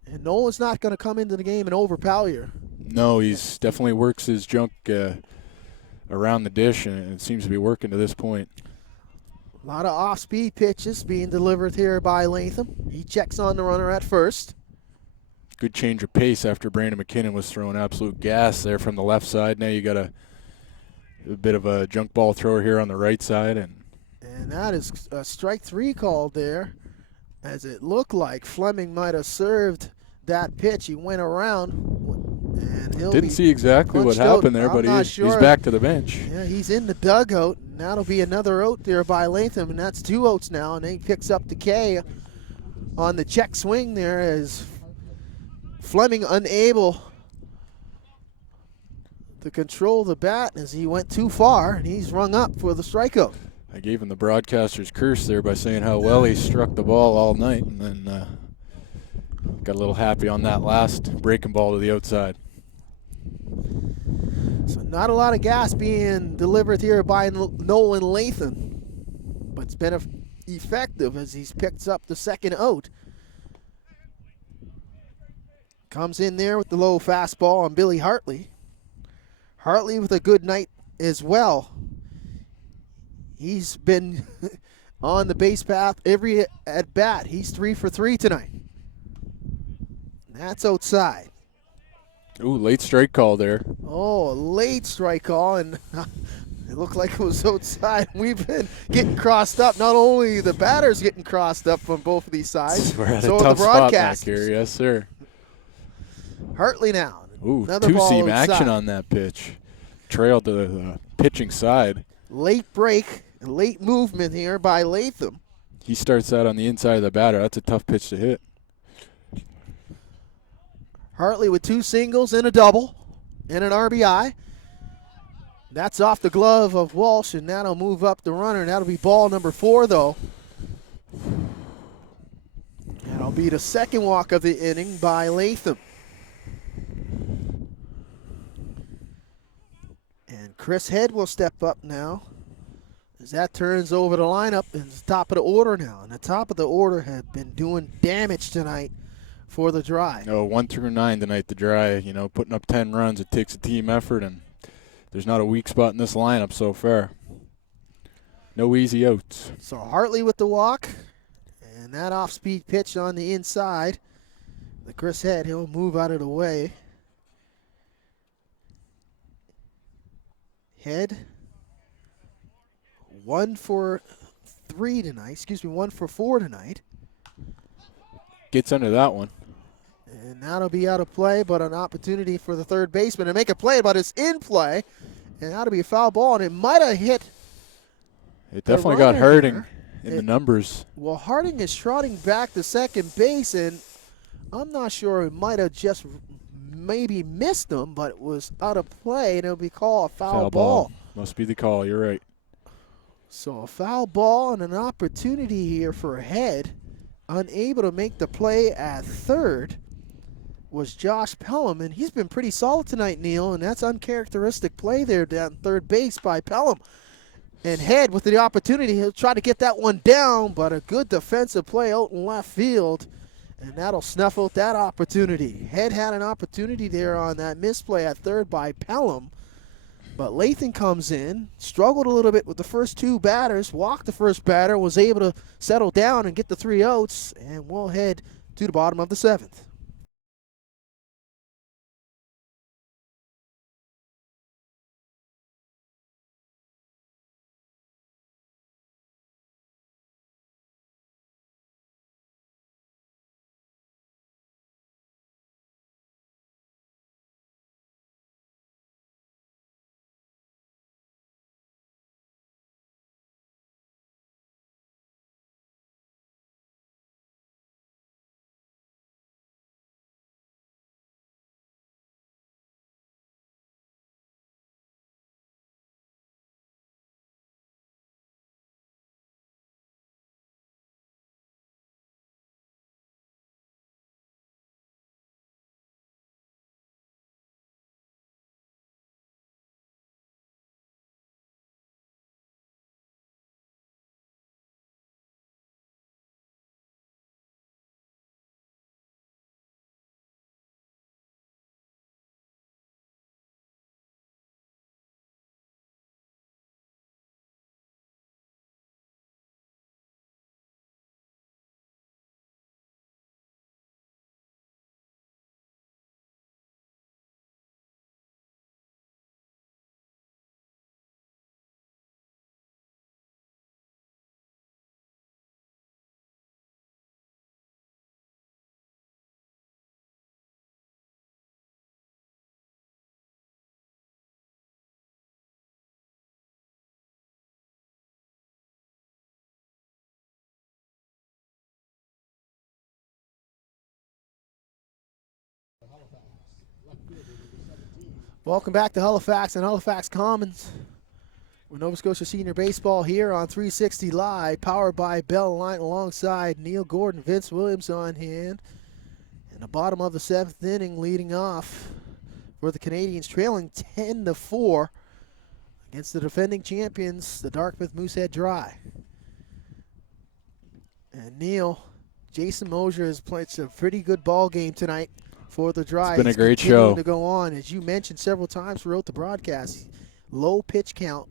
And Nolan's not going to come into the game and overpower you. No, he's definitely works his junk around the dish, and it seems to be working to this point. A lot of off-speed pitches being delivered here by Latham. He checks on the runner at first. Good change of pace after Brandon McKinnon was throwing absolute gas there from the left side. Now you got a bit of a junk ball thrower here on the right side. And that is a strike 3 called there, as it looked like Fleming might have served that pitch. He went around, and he'll didn't see exactly what happened there, but he's back to the bench. Yeah, he's in the dugout. And that'll be another out there by Latham, and that's 2 outs now. And then he picks up the K on the check swing there as Fleming unable to control the bat as he went too far, and he's rung up for the strikeout. I gave him the broadcaster's curse there by saying how well he struck the ball all night, and then got a little happy on that last breaking ball to the outside. So not a lot of gas being delivered here by Nolan Lathan, but it's been effective as he's picked up the second out. Comes in there with the low fastball on Billy Hartley. Hartley with a good night as well. He's been on the base path every at bat. He's 3 for 3 tonight. That's outside. Ooh, late strike call there. Oh, a late strike call, and It looked like it was outside. We've been getting crossed up. Not only the batters getting crossed up from both of these sides, We're at so a are tough the spot back broadcasters. here. Yes, sir. Hartley now. Ooh, Another ball two-seam inside. action on that pitch. Trailed to the pitching side. Late break, late movement here by Latham. He starts out on the inside of the batter. That's a tough pitch to hit. Hartley with 2 singles and a double and an RBI. That's off the glove of Walsh, and that'll move up the runner. And that'll be ball number 4, though. That'll be the second walk of the inning by Latham. And Chris Head will step up now as that turns over the lineup and it's top of the order now. And the top of the order have been doing damage tonight for the Dry. 1 through 9 tonight, the Dry. Putting up 10 runs. It takes a team effort, and there's not a weak spot in this lineup so far. No easy outs. So Hartley with the walk, and that off-speed pitch on the inside. The Chris Head, he'll move out of the way. Head, 1 for 3 tonight. Excuse me, 1 for 4 tonight. Gets under that one. And that'll be out of play, but an opportunity for the third baseman to make a play, but it's in play. And that'll be a foul ball, and it might have hit. It definitely got runner Harding here. in the numbers. Well, Harding is trotting back to second base, and I'm not sure, it might have just maybe missed him, but it was out of play, and it'll be called a foul ball. Must be the call. You're right. So a foul ball and an opportunity here for Head. Unable to make the play at third was Josh Pelham, and he's been pretty solid tonight, Neil, and that's uncharacteristic play there down third base by Pelham. And Head with the opportunity, he'll try to get that one down, but a good defensive play out in left field, and that'll snuff out that opportunity. Head had an opportunity there on that misplay at third by Pelham, but Lathan comes in, struggled a little bit with the first 2 batters, walked the first batter, was able to settle down and get the 3 outs, and we'll head to the bottom of the 7th. Welcome back to Halifax and Halifax Commons. With Nova Scotia Senior Baseball here on 360 Live, powered by Bell Line alongside Neil Gordon, Vince Williams on hand. In the bottom of the 7th inning, leading off for the Canadians, trailing 10-4 against the defending champions, the Dartmouth Moosehead Dry. And Neil, Jason Mosier has played a pretty good ball game tonight for the Dry. It's been a He's great continuing show. to go on, as you mentioned several times throughout the broadcast. Low pitch count,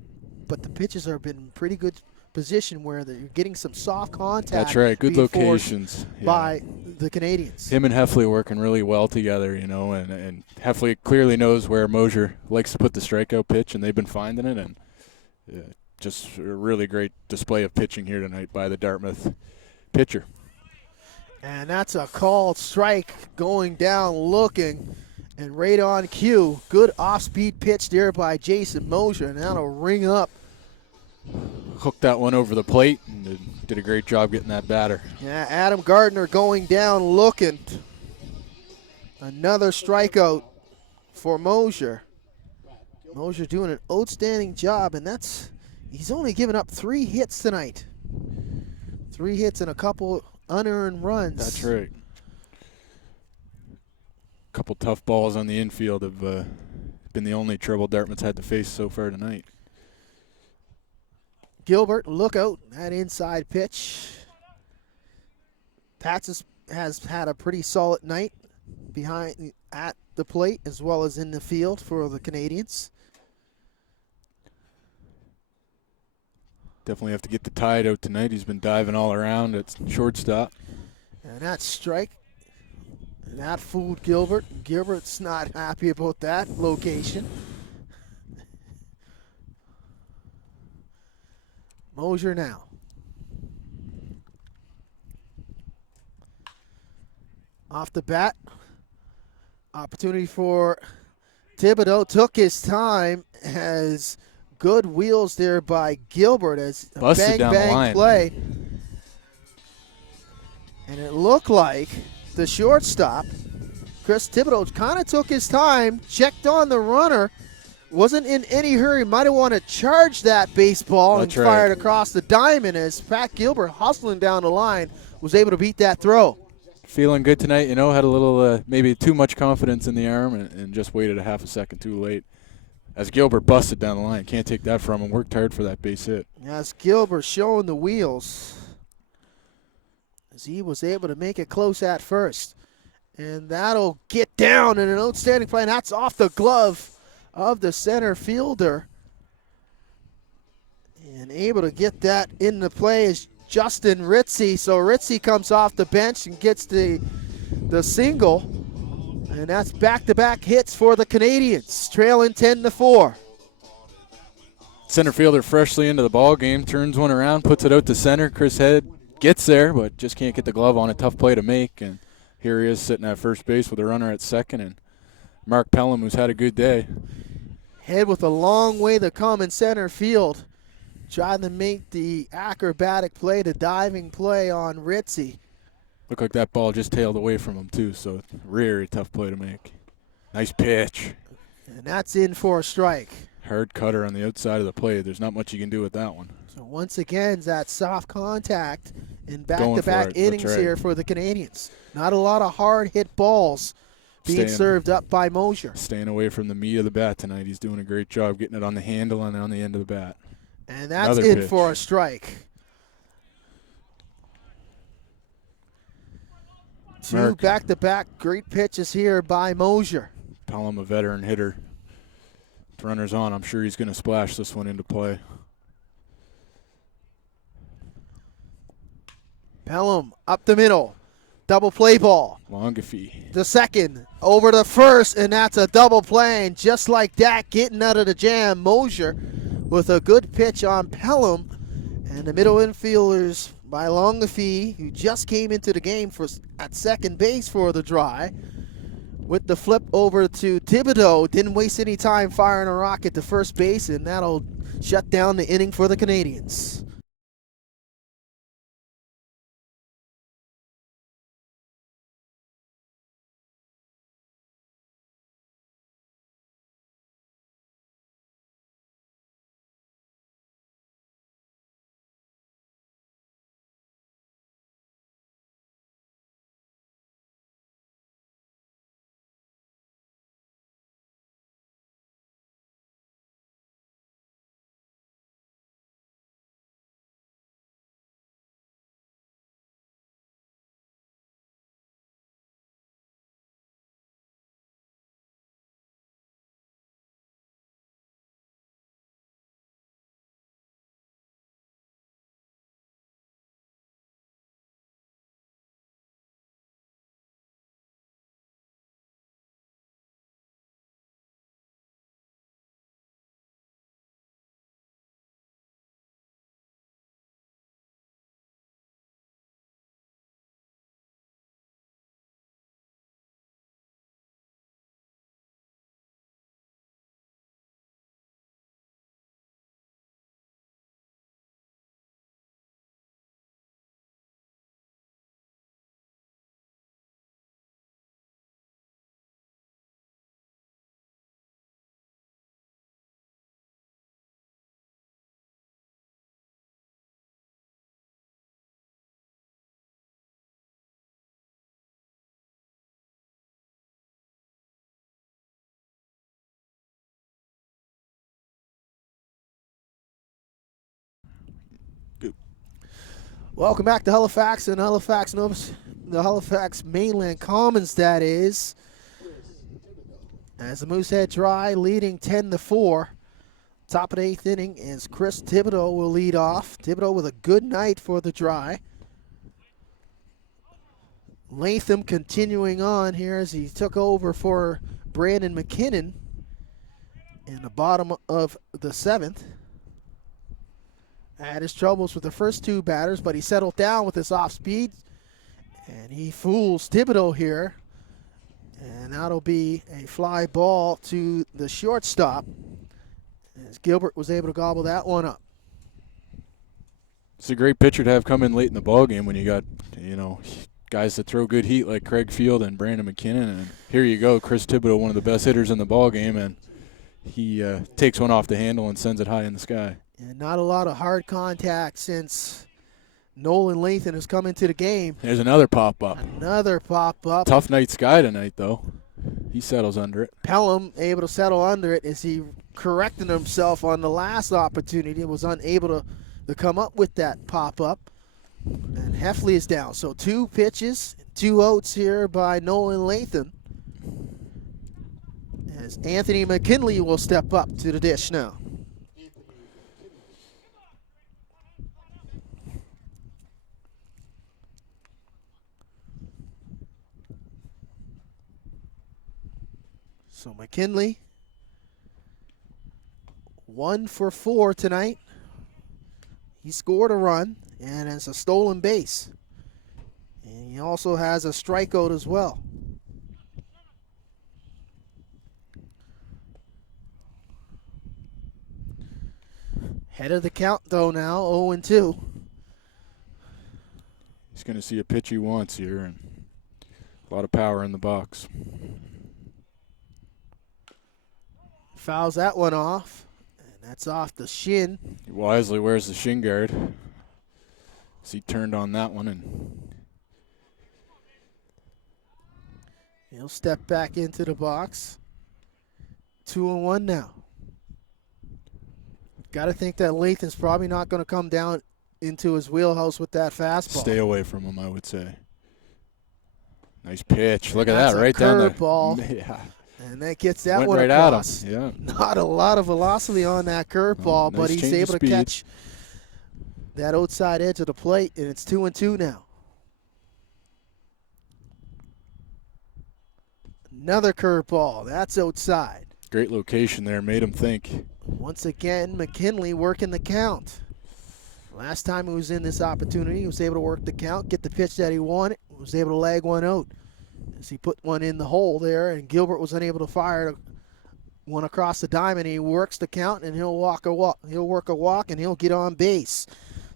but the pitches are been in pretty good position where you're getting some soft contact. That's right. Good being forced locations. Yeah. by the Canadians. Him and Heffley working really well together, and Heffley clearly knows where Mosier likes to put the strikeout pitch, and they've been finding it, and Yeah, just a really great display of pitching here tonight by the Dartmouth pitcher. And that's a called strike going down looking. And right on cue, good off-speed pitch there by Jason Mosier, and that'll ring up. Hooked that one over the plate and did a great job getting that batter. Yeah, Adam Gardner going down looking. Another strikeout for Mosier. Mosier doing an outstanding job, and he's only given up 3 hits tonight. 3 hits and a couple unearned runs. That's right. Couple tough balls on the infield have been the only trouble Dartmouth's had to face so far tonight. Gilbert, look out, that inside pitch. Pats has had a pretty solid night behind at the plate as well as in the field for the Canadians. Definitely have to get the Tide out tonight. He's been diving all around at shortstop. And that strike, and that fooled Gilbert. Gilbert's not happy about that location. Mosier now. Off the bat, opportunity for Thibodeau. Took his time, as good wheels there by Gilbert as a Busted down the bang line. play. And it looked like the shortstop, Chris Thibodeau, kind of took his time, checked on the runner, wasn't in any hurry, might have wanted to charge that baseball. That's and right. Fired across the diamond as Pat Gilbert, hustling down the line, was able to beat that throw. Feeling good tonight, had a little maybe too much confidence in the arm and just waited a half a second too late. As Gilbert busted down the line, can't take that from him. Worked hard for that base hit. As Gilbert showing the wheels, as he was able to make it close at first. And that'll get down in an outstanding play. And that's off the glove of the center fielder. And able to get that into play is Justin Ritzie. So Ritzie comes off the bench and gets the single. And that's back-to-back hits for the Canadians, trailing 10-4. Center fielder freshly into the ball game, turns one around, puts it out to center. Chris Head gets there, but just can't get the glove on. A tough play to make. And here he is sitting at first base with a runner at second. And Mark Pelham, who's had a good day. Head with a long way to come in center field. Trying to make the acrobatic play, the diving play on Ritzie. Looked like that ball just tailed away from him, too, so very tough play to make. Nice pitch. And that's in for a strike. Hard cutter on the outside of the plate. There's not much you can do with that one. So once again, that soft contact in Going back-to-back for it. innings That's right. here for the Canadians. Not a lot of hard hit balls being served up by Mosier. Staying away from the meat of the bat tonight. He's doing a great job getting it on the handle and on the end of the bat. And that's Another in pitch. for a strike. Two Mark. back-to-back great pitches here by Mosier. Pelham, a veteran hitter. With runners on, I'm sure he's going to splash this one into play. Pelham up the middle. Double play ball. Longifee. The second over the first, and that's a double play. And just like that, getting out of the jam, Mosier with a good pitch on Pelham. And the middle infielders by Longifee, who just came into the game at second base for the Dry. With the flip over to Thibodeau, didn't waste any time firing a rocket to first base, and that'll shut down the inning for the Canadians. Welcome back to Halifax and the Halifax Mainland Commons, that is. As the Moosehead Dry leading 10-4. Top of the 8th inning is Chris Thibodeau will lead off. Thibodeau with a good night for the Dry. Latham continuing on here as he took over for Brandon McKinnon in the bottom of the 7th. Had his troubles with the first two batters, but he settled down with his off speed, and he fools Thibodeau here. And that'll be a fly ball to the shortstop, as Gilbert was able to gobble that one up. It's a great pitcher to have come in late in the ballgame when you got, guys that throw good heat like Craig Field and Brandon McKinnon. And here you go, Chris Thibodeau, one of the best hitters in the ballgame, and he takes one off the handle and sends it high in the sky. And not a lot of hard contact since Nolan Lathan has come into the game. There's another pop-up. Another pop-up. Tough night Sky tonight, though. He settles under it. Pelham able to settle under it as he corrected himself on the last opportunity. Was unable to come up with that pop-up. And Heffley is down. So 2 pitches, 2 outs here by Nolan Lathan. As Anthony McKinley will step up to the dish now. So McKinley, 1 for 4 tonight. He scored a run, and it's a stolen base. And he also has a strikeout as well. Head of the count, though, now, 0-2. He's going to see a pitch he wants here, and a lot of power in the box. Fouls that one off, and that's off the shin. He wisely wears the shin guard as he turned on that one, and he'll step back into the box. 2-1 now. Got to think that Lathan's probably not going to come down into his wheelhouse with that fastball. Stay away from him, I would say. Nice pitch. Look at That's that, a right down there. curveball. Yeah. And that gets that Went one right across. at him. Yeah. Not a lot of velocity on that curveball, Nice but he's change of able to speed. catch that outside edge of the plate, and it's 2-2 now. Another curveball. That's outside. Great location there. Made him think. Once again, McKinley working the count. Last time he was in this opportunity, he was able to work the count, get the pitch that he wanted, was able to lag one out. As he put one in the hole there, and Gilbert was unable to fire one across the diamond. He works the count, and he'll work a walk, and he'll get on base.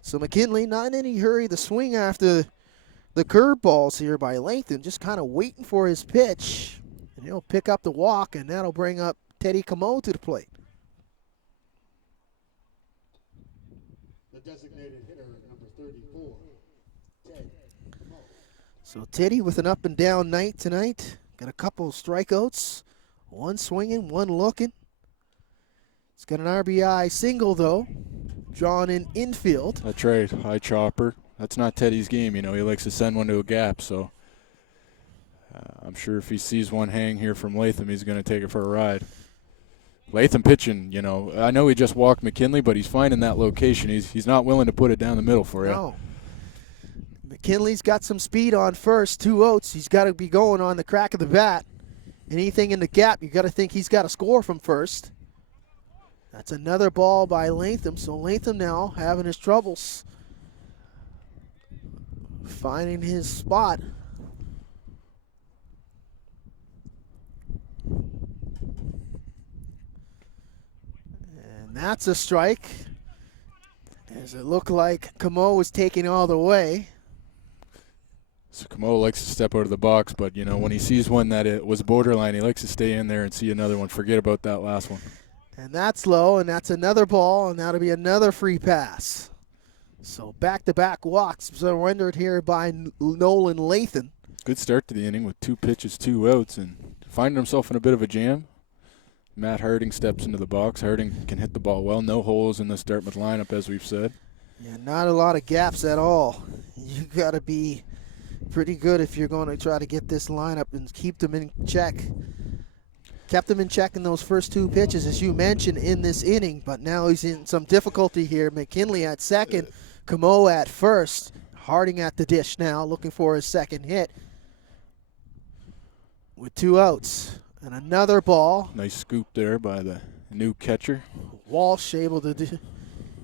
So McKinley not in any hurry to swing after the curveballs here by Lathan, just kind of waiting for his pitch, and he'll pick up the walk, and that'll bring up Teddy Camo to the plate. The designated hitter, number 34, Ted Camo. So Teddy with an up and down night tonight. Got a couple of strikeouts. One swinging, one looking. He's got an RBI single, though, drawn in infield. That's right. High chopper. That's not Teddy's game. He likes to send one to a gap. So I'm sure if he sees one hang here from Latham, he's going to take it for a ride. Latham pitching, I know he just walked McKinley, but he's finding that location. He's not willing to put it down the middle for you. No. McKinley's got some speed on first, 2 outs. He's got to be going on the crack of the bat. Anything in the gap, you got to think he's got to score from first. That's another ball by Latham. So Latham now having his troubles finding his spot. And that's a strike. As it looked like Camo was taking all the way. So Camo likes to step out of the box, but, when he sees one that it was borderline, he likes to stay in there and see another one. Forget about that last one. And that's low, and that's another ball, and that'll be another free pass. So back-to-back walks surrendered here by Nolan Lathan. Good start to the inning with 2 pitches, 2 outs, and finding himself in a bit of a jam. Matt Harding steps into the box. Harding can hit the ball well. No holes in this Dartmouth lineup, as we've said. Yeah, not a lot of gaps at all. You got to be pretty good if you're going to try to get this lineup and keep them in check. Kept them in check in those first two pitches, as you mentioned, in this inning, but now he's in some difficulty here. McKinley at second, Camo at first. Harding at the dish now, looking for his second hit. With 2 outs and another ball. Nice scoop there by the new catcher. Walsh able to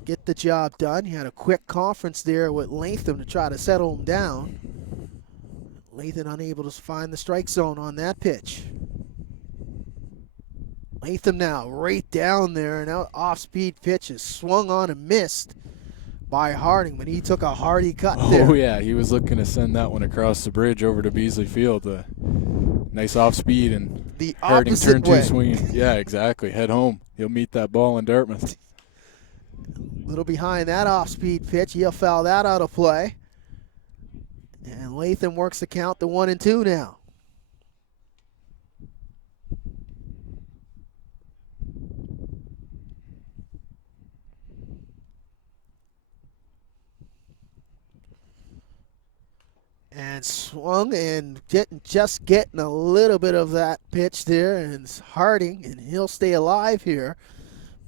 get the job done. He had a quick conference there with Latham to try to settle him down. Latham unable to find the strike zone on that pitch. Latham now right down there, and out off-speed pitch is swung on and missed by Harding, but he took a hearty cut there. Oh yeah, he was looking to send that one across the bridge over to Beasley Field. Nice off-speed, and The Harding opposite turned way. to swing. Yeah, exactly. Head home. He'll meet that ball in Dartmouth. A little behind that off-speed pitch. He'll foul that out of play. And Latham works the count to 1-2 now. And swung and just getting a little bit of that pitch there. And it's Harding, and he'll stay alive here.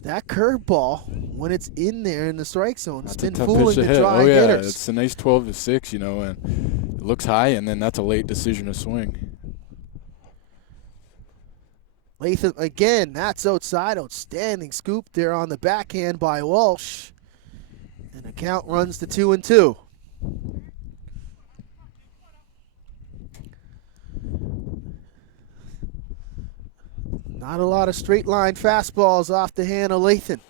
That curveball, when it's in there in the strike zone, it's That's a been tough fooling pitch to the hit. dry Oh yeah, hitters. it's a nice 12-6, you know, and it looks high, and then that's a late decision to swing. Latham again, that's outside. Outstanding scoop there on the backhand by Walsh. And the count runs to 2-2. Not a lot of straight line fastballs off the hand of Latham.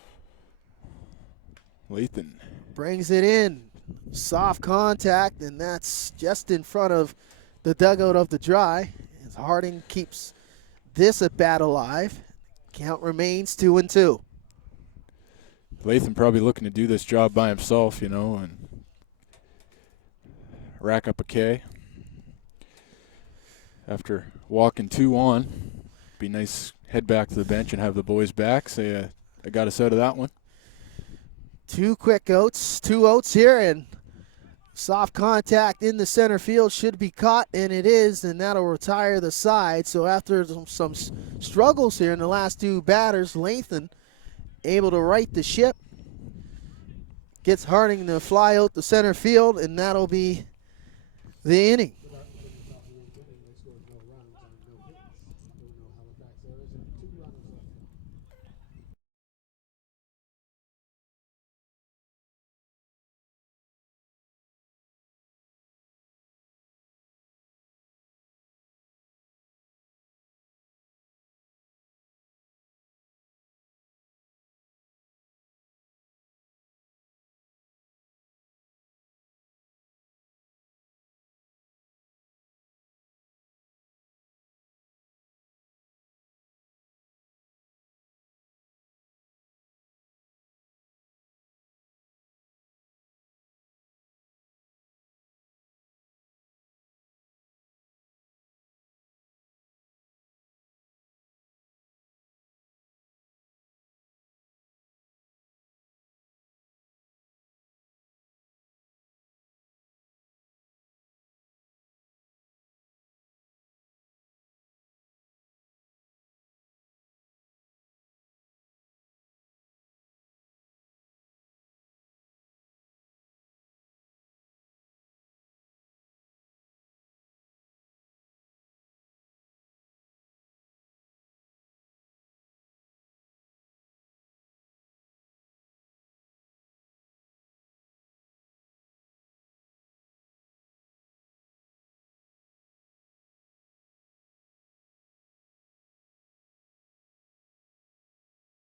Lathan. Brings it in. Soft contact, and that's just in front of the dugout of the Dry. As Harding keeps this at bat alive. Count remains 2-2. Lathan probably looking to do this job by himself, you know, and rack up a K. After walking 2 on, be nice, head back to the bench and have the boys back. Say, I got us out of that one. 2 quick outs, 2 outs here, and soft contact in the center field should be caught, and it is, and that'll retire the side. So after some struggles here in the last 2 batters, Latham able to right the ship, gets Harding to fly out the center field, and that'll be the inning.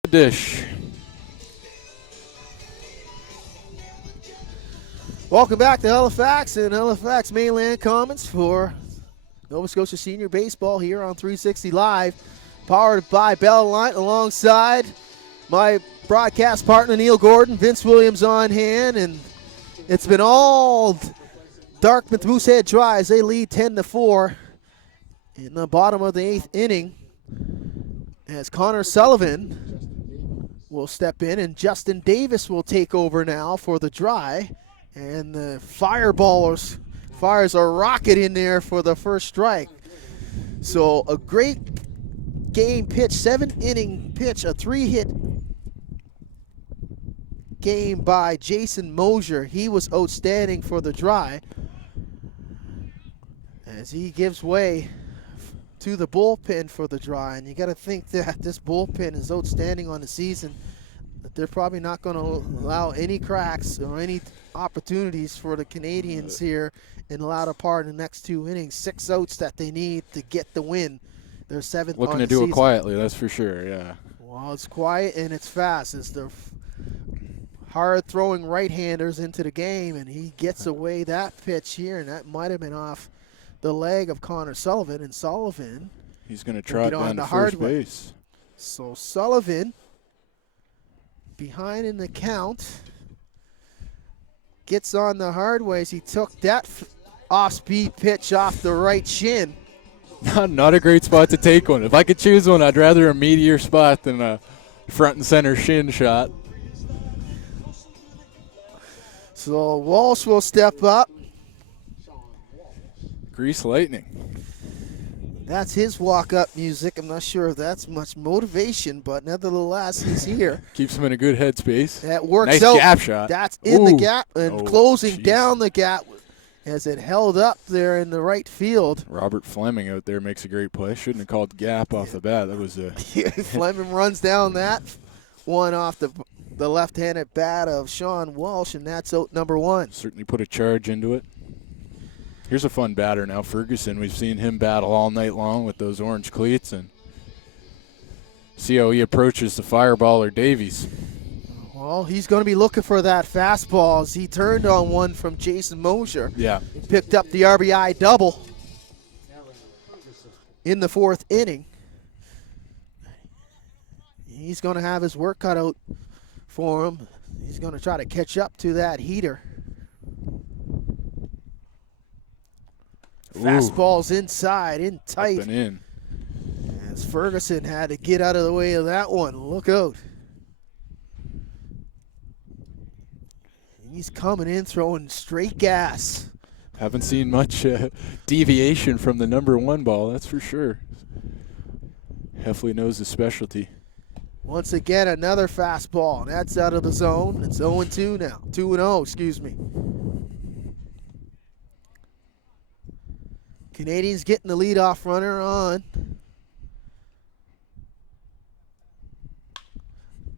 Dish. Welcome back to Halifax and Halifax Mainland Commons for Nova Scotia Senior Baseball here on 360 Live, powered by Bell Line, alongside my broadcast partner Neil Gordon, Vince Williams on hand, and it's been all Dartmouth Moosehead Drives. They lead 10-4 in the bottom of the 8th inning as Connor Sullivan will step in, and Justin Davis will take over now for the dry. And the Fires are rocket in there for the first strike. So a great game pitch, 7-inning pitch, a 3-hit game by Jason Mosier. He was outstanding for the dry as he gives way to the bullpen for the dry. And you got to think that this bullpen is outstanding on the season, that they're probably not going to allow any cracks or any opportunities for the Canadians here in the latter part of the next 2 innings. 6 outs that they need to get the win. They're 7th Looking on to the do season. it quietly, that's for sure, yeah. Well, it's quiet and it's fast. It's the hard-throwing right-handers into the game, and he gets away that pitch here, and that might have been off the leg of Connor Sullivan, and Sullivan He's going to trot down to hard first way. base. So Sullivan behind in the count, gets on the hard ways. He took that off-speed pitch off the right shin. Not a great spot to take one. If I could choose one, I'd rather a meteor spot than a front and center shin shot. So Walsh will step up. Grease lightning. That's his walk-up music. I'm not sure if that's much motivation, but nevertheless, he's here. Keeps him in a good headspace. That works nice out. Gap shot. That's in the Ooh. gap and Oh, closing geez. down the gap as it held up there in the right field. Robert Fleming out there makes a great play. Shouldn't have called gap off the bat. That was a Fleming runs down that one off the left-handed bat of Sean Walsh, and that's out number 1. certainly put a charge into it. Here's a fun batter now, Ferguson. We've seen him battle all night long with those orange cleats, and see how he approaches the fireballer Davies. Well, he's going to be looking for that fastball as he turned on one from Jason Mosier. Yeah. He picked up the RBI double in the 4th inning. He's going to have his work cut out for him. He's going to try to catch up to that heater. Fastball's inside, in tight. Up and in. As Ferguson had to get out of the way of that one. Look out. He's coming in throwing straight gas. Haven't seen much deviation from the number 1 ball, that's for sure. Heffley knows his specialty. Once again, another fastball. That's out of the zone. It's 0-2 now. 2-0, excuse me. Canadians getting the leadoff runner on.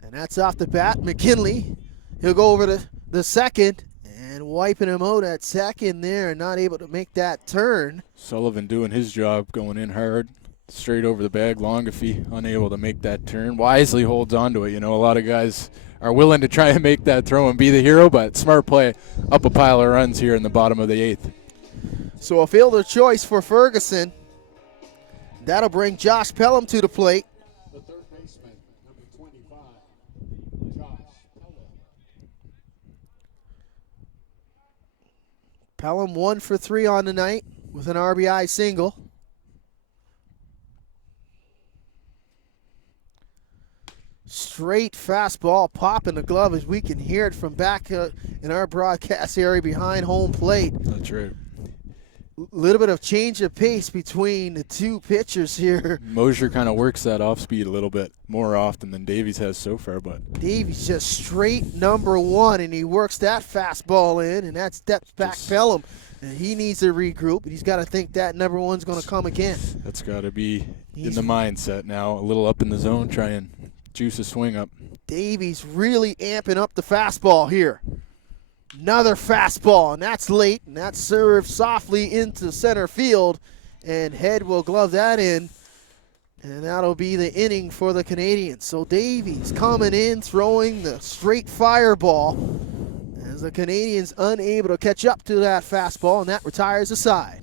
And that's off the bat. McKinley, he'll go over to the second and wiping him out at second there, not able to make that turn. Sullivan doing his job, going in hard, straight over the bag. Longify unable to make that turn. Wisely holds on to it. You know, a lot of guys are willing to try and make that throw and be the hero, but smart play up a pile of runs here in the bottom of the 8th. So a fielder choice for Ferguson. That'll bring Josh Pelham to the plate. The third baseman, number 25, Josh Pelham. Pelham 1 for 3 on the night with an RBI single. Straight fastball popping the glove as we can hear it from back in our broadcast area behind home plate. That's right. Little bit of change of pace between the two pitchers here. Mosier kind of works that off speed a little bit more often than Davies has so far, but Davies just straight number 1, and he works that fastball in, and that steps back Pelham. And he needs to regroup, but he's got to think that number 1's going to come again. that's got to be in the mindset now. A little up in the zone, try and juice a swing up. Davies really amping up the fastball here. Another fastball, and that's late, and that's served softly into center field, and Head will glove that in, and that'll be the inning for the Canadians. So Davies coming in, throwing the straight fireball, as the Canadians unable to catch up to that fastball, and that retires the side.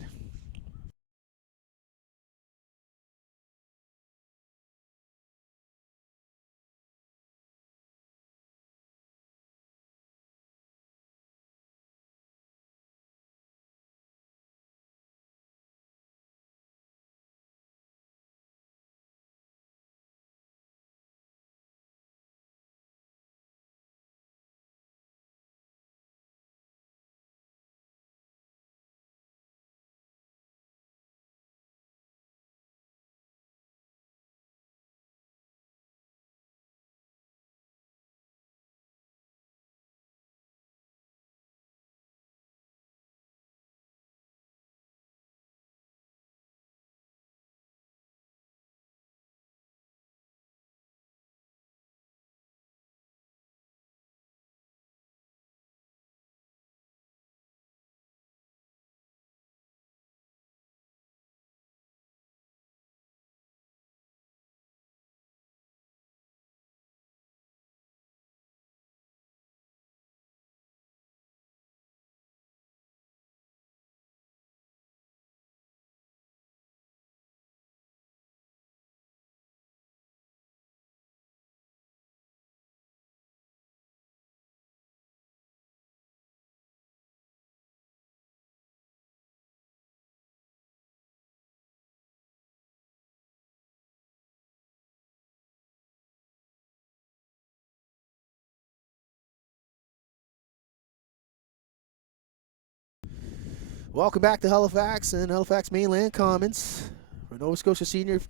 Welcome back to Halifax and Halifax Mainland Commons for Nova Scotia Senior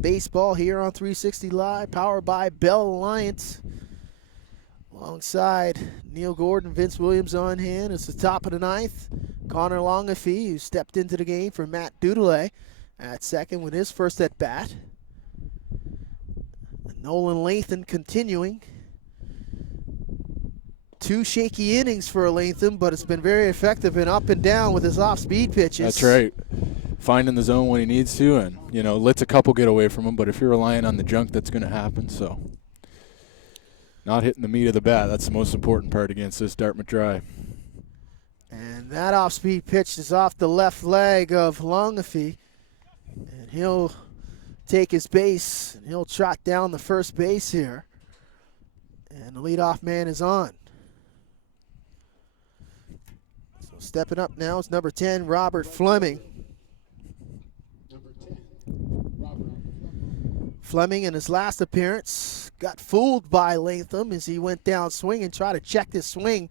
Baseball here on 360 Live, powered by Bell Alliance. Alongside Neil Gordon, Vince Williams on hand. It's the top of the ninth. Connor Longafee, who stepped into the game for Matt Dudelay at second with his first at bat. Nolan Latham continuing. 2 shaky innings for Latham, but it's been very effective and up and down with his off-speed pitches. That's right. Finding the zone when he needs to, and, you know, lets a couple get away from him, but if you're relying on the junk, that's going to happen, so. Not hitting the meat of the bat, that's the most important part against this Dartmouth Dry. And that off-speed pitch is off the left leg of Longafee, and he'll take his base, and he'll trot down the first base here. And the leadoff man is on. So stepping up now is number 10, Robert Fleming. Number 10, Robert. Fleming in his last appearance got fooled by Latham as he went down swinging, tried to check his swing.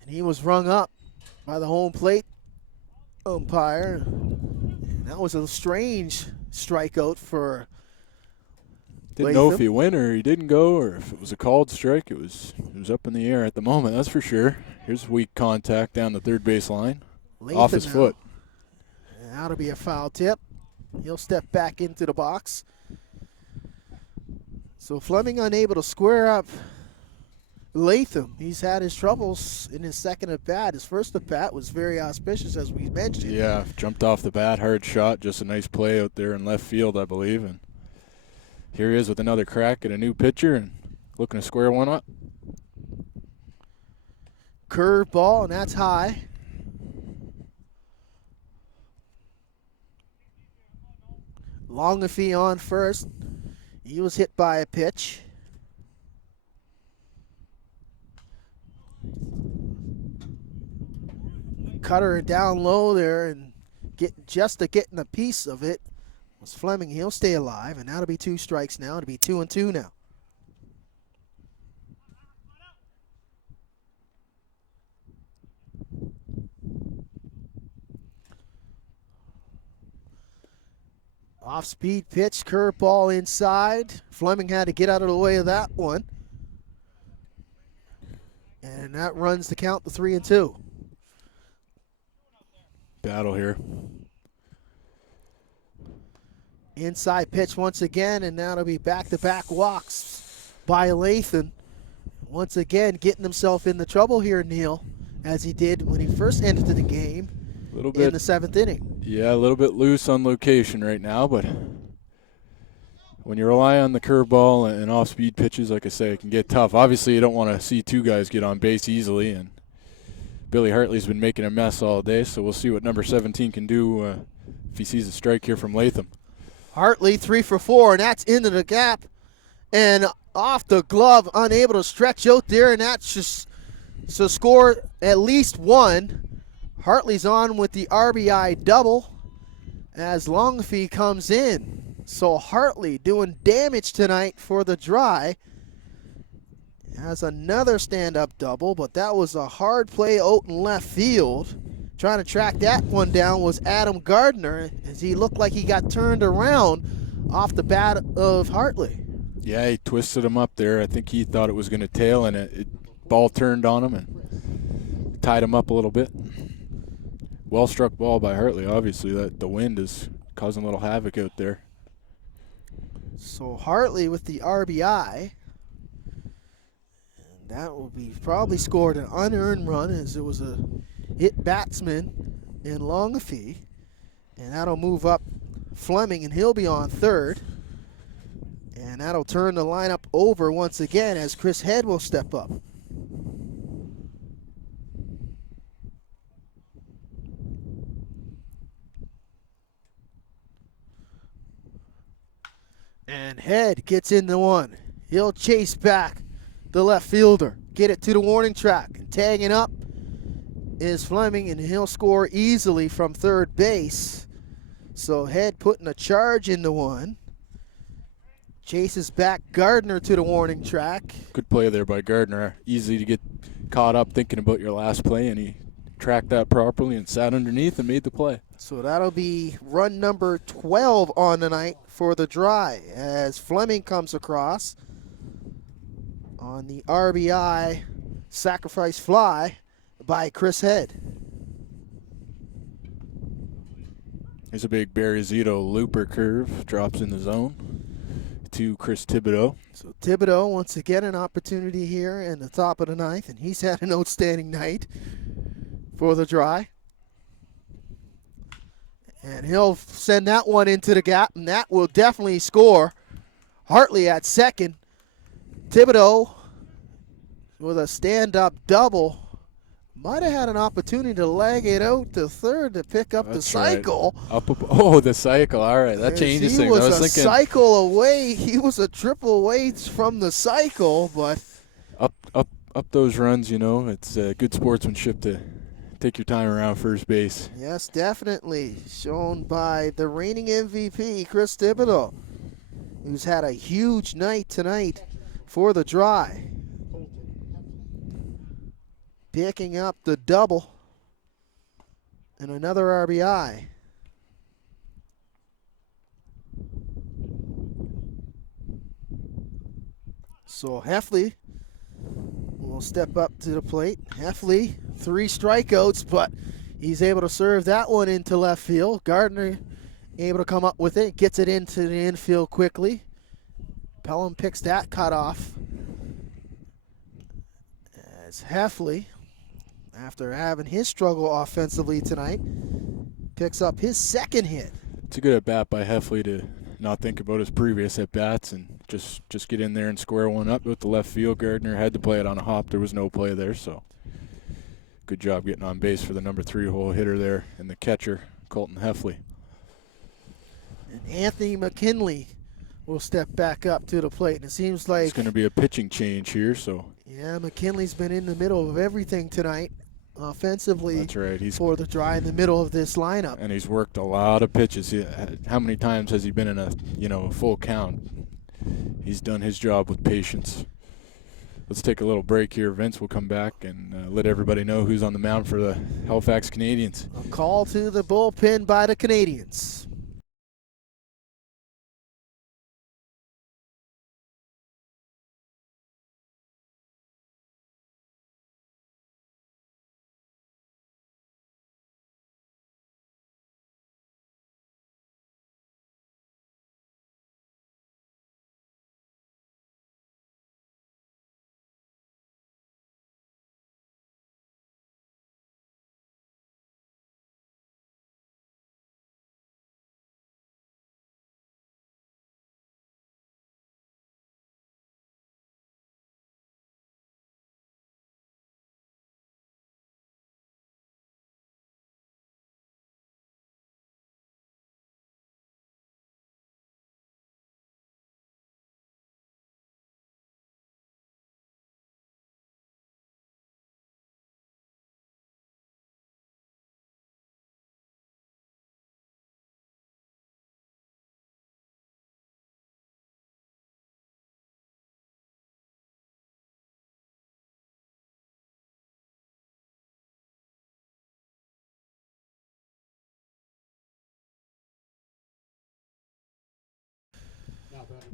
And he was rung up by the home plate umpire. And that was a strange strikeout for Didn't know if he went or he didn't go, or if it was a called strike. It was up in the air at the moment, that's for sure. Here's weak contact down the third base line. Latham off his now. foot. And that'll be a foul tip. He'll step back into the box. So Fleming unable to square up Latham. He's had his troubles in his second at bat. His first at bat was very auspicious, as we mentioned. Yeah, jumped off the bat, hard shot, just a nice play out there in left field, I believe. And here he is with another crack at a new pitcher and looking to square one up. Curve ball, and that's high. Longafee on first. He was hit by a pitch. Cutter down low there and getting a piece of it was Fleming. He'll stay alive, and that'll be 2 strikes now. It'll be 2-2 now. Off-speed pitch, curveball inside. Fleming had to get out of the way of that one. And that runs the count to 3-2. Battle here. Inside pitch once again, and now it'll be back-to-back walks by Latham. Once again, getting himself into trouble here, Neil, as he did when he first entered the game in the 7th inning. Yeah, a little bit loose on location right now, but when you rely on the curveball and off-speed pitches, like I say, it can get tough. Obviously, you don't want to see 2 guys get on base easily, and Billy Hartley's been making a mess all day, so we'll see what number 17 can do if he sees a strike here from Latham. Hartley 3 for 4, and that's into the gap and off the glove, unable to stretch out there, and that's just to score at least 1. Hartley's on with the RBI double as Longafee comes in. So Hartley doing damage tonight for the Dry. Has another stand-up double, but that was a hard play out in left field. Trying to track that one down was Adam Gardner, as he looked like he got turned around off the bat of Hartley. Yeah, he twisted him up there. I think he thought it was going to tail, and it ball turned on him and tied him up a little bit. Well-struck ball by Hartley, obviously. The wind is causing a little havoc out there. So Hartley with the RBI. And that will be probably scored an unearned run, as it was a hit batsman in Longafee. And that'll move up Fleming, and he'll be on third. And that'll turn the lineup over once again as Chris Head will step up. And Head gets into one. He'll chase back the left fielder, get it to the warning track, and tagging up is Fleming, and he'll score easily from third base. So Head putting a charge into one. Chases back Gardner to the warning track. Good play there by Gardner. Easy to get caught up thinking about your last play, and he tracked that properly and sat underneath and made the play. So that'll be run number 12 on the night for the Dry as Fleming comes across on the RBI sacrifice fly by Chris Head. Here's a big Barry Zito looper curve, drops in the zone to Chris Thibodeau. So Thibodeau, once again, an opportunity here in the top of the ninth, and he's had an outstanding night for the Dry. And he'll send that one into the gap, and that will definitely score. Hartley at second. Thibodeau with a stand-up double. Might have had an opportunity to leg it out to third to pick up the cycle. Right. Oh, the cycle. All right, that changes things. He was a cycle away. He was a triple away from the cycle, but up those runs, you know, it's good sportsmanship to take your time around first base. Yes, definitely. Shown by the reigning MVP, Chris Thibodeau, who's had a huge night tonight for the Dry. Picking up the double and another RBI. So Heffley will step up to the plate. Heffley, 3 strikeouts, but he's able to serve that one into left field. Gardner able to come up with it, gets it into the infield quickly. Pelham picks that cut off. As Heffley, after having his struggle offensively tonight, picks up his second hit. It's a good at-bat by Heffley to not think about his previous at-bats and just get in there and square one up with the left field. Gardner had to play it on a hop. There was no play there, so good job getting on base for the number 3 hole hitter there and the catcher, Colton Heffley. And Anthony McKinley will step back up to the plate. And it seems like it's going to be a pitching change here, so. Yeah, McKinley's been in the middle of everything tonight offensively. That's right. He's for the Dry in the middle of this lineup. And he's worked a lot of pitches. How many times has he been in a full count? He's done his job with patience. Let's take a little break here. Vince will come back and let everybody know who's on the mound for the Halifax Canadians. A call to the bullpen by the Canadians.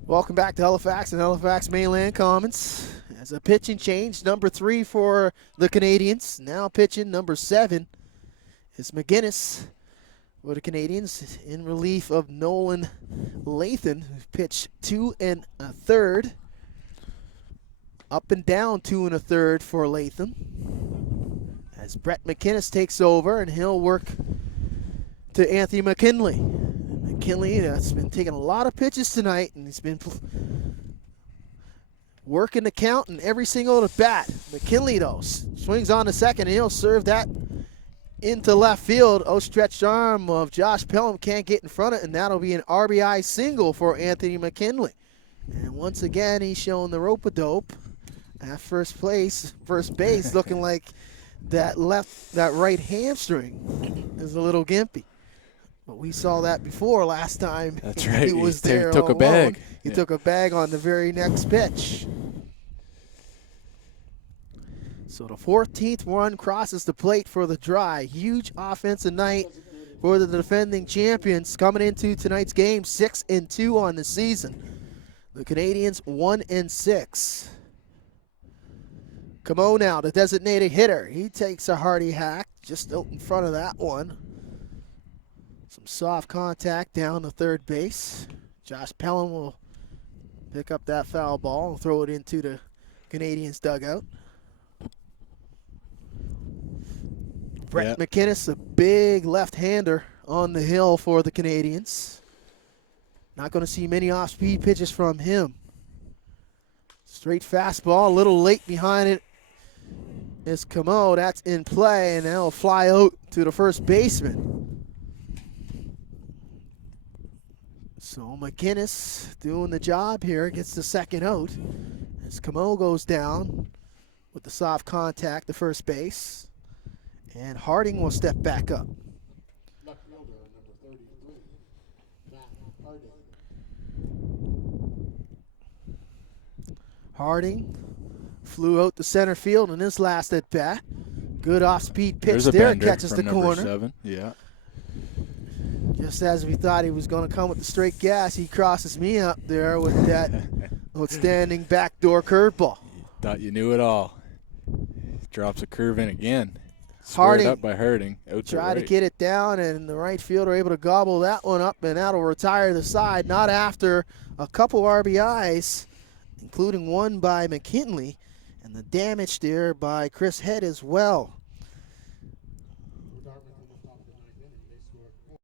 Welcome back to Halifax and Halifax Mainland Commons. As a pitching change, number 3 for the Canadians. Now pitching number 7 is McGinnis for the Canadians in relief of Nolan Lathan, who pitched 2 1/3. Up and down 2 1/3 for Latham. As Brett McInnes takes over, and he'll work to Anthony McKinley. McKinley has been taking a lot of pitches tonight, and he's been working the count in every single at bat. McKinley, though, swings on to second, and he'll serve that into left field. Outstretched arm of Josh Pelham can't get in front of it, and that'll be an RBI single for Anthony McKinley. And once again, he's showing the rope-a-dope at first base, looking like that right hamstring is a little gimpy. But we saw that before last time. That's right. He was there. Took a bag. He took a bag on the very next pitch. So the 14th run crosses the plate for the Dry. Huge offensive night for the defending champions coming into tonight's game, 6-2 on the season. The Canadians 1-6. Camo now, the designated hitter. He takes a hearty hack just out in front of that one. Some soft contact down the third base. Josh Pellin will pick up that foul ball and throw it into the Canadians' dugout. Brett McInnes, a big left-hander on the hill for the Canadians. Not going to see many off-speed pitches from him. Straight fastball, a little late behind it is Camo. That's in play, and that'll fly out to the first baseman. So McInnes doing the job here, gets the second out. As Camo goes down with the soft contact to first base. And Harding will step back up. Left fielder, number 33, Matt Harding. Harding flew out to center field in his last at bat. Good off-speed pitch There's a there, bender catches from the number corner. 7. Yeah. Just as we thought he was going to come with the straight gas, he crosses me up there with that outstanding backdoor curveball. Thought you knew it all. Drops a curve in again. Harding Squared up by Harding. Out try right. to get it down, and the right fielder able to gobble that one up, and that'll retire the side. Not after a couple RBIs, including one by McKinley, and the damage there by Chris Head as well. Dartmouth in the top of the 9th inning. They scored 4.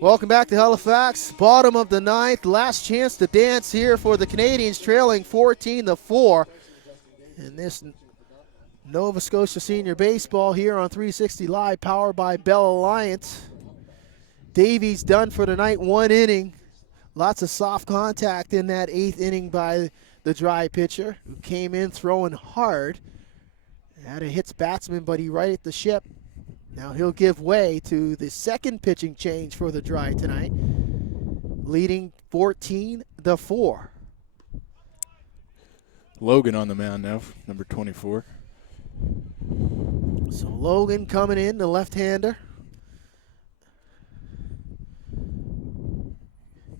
Welcome back to Halifax. Bottom of the 9th. Last chance to dance here for the Canadians, trailing 14-4. In this Nova Scotia Senior Baseball here on 360 Live, powered by Bell Alliance. Davies done for the night, 1 inning. Lots of soft contact in that 8th inning by the Dry pitcher, who came in throwing hard. Had a hits batsman, but he righted the ship. Now he'll give way to the second pitching change for the Dry tonight, leading 14-4. Logan on the mound now, number 24. So Logan coming in, the left-hander.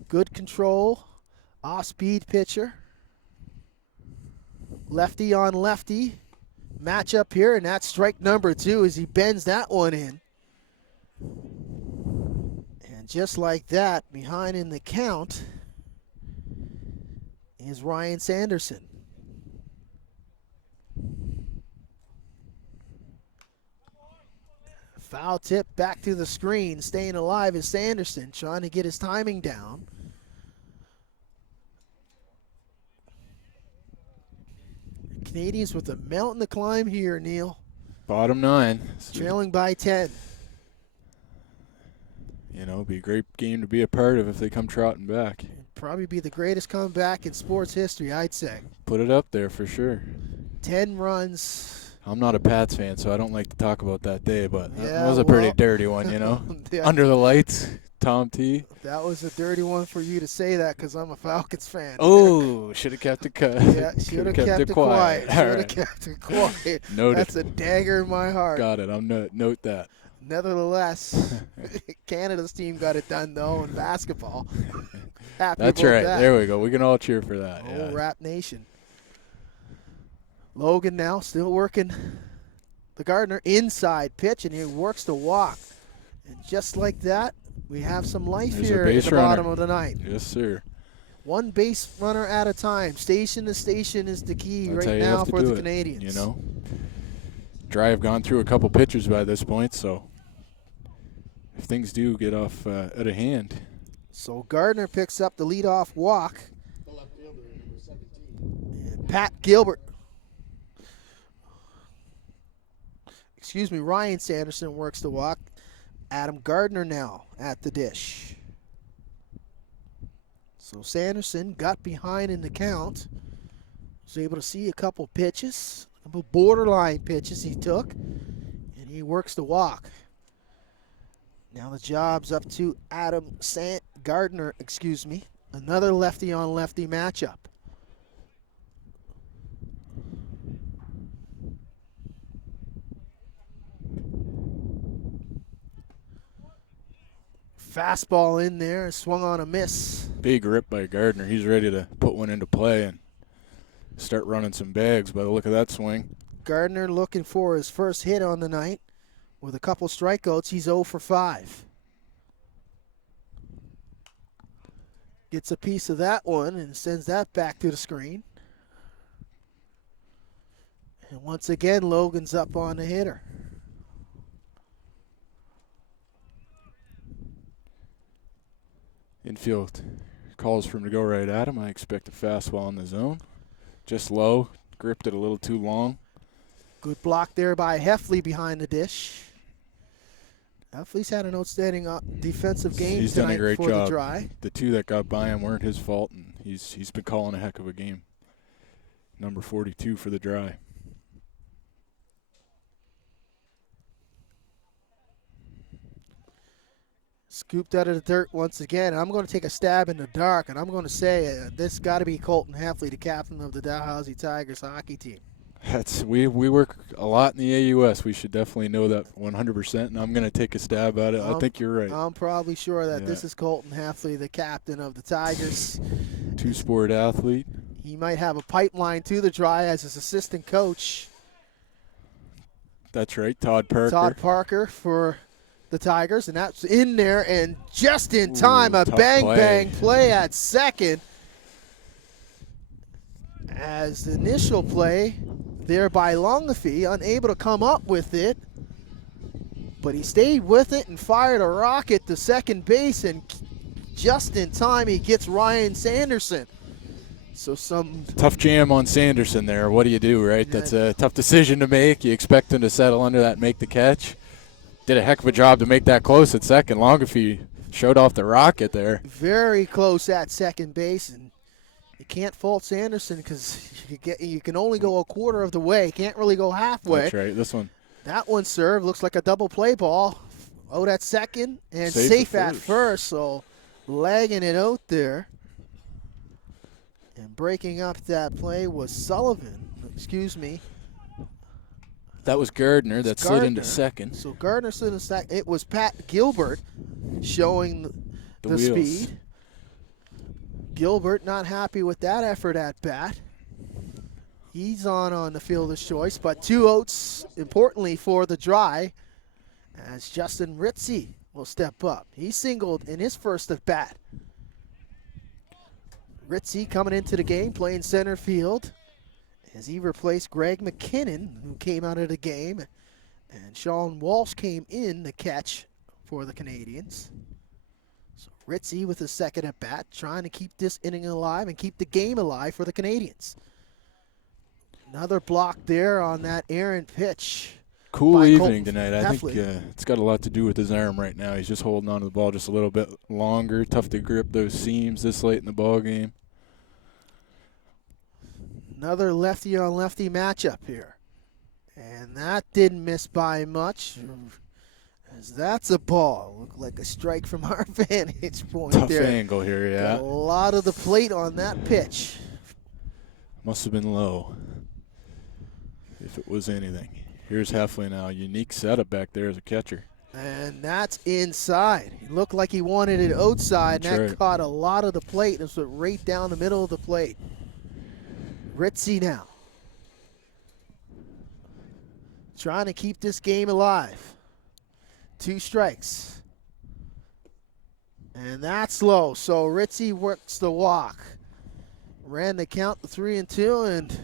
Good control, off-speed pitcher. Lefty on lefty. Matchup here, and that's strike number 2 as he bends that one in. And just like that, behind in the count is Ryan Sanderson. Foul tip back to the screen. Staying alive is Sanderson, trying to get his timing down. Canadians with a mountain to climb here, Neil. Bottom 9. Trailing by 10. You know, it'd be a great game to be a part of if they come trotting back. Probably be the greatest comeback in sports history, I'd say. Put it up there for sure. 10 runs. I'm not a Pats fan, so I don't like to talk about that day, but Yeah, that was a pretty dirty one, you know? Yeah. Under the lights, Tom T. That was a dirty one for you to say that because I'm a Falcons fan. Oh, should have kept it cut. Yeah, should have kept it quiet. Should have Right. kept it quiet. Noted. That's a dagger in my heart. Got it. I'm note that. Nevertheless, Canada's team got it done, though, in basketball. Happy That's about right. that. There we go. We can all cheer for that. Oh, Yeah. Rap Nation. Logan now still working the Gardner inside pitch, and he works the walk. And just like that, we have some life There's a here at base the runner. bottom of the ninth. Yes, sir. One base runner at a time. Station to station is the key That's how right you now have to for do the it, Canadians. You know, Drive gone through a couple pitchers by this point, so if things do get off out of hand. So Gardner picks up the leadoff walk. The left fielder, number 17. And Pat Gilbert. Ryan Sanderson works the walk. Adam Gardner now at the dish. So Sanderson got behind in the count. Was able to see a couple pitches, a couple borderline pitches he took, and he works the walk. Now the job's up to Adam Gardner, another lefty on lefty matchup. Fastball in there, swung on a miss. Big rip by Gardner. He's ready to put one into play and start running some bags by the look of that swing. Gardner looking for his first hit on the night. With a couple strikeouts, he's 0 for 5. Gets a piece of that one and sends that back to the screen. And once again, Logan's up on the hitter. Infield calls for him to go right at him. I expect a fastball in the zone. Just low. Gripped it a little too long. Good block there by Heffley behind the dish. Heffley's had an outstanding defensive game He's done tonight a great for job. the Dry. The two that got by him weren't his fault, and he's been calling a heck of a game. Number 42 for the Dry. Scooped out of the dirt once again. I'm going to take a stab in the dark, and I'm going to say this got to be Colton Heffley, the captain of the Dalhousie Tigers hockey team. We work a lot in the AUS. We should definitely know that 100%, and I'm going to take a stab at it. I think you're right. I'm probably sure that this is Colton Heffley, the captain of the Tigers. Two-sport athlete. He might have a pipeline to the Dry as his assistant coach. That's right, Todd Parker. Todd Parker for the Tigers, and that's in there, and just in time, a bang play at second. As the initial play there by Longafee, unable to come up with it, but he stayed with it and fired a rocket to second base, and just in time he gets Ryan Sanderson. So some tough jam on Sanderson there. What do you do, right? That's a tough decision to make. You expect him to settle under that and make the catch. Did a heck of a job to make that close at second. Longafee showed off the rocket there. Very close at second base, and you can't fault Sanderson because you can only go a quarter of the way. Can't really go halfway. That's right. This one. That one served. Looks like a double play ball. Out at second and Safe safe at at first. So lagging it out there. And breaking up that play was Sullivan. That was Gardner that slid into Gardner. second. So Gardner slid into second. It was Pat Gilbert showing the wheels. speed. Gilbert not happy with that effort at bat. He's on the fielder's choice, but 2 outs, importantly for the Dry, as Justin Ritzie will step up. He singled in his first at bat. Ritzie coming into the game, playing center field, as he replaced Greg McKinnon, who came out of the game And Sean Walsh came in the catch for the Canadians. So Ritzy with his second at bat, trying to keep this inning alive and keep the game alive for the Canadians. Another block there on that errant pitch. Cool by evening Colton tonight. I think Heffley. it's got a lot to do with his arm right now. He's just holding on to the ball just a little bit longer. Tough to grip those seams this late in the ball game. Another lefty on lefty matchup here. And that didn't miss by much. As that's a ball. Looked like a strike from our vantage point Tough there. angle here, yeah. A lot of the plate on that pitch. Must have been low, if it was anything. Here's Heffley now. Unique setup back there as a catcher. And that's inside. He looked like he wanted it outside, and That's that right. caught a lot of the plate. It was right down the middle of the plate. Ritzy now. Trying to keep this game alive. 2 strikes. And that's low. So Ritzy works the walk. Ran the count to 3-2, and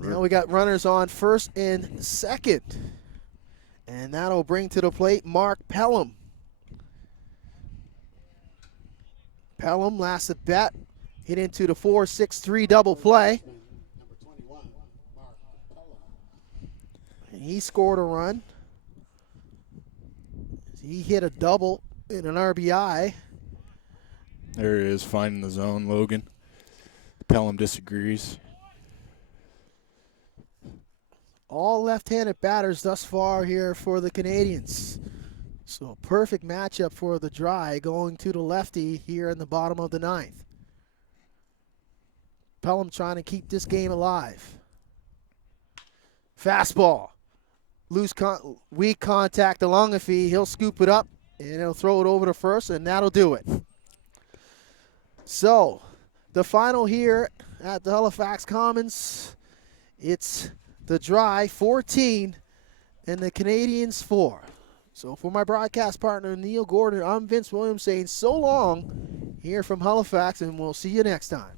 now we got runners on first and second. And that'll bring to the plate Mark Pelham. Pelham, last at bat, hit into the 4-6-3 double play. Number 21, Mark Pelham. And he scored a run. He hit a double in an RBI. There he is, finding the zone, Logan. Pelham disagrees. All left-handed batters thus far here for the Canadians. So perfect matchup for the Dry going to the lefty here in the bottom of the 9th. Pelham trying to keep this game alive. Fastball. Weak contact along the feet. He'll scoop it up and he'll throw it over to first, and that'll do it. So the final here at the Halifax Commons, it's the Dry 14 and the Canadians 4. So for my broadcast partner, Neil Gordon, I'm Vince Williams saying so long here from Halifax, and we'll see you next time.